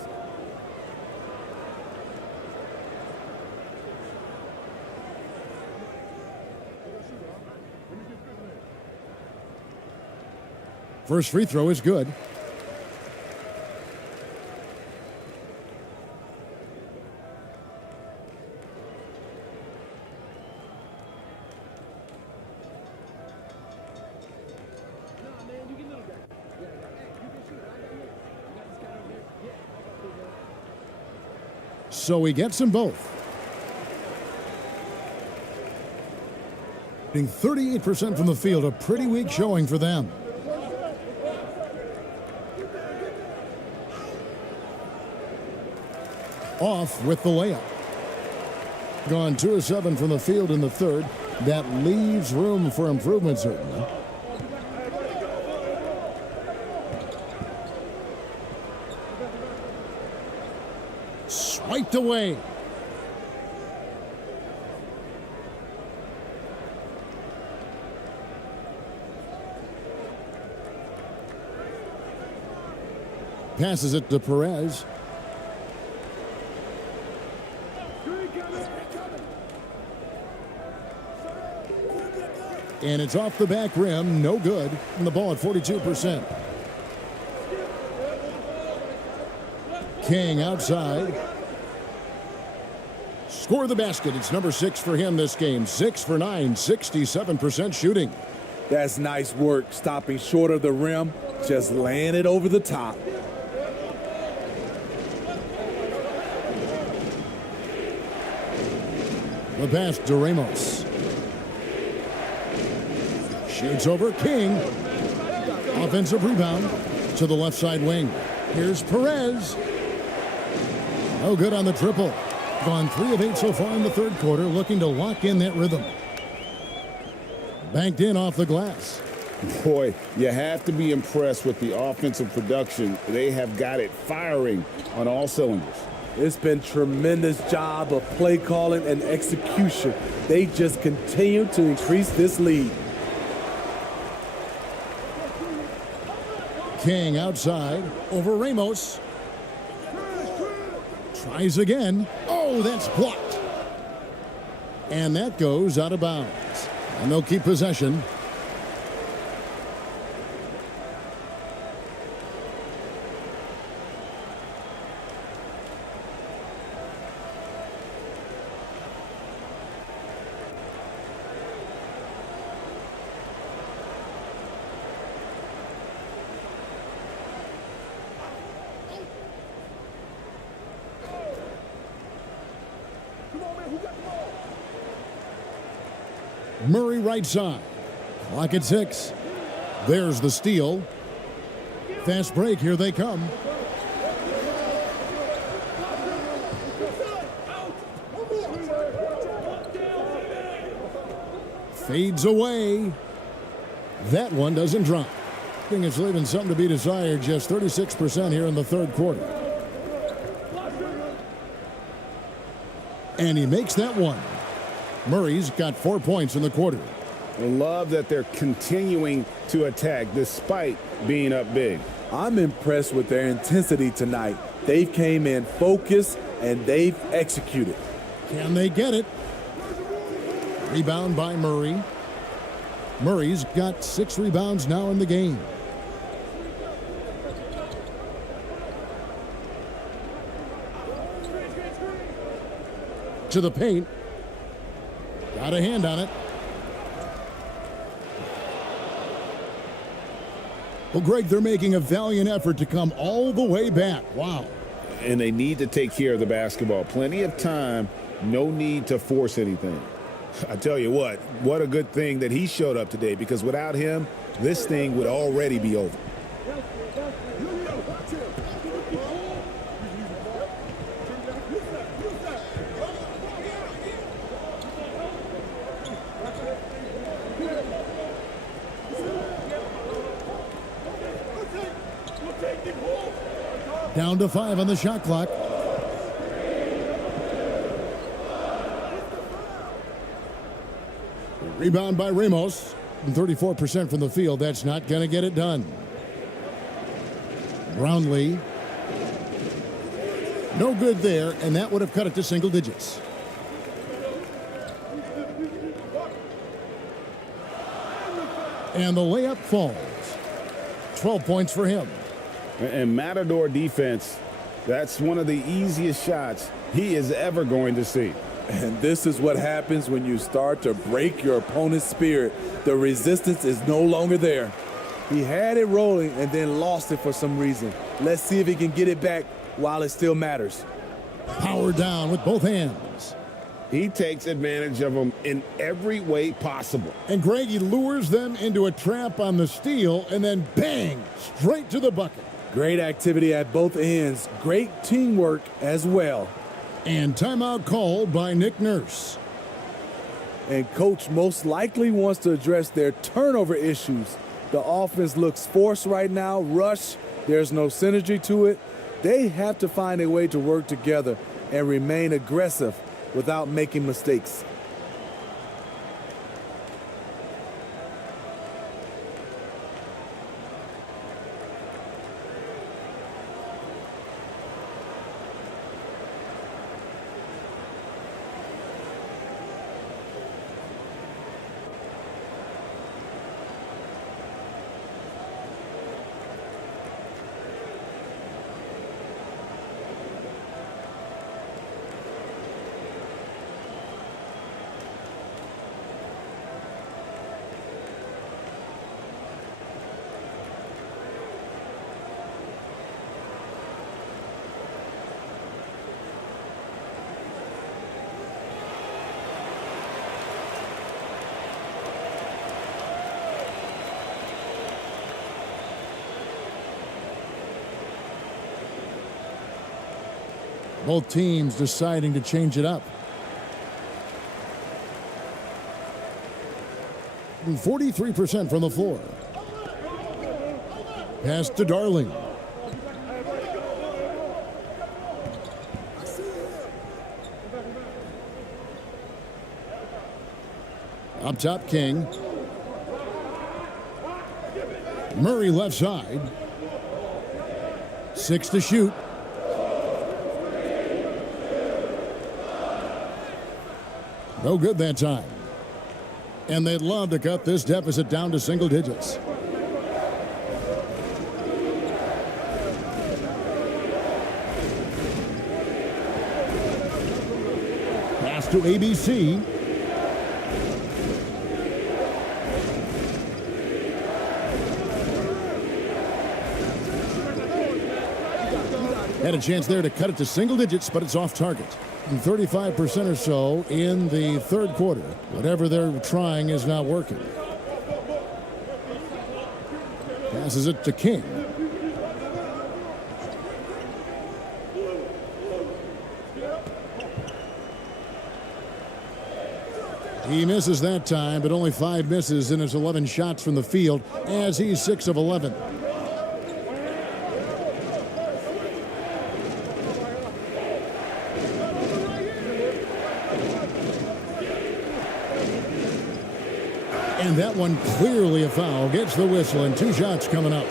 First free throw is good. So he gets them both. 38% from the field, a pretty weak showing for them. Off with the layup. Gone 2 of 7 from the field in the third. That leaves room for improvement, certainly. Swiped away. Passes it to Perez. And it's off the back rim, no good. And the ball at 42%. King outside. Score the basket. It's number 6 for him this game. 6 for 9, 67% shooting. That's nice work, stopping short of the rim, just laying it over the top. The pass to Ramos. Shoots over King. Offensive rebound to the left side wing. Here's Perez. No good on the triple. Gone 3 of 8 so far in the third quarter, looking to lock in that rhythm. Banked in off the glass. Boy, you have to be impressed with the offensive production. They have got it firing on all cylinders. It's been tremendous job of play calling and execution. They just continue to increase this lead. King outside over Ramos. Tries again. Oh, that's blocked. And that goes out of bounds. And they'll keep possession. Murray right side. Clock at 6. There's the steal. Fast break. Here they come. Fades away. That one doesn't drop. I think it's leaving something to be desired. Just 36% here in the third quarter. And he makes that one. Murray's got 4 points in the quarter. I love that they're continuing to attack despite being up big. I'm impressed with their intensity tonight. They came in focused and they've executed. Can they get it? Rebound by Murray. Murray's got 6 rebounds now in the game. To the paint. Got a hand on it. Well, Greg, they're making a valiant effort to come all the way back. Wow. And they need to take care of the basketball. Plenty of time. No need to force anything. I tell you what a good thing that he showed up today, because without him, this thing would already be over. Down to 5 on the shot clock. Rebound by Ramos. 34% from the field. That's not going to get it done. Brownlee. No good there, and that would have cut it to single digits. And the layup falls. 12 points for him. And Matador defense, that's one of the easiest shots he is ever going to see. And this is what happens when you start to break your opponent's spirit. The resistance is no longer there. He had it rolling and then lost it for some reason. Let's see if he can get it back while it still matters. Power down with both hands. He takes advantage of them in every way possible. And Greg, he lures them into a trap on the steal and then bang, straight to the bucket. Great activity at both ends. Great teamwork as well. And timeout called by Nick Nurse. And coach most likely wants to address their turnover issues. The offense looks forced right now, rush. There's no synergy to it. They have to find a way to work together and remain aggressive without making mistakes. Both teams deciding to change it up. 43% from the floor. Pass to Darling. Up top, King. Murray left side. 6 to shoot. No good that time. And they'd love to cut this deficit down to single digits. Pass to ABC. Had a chance there to cut it to single digits, but it's off target. 35% or so in the third quarter. Whatever they're trying is not working. Passes it to King. He misses that time, but only 5 misses in his 11 shots from the field as he's 6 of 11. And that one clearly a foul. Gets the whistle and 2 shots coming up.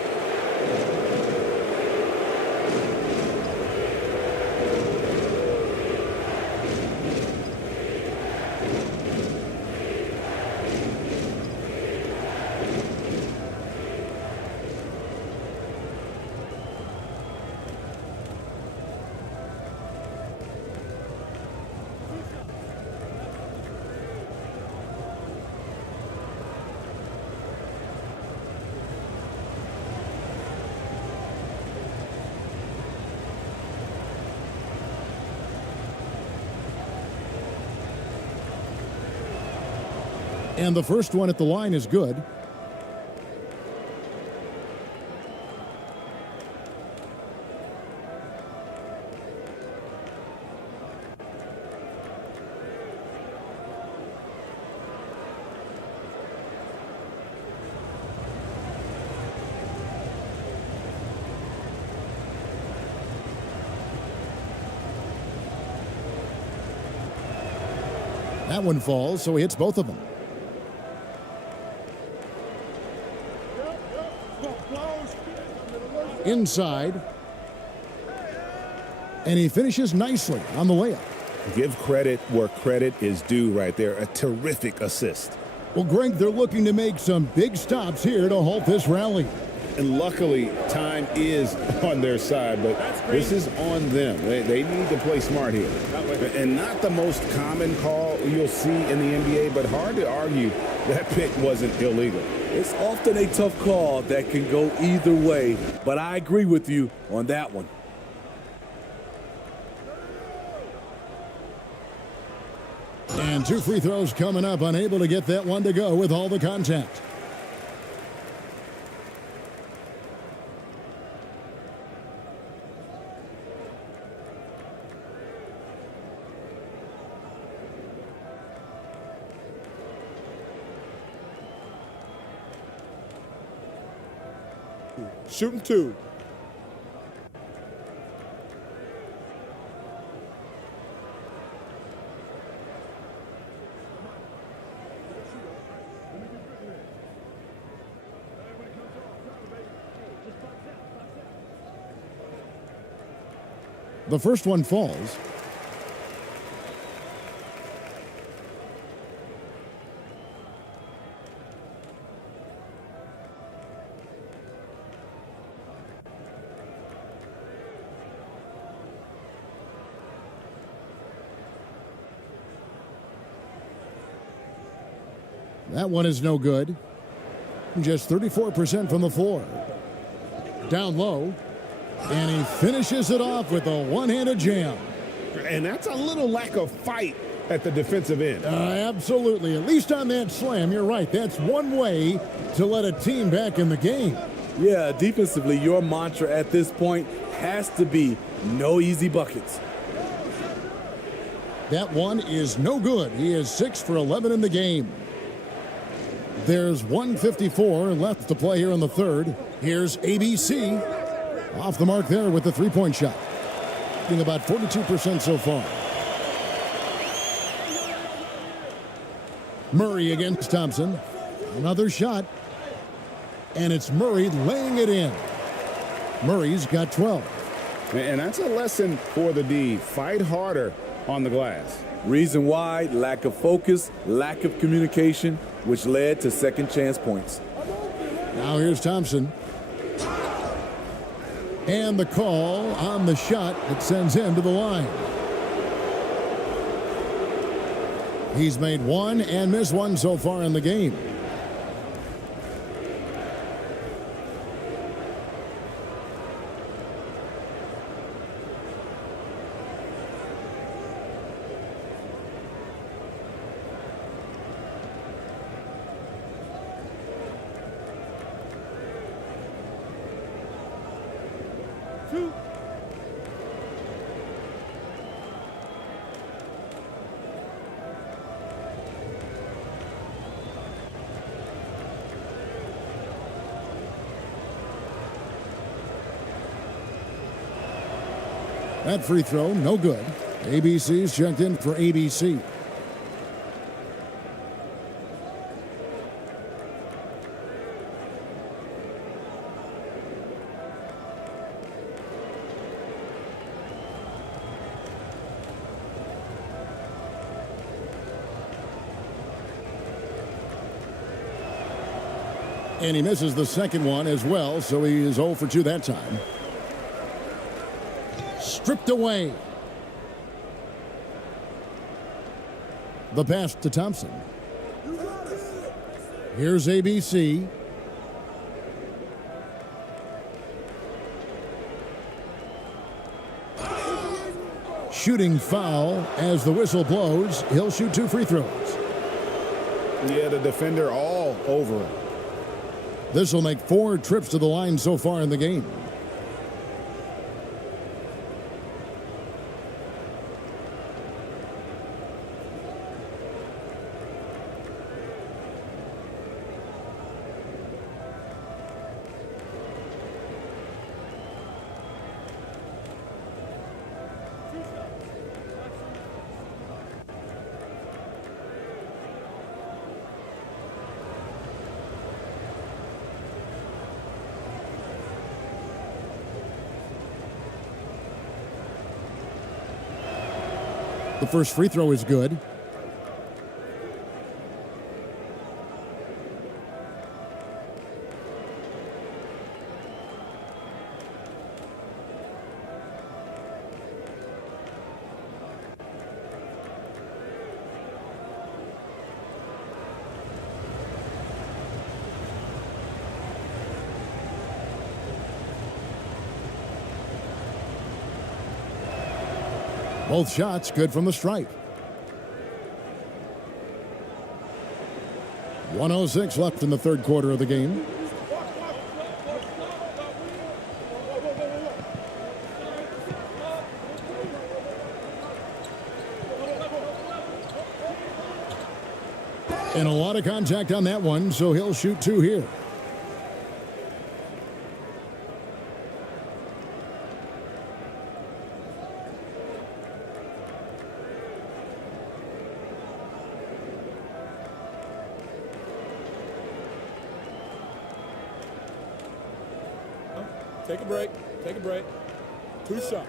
And the first one at the line is good. That one falls, so he hits both of them. Inside. And he finishes nicely on the layup. Give credit where credit is due right there. A terrific assist. Well, Greg, they're looking to make some big stops here to halt this rally. And luckily, time is on their side, but this is on them. They need to play smart here. And not the most common call you'll see in the NBA, but hard to argue that pick wasn't illegal. It's often a tough call that can go either way, but I agree with you on that one. And 2 free throws coming up, unable to get that one to go with all the contact. Shooting 2. The first one falls. That one is no good. Just 34% from the floor. Down low. And he finishes it off with a one-handed jam. And that's a little lack of fight at the defensive end. Absolutely. At least on that slam, you're right. That's one way to let a team back in the game. Yeah, defensively, your mantra at this point has to be no easy buckets. That one is no good. He is 6 for 11 in the game. There's 1:54 left to play here in the third. Here's ABC. Off the mark there with the three-point shot. Getting about 42% so far. Murray against Thompson. Another shot. And it's Murray laying it in. Murray's got 12. And that's a lesson for the D. Fight harder on the glass. Reason why: lack of focus, lack of communication, which led to second chance points. Now here's Thompson. And the call on the shot that sends him to the line. He's made one and missed one so far in the game. That free throw, no good. ABC's checked in for ABC. And he misses the second one as well, so he is 0 for 2 that time. Stripped away. The pass to Thompson. Here's ABC. Shooting foul as the whistle blows. He'll shoot 2 free throws. Yeah, the defender all over him. This will make 4 trips to the line so far in the game. The first free throw is good. Both shots good from the stripe. 1:06 left in the third quarter of the game. And a lot of contact on that one, so he'll shoot 2 here. Take a break. Take a break. 2 shots.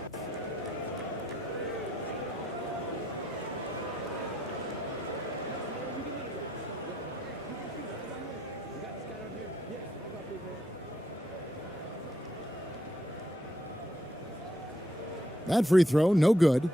That free throw, no good.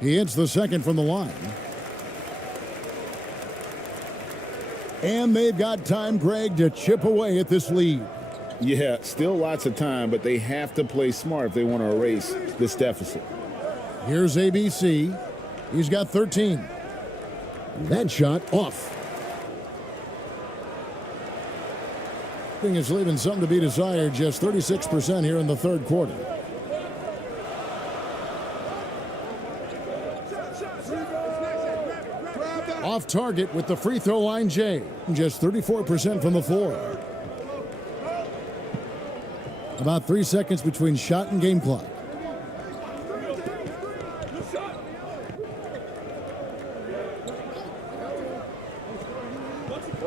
He hits the second from the line. And they've got time, Greg, to chip away at this lead. Yeah, still lots of time, but they have to play smart if they want to erase this deficit. Here's ABC. He's got 13. That shot off. Thing is leaving something to be desired, just 36% here in the third quarter. Off target with the free throw line, Jay. Just 34% from the floor. About 3 seconds between shot and game clock.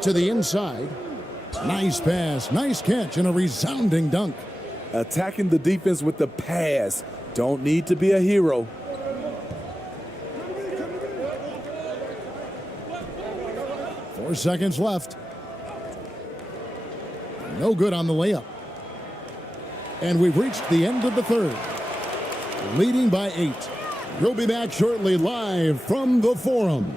To the inside. Nice pass, nice catch, and a resounding dunk. Attacking the defense with the pass. Don't need to be a hero. Four seconds left. No good on the layup. And we've reached the end of the third. Leading by 8. We'll be back shortly live from the Forum.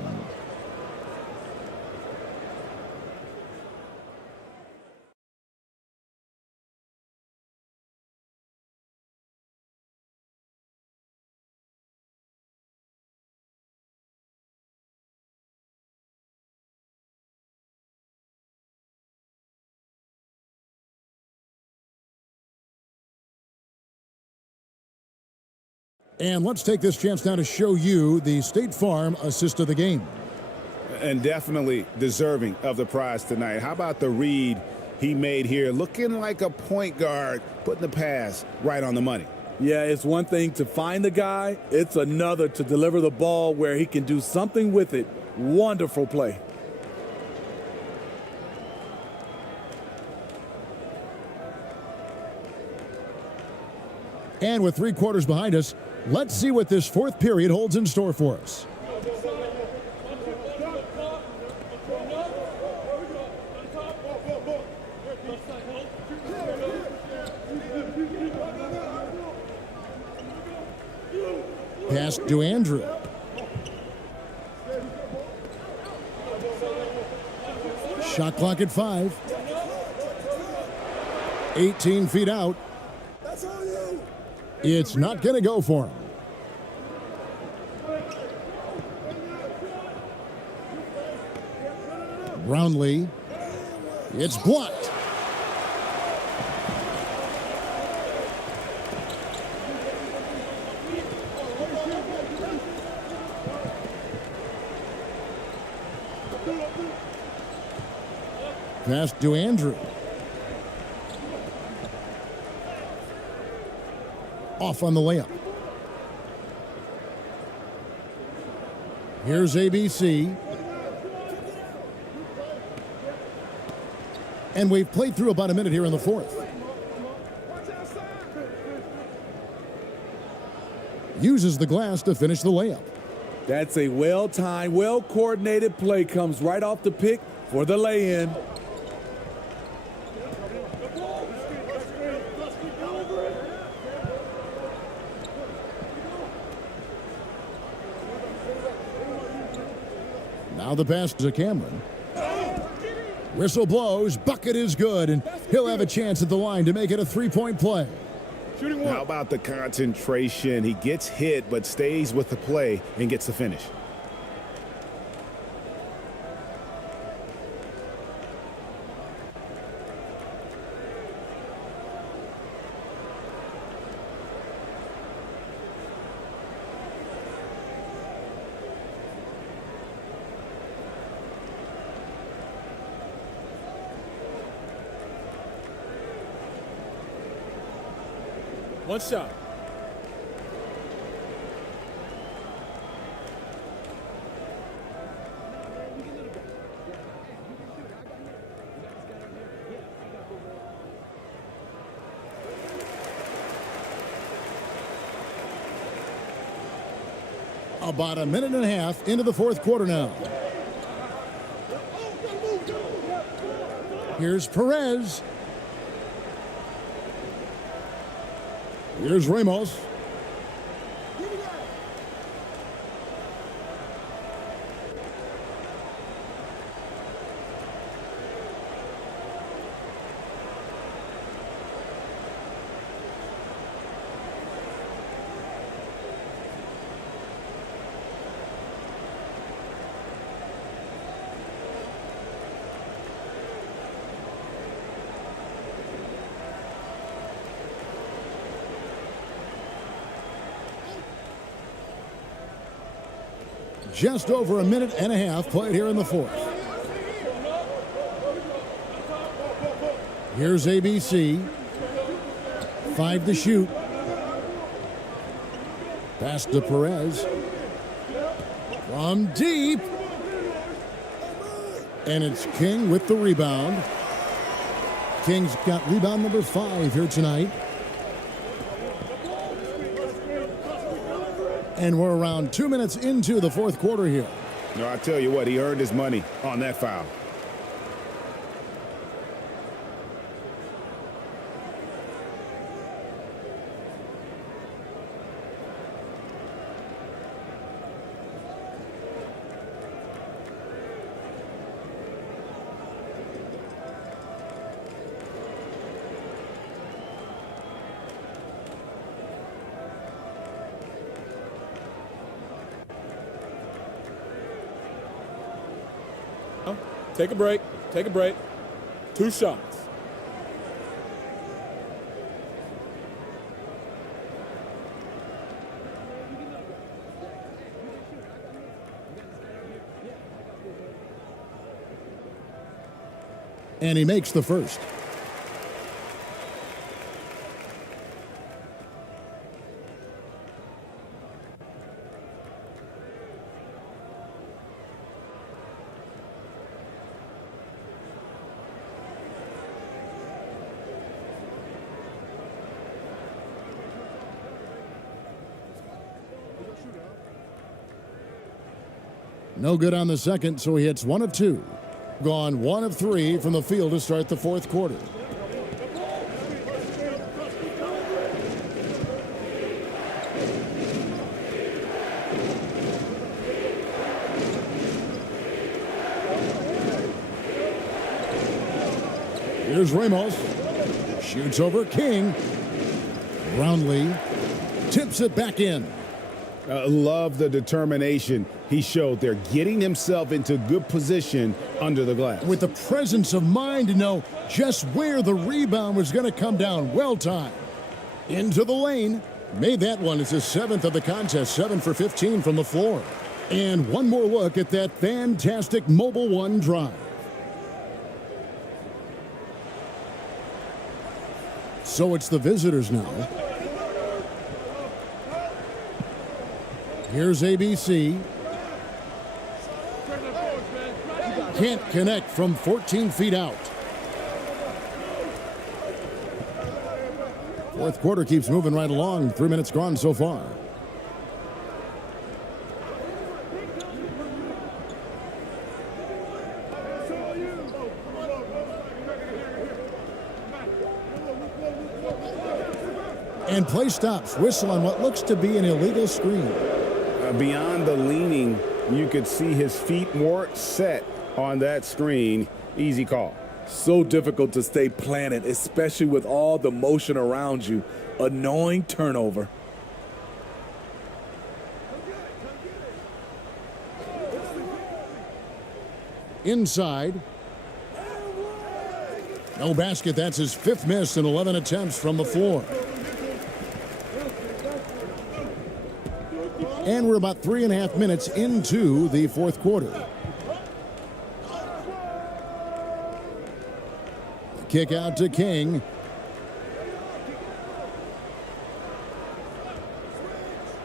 And let's take this chance now to show you the State Farm assist of the game. And definitely deserving of the prize tonight. How about the read he made here? Looking like a point guard, putting the pass right on the money. Yeah, it's one thing to find the guy. It's another to deliver the ball where he can do something with it. Wonderful play. And with 3 quarters behind us, let's see what this fourth period holds in store for us. Pass to Andrew. Shot clock at 5. 18 feet out. It's not going to go for him. Brownlee. It's blocked. Pass to Andrew. Off on the layup. Here's ABC. And we've played through about a minute here in the fourth. Uses the glass to finish the layup. That's a well-timed, well-coordinated play. Comes right off the pick for the lay-in. Now the pass to Cameron. Whistle blows, bucket is good, and he'll have a chance at the line to make it a three-point play. How about the concentration? He gets hit but stays with the play and gets the finish. One shot. About a minute and a half into the fourth quarter now. Here's Perez. Here's Ramos. Just over a minute and a half played here in the fourth. Here's ABC. 5 to shoot. Pass to Perez. From deep. And it's King with the rebound. King's got rebound number 5 here tonight. And we're around 2 minutes into the fourth quarter here. No, I tell you what, he earned his money on that foul. Take a break. Take a break. 2 shots. And he makes the first. No good on the second, so he hits 1 of 2. Gone 1 of 3 from the field to start the fourth quarter. Here's Ramos. Shoots over King. Brownlee tips it back in. Love the determination he showed there, getting himself into good position under the glass. With the presence of mind to know just where the rebound was going to come down. Well timed. Into the lane. Made that one. It's his 7th of the contest. 7 for 15 from the floor. And one more look at that fantastic Mobile One drive. So it's the visitors now. Here's ABC. Can't connect from 14 feet out. Fourth quarter keeps moving right along. 3 minutes gone so far. And play stops. Whistle on what looks to be an illegal screen. Beyond the leaning, you could see his feet more set on that screen. Easy call. So difficult to stay planted, especially with all the motion around you. Annoying turnover. Inside. No basket. That's his 5th miss in 11 attempts from the floor. And we're about 3.5 minutes into the fourth quarter. Kick out to King.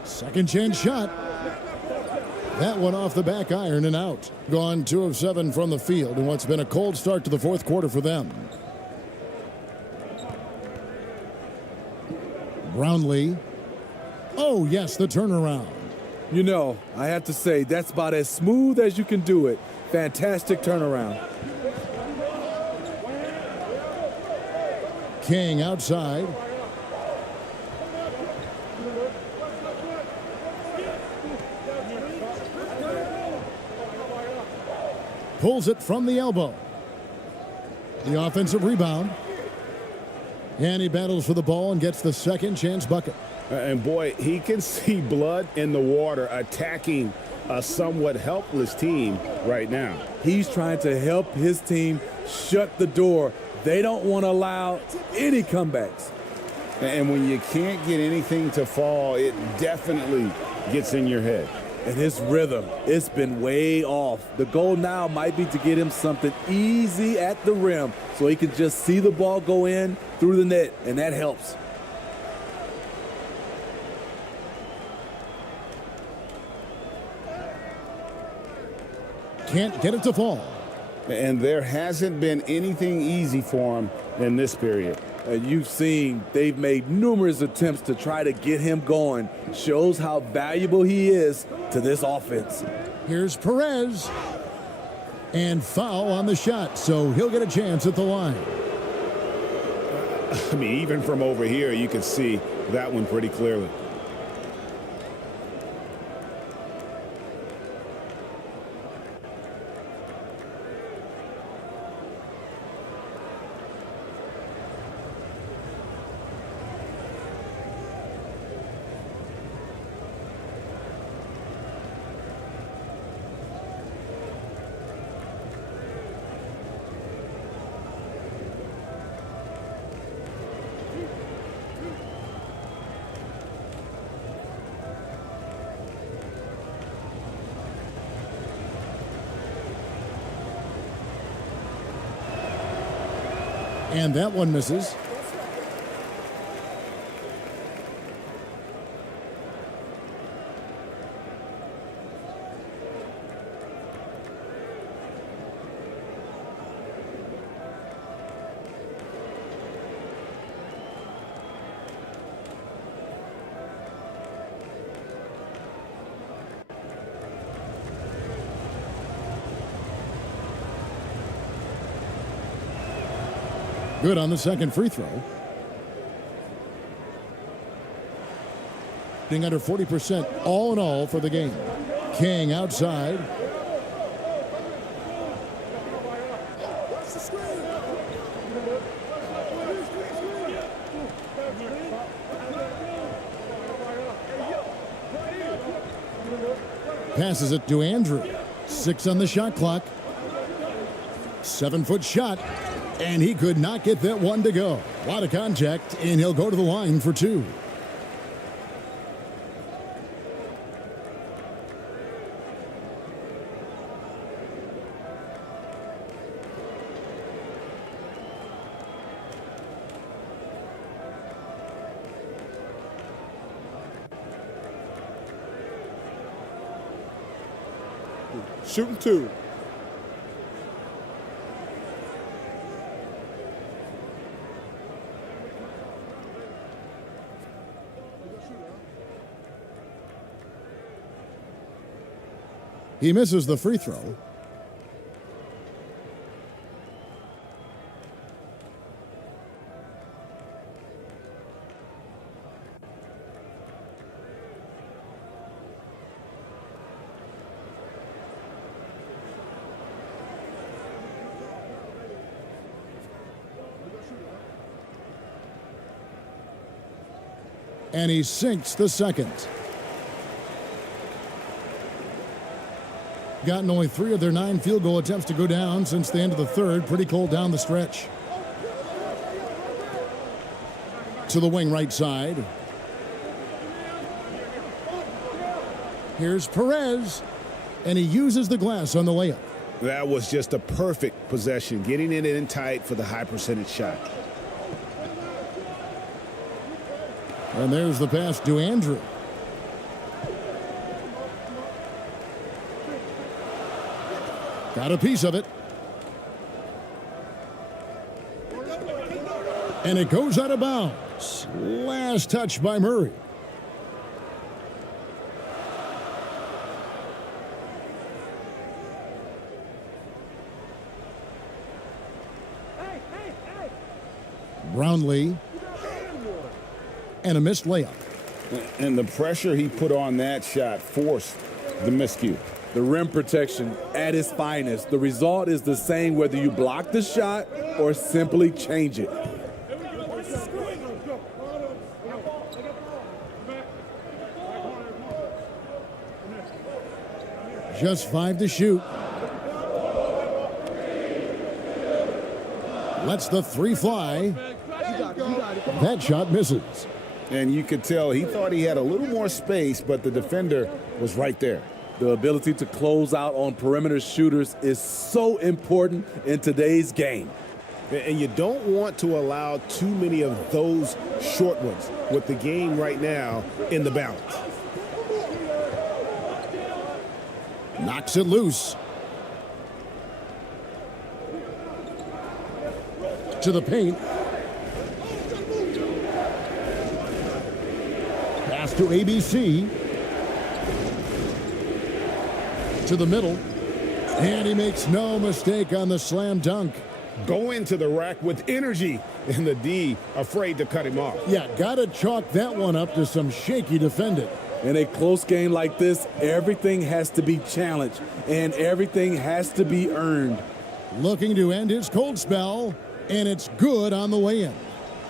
Second chance shot. That one off the back iron and out. Gone 2 of 7 from the field in what's been a cold start to the fourth quarter for them. Brownlee. Oh, yes, the turnaround. You know, I have to say, that's about as smooth as you can do it. Fantastic turnaround. King outside. Pulls it from the elbow. The offensive rebound. And he battles for the ball and gets the second chance bucket. And boy, he can see blood in the water attacking a somewhat helpless team right now. He's trying to help his team shut the door. They don't want to allow any comebacks. And when you can't get anything to fall, it definitely gets in your head. And his rhythm, it's been way off. The goal now might be to get him something easy at the rim so he can just see the ball go in through the net, and that helps. Can't get it to fall. And there hasn't been anything easy for him in this period. And you've seen they've made numerous attempts to try to get him going. Shows how valuable he is to this offense. Here's Perez. And foul on the shot, so he'll get a chance at the line. I mean, even from over here, you can see that one pretty clearly. And that one misses. Good on the second free throw. Being under 40% all in all for the game. King outside. Passes it to Andrew. 6 on the shot clock. 7-foot shot. And he could not get that one to go. A lot of contact, and he'll go to the line for 2. Shooting 2. He misses the free throw. And he sinks the second. Gotten only 3 of their 9 field goal attempts to go down since the end of the third. Pretty cold down the stretch. To the wing right side. Here's Perez. And he uses the glass on the layup. That was just a perfect possession, getting it in tight for the high percentage shot. And there's the pass to Andrew. Got a piece of it. And it goes out of bounds. Last touch by Murray. Brownlee. And a missed layup. And the pressure he put on that shot forced the miscue. The rim protection at its finest. The result is the same whether you block the shot or simply change it. Just 5 to shoot. Lets the 3 fly. That shot misses. And you could tell he thought he had a little more space, but the defender was right there. The ability to close out on perimeter shooters is so important in today's game. And you don't want to allow too many of those short ones with the game right now in the balance. Knocks it loose. To the paint. Pass to ABC. To the middle. And he makes no mistake on the slam dunk. Go into the rack with energy, and the D afraid to cut him off. Yeah, got to chalk that one up to some shaky defending. In a close game like this, everything has to be challenged, and everything has to be earned. Looking to end his cold spell, and it's good on the way in.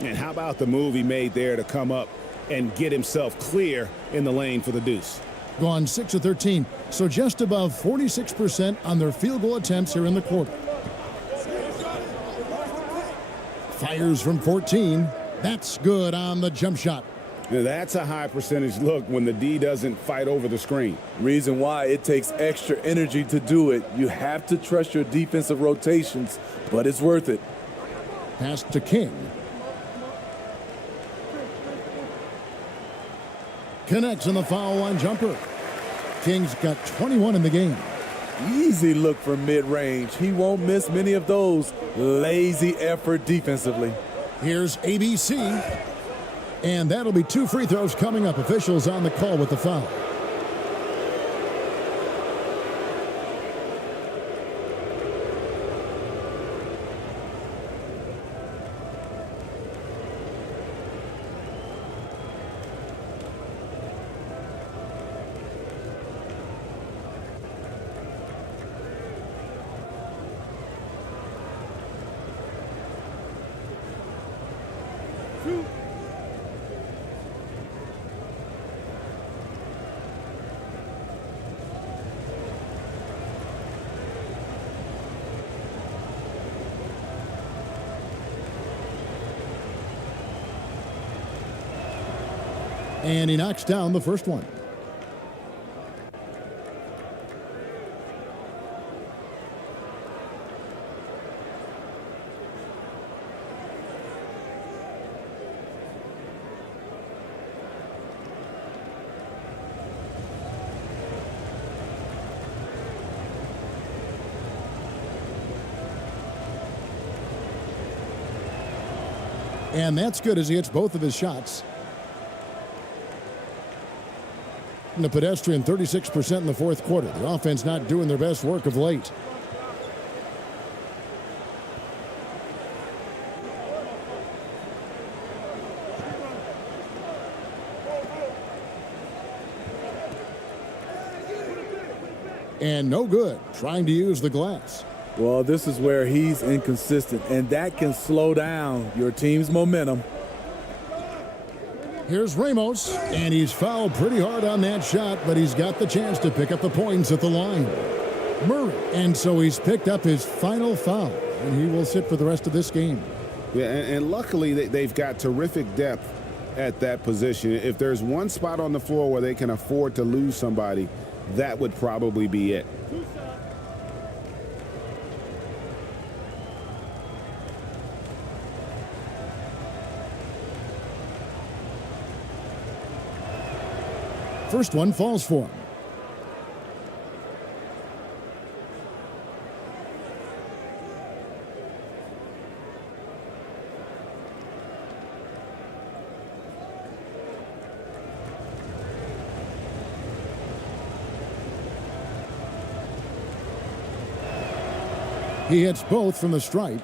And how about the move he made there to come up and get himself clear in the lane for the deuce? Gone 6 of 13, so just above 46% on their field goal attempts here in the quarter. Fires from 14. That's good on the jump shot. That's a high percentage look when the D doesn't fight over the screen. Reason why it takes extra energy to do it. You have to trust your defensive rotations, but it's worth it. Pass to King. Connects on the foul line jumper. King's got 21 in the game. Easy look from mid-range. He won't miss many of those. Lazy effort defensively. Here's ABC. And that'll be 2 free throws coming up. Officials on the call with the foul. And he knocks down the first one. And that's good as he hits both of his shots. And the pedestrian 36% in the fourth quarter. The offense not doing their best work of late. And no good, trying to use the glass. Well, this is where he's inconsistent, and that can slow down your team's momentum. Here's Ramos, and he's fouled pretty hard on that shot, but he's got the chance to pick up the points at the line. Murray, and so he's picked up his final foul, and he will sit for the rest of this game. Yeah, and luckily they've got terrific depth at that position. If there's one spot on the floor where they can afford to lose somebody, that would probably be it. First one falls for him. He hits both from the stripe.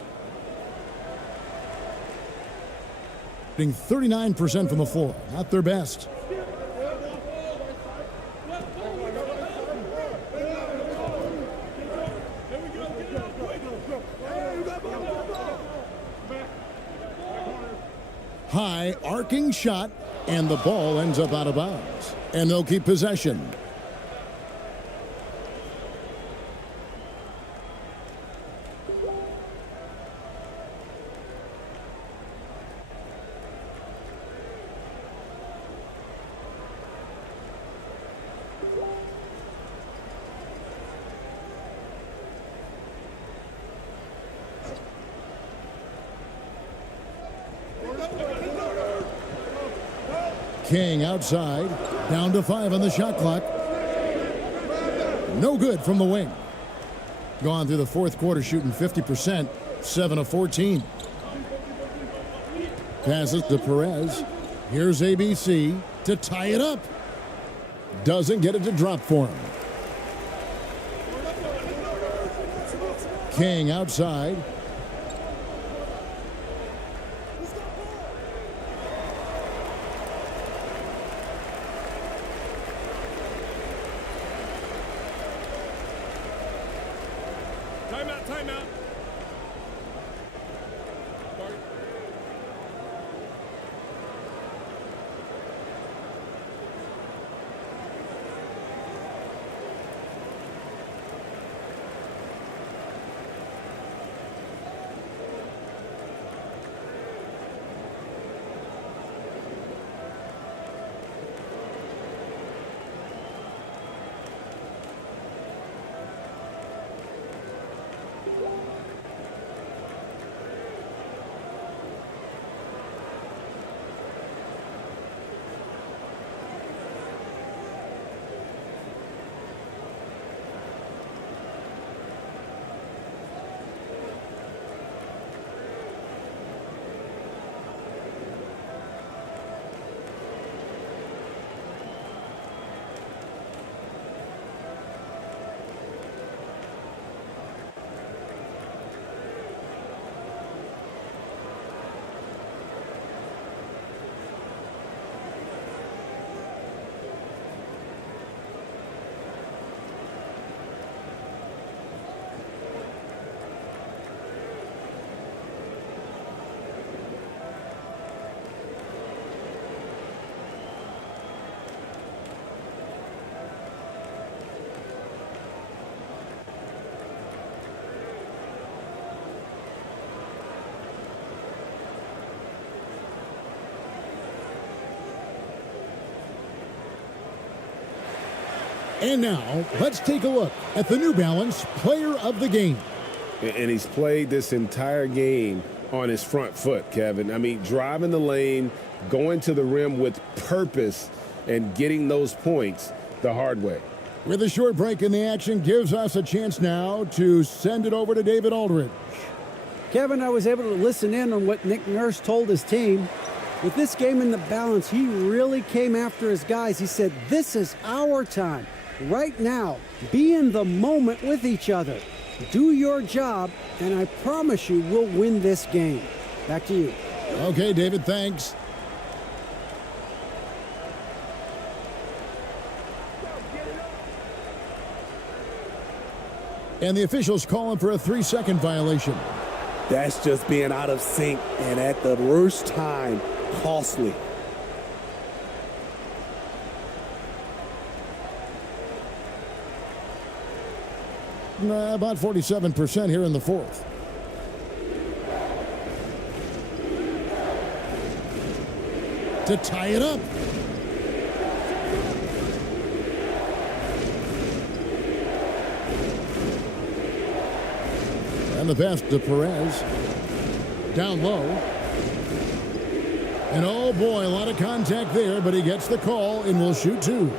Hitting 39% from the floor. Not their best. High arcing shot, and the ball ends up out of bounds. And they'll keep possession. King outside, down to 5 on the shot clock. No good from the wing. Gone through the fourth quarter shooting 50%, 7 of 14. Passes to Perez. Here's ABC to tie it up. Doesn't get it to drop for him. King outside. Timeout. And now, let's take a look at the New Balance Player of the Game. And he's played this entire game on his front foot, Kevin. I mean, driving the lane, going to the rim with purpose, and getting those points the hard way. With a short break in the action, gives us a chance now to send it over to David Aldridge. Kevin, I was able to listen in on what Nick Nurse told his team. With this game in the balance, he really came after his guys. He said, this is our time. Right now, be in the moment with each other. Do your job, and I promise you we'll win this game. Back to you. Okay, David, thanks. And the officials calling for a 3-second violation. That's just being out of sync, and at the worst time, costly. About 47% here in the fourth. To tie it up. And the pass to Perez. Down low. And oh boy, a lot of contact there, but he gets the call and will shoot two.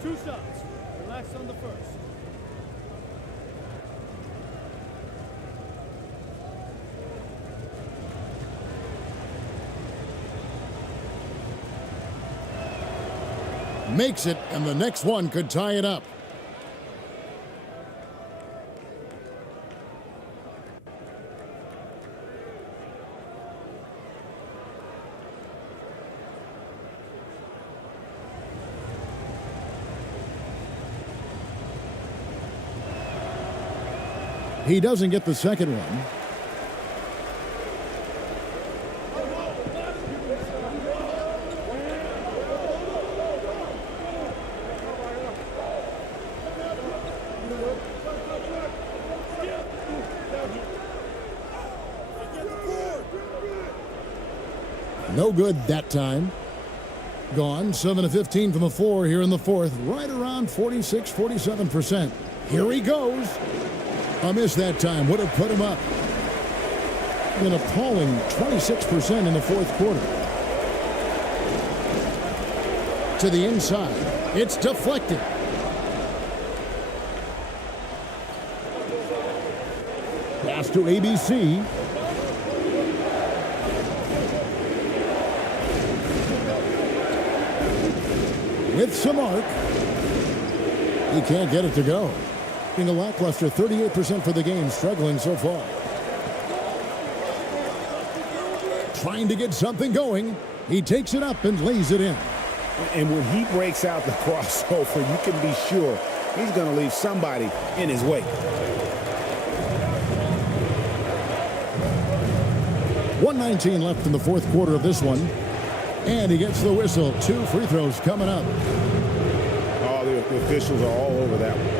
Two shots. Relax on the first. Makes it, and the next one could tie it up. He doesn't get the second one. No good that time. Gone 7 of 15 from the floor here in the fourth. Right around 46, 47%. Here he goes. A miss that time would have put him up. An appalling 26% in the fourth quarter. To the inside. It's deflected. Pass to ABC. With some arc. He can't get it to go. A lackluster 38% for the game, struggling so far. Trying to get something going. He takes it up and lays it in. And when he breaks out the crossover, you can be sure he's going to leave somebody in his wake. 1:19 left in the fourth quarter of this one. And he gets the whistle. 2 free throws coming up. Oh, the officials are all over that one.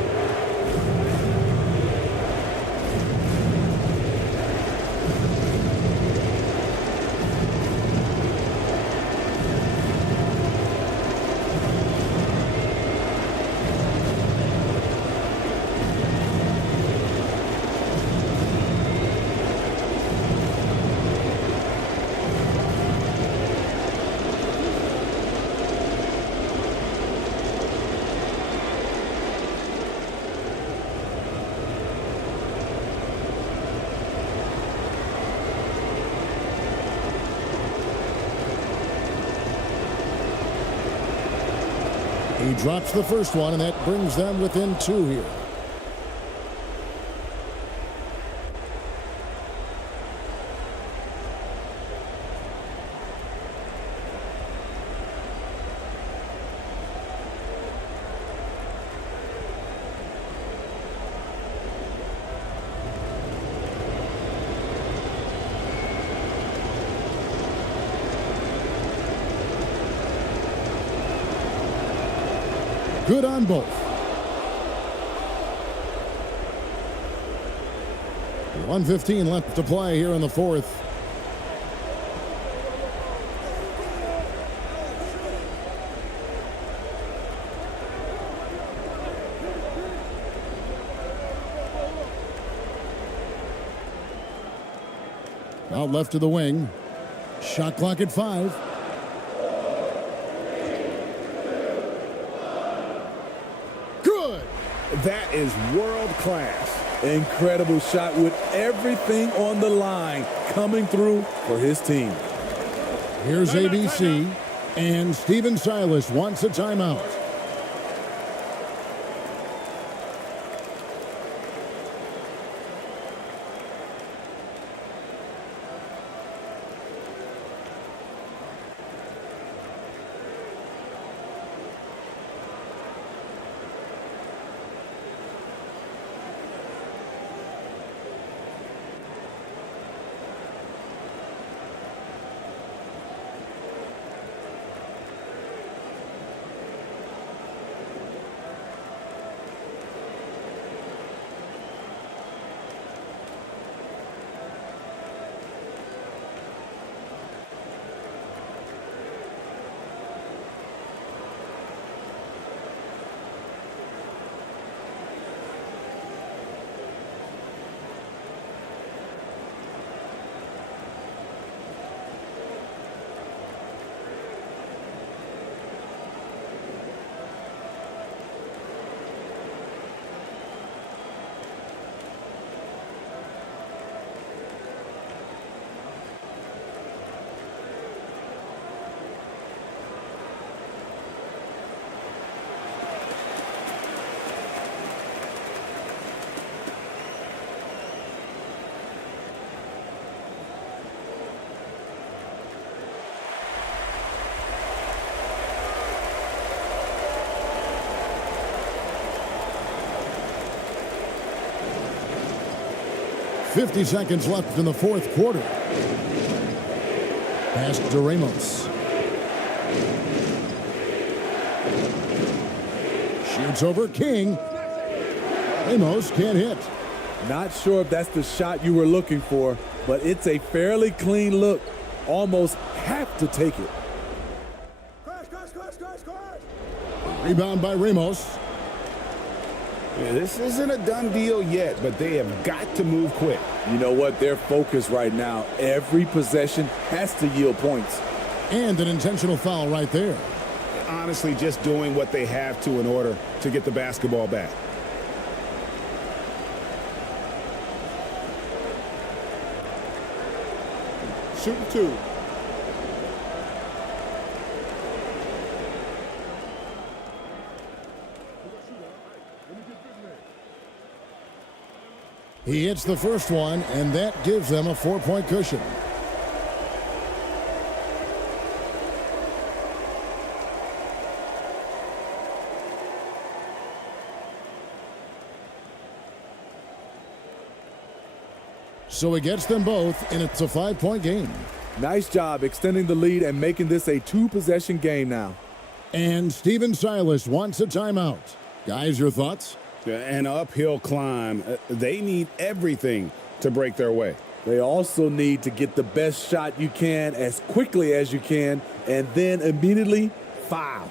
He drops the first one, and that brings them within 2 here. good on both. 1:15 left to play here in the fourth. Out left to the wing. Shot clock at 5. Good. That is world class. Incredible shot with everything on the line coming through for his team. Here's ABC, and Steven Silas wants a timeout. .50 seconds left in the fourth quarter. Pass to Ramos. Shoots over King. Ramos can't hit. Not sure if that's the shot you were looking for, but it's a fairly clean look. Almost have to take it. Rebound by Ramos. Yeah, this isn't a done deal yet, but they have got to move quick. You know what? They're focused right now. Every possession has to yield points. And an intentional foul right there. Honestly, just doing what they have to in order to get the basketball back. Shooting 2. He hits the first one, and that gives them a 4-point cushion. So he gets them both, and it's a 5-point game. Nice job extending the lead and making this a 2-possession game now. And Steven Silas wants a timeout. Guys, your thoughts? An uphill climb. They need everything to break their way. They also need to get the best shot you can as quickly as you can and then immediately foul.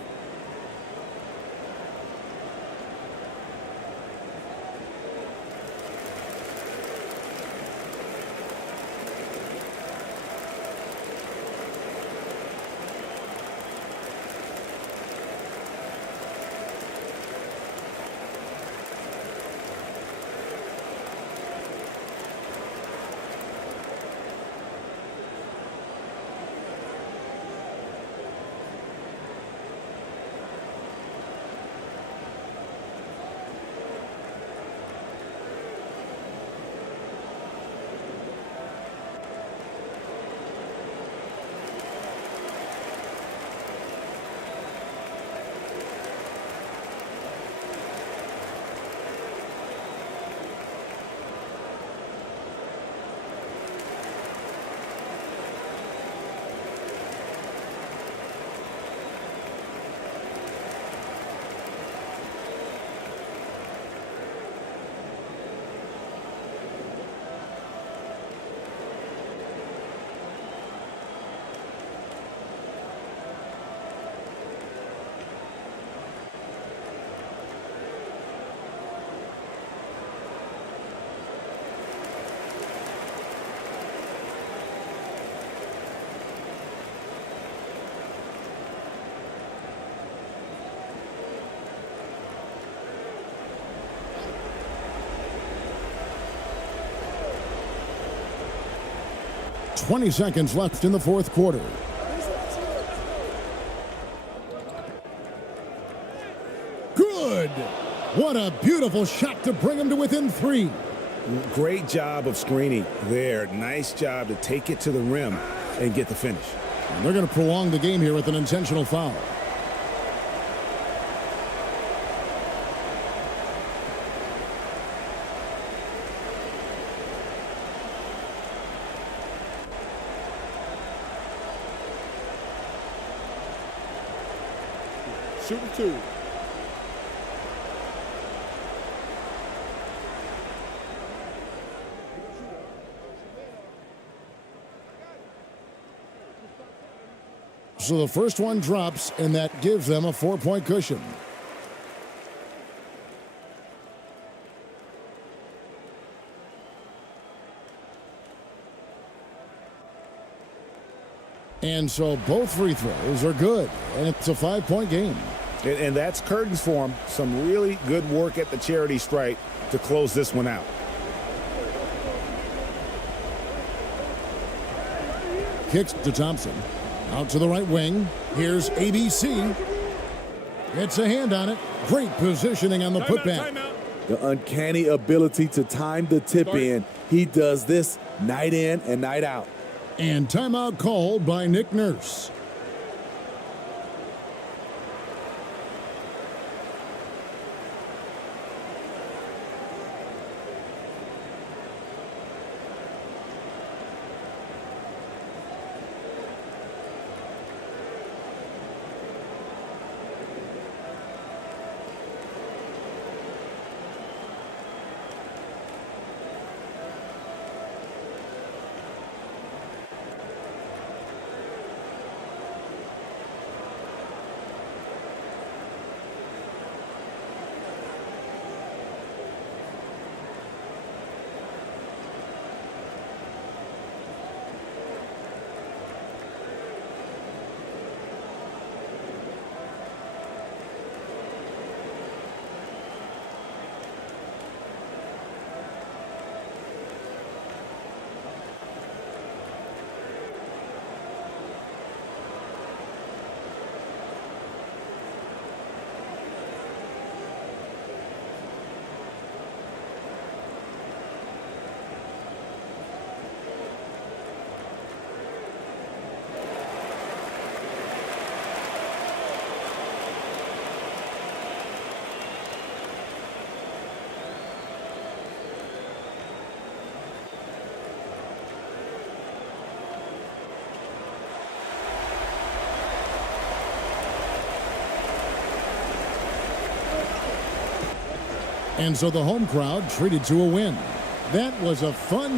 20 seconds left in the fourth quarter. Good. What a beautiful shot to bring him to within 3. Great job of screening there. Nice job to take it to the rim and get the finish. And they're going to prolong the game here with an intentional foul. Shooting 2. So the first one drops, and that gives them a 4-point cushion. And so both free throws are good, and it's a 5-point game. And that's curtains for him. Some really good work at the charity stripe to close this one out. Kicks to Thompson. Out to the right wing. Here's ABC. It's a hand on it. Great positioning on the putback. The uncanny ability to time the tip in. He does this night in and night out. And timeout called by Nick Nurse. And so the home crowd treated to a win. That was a fun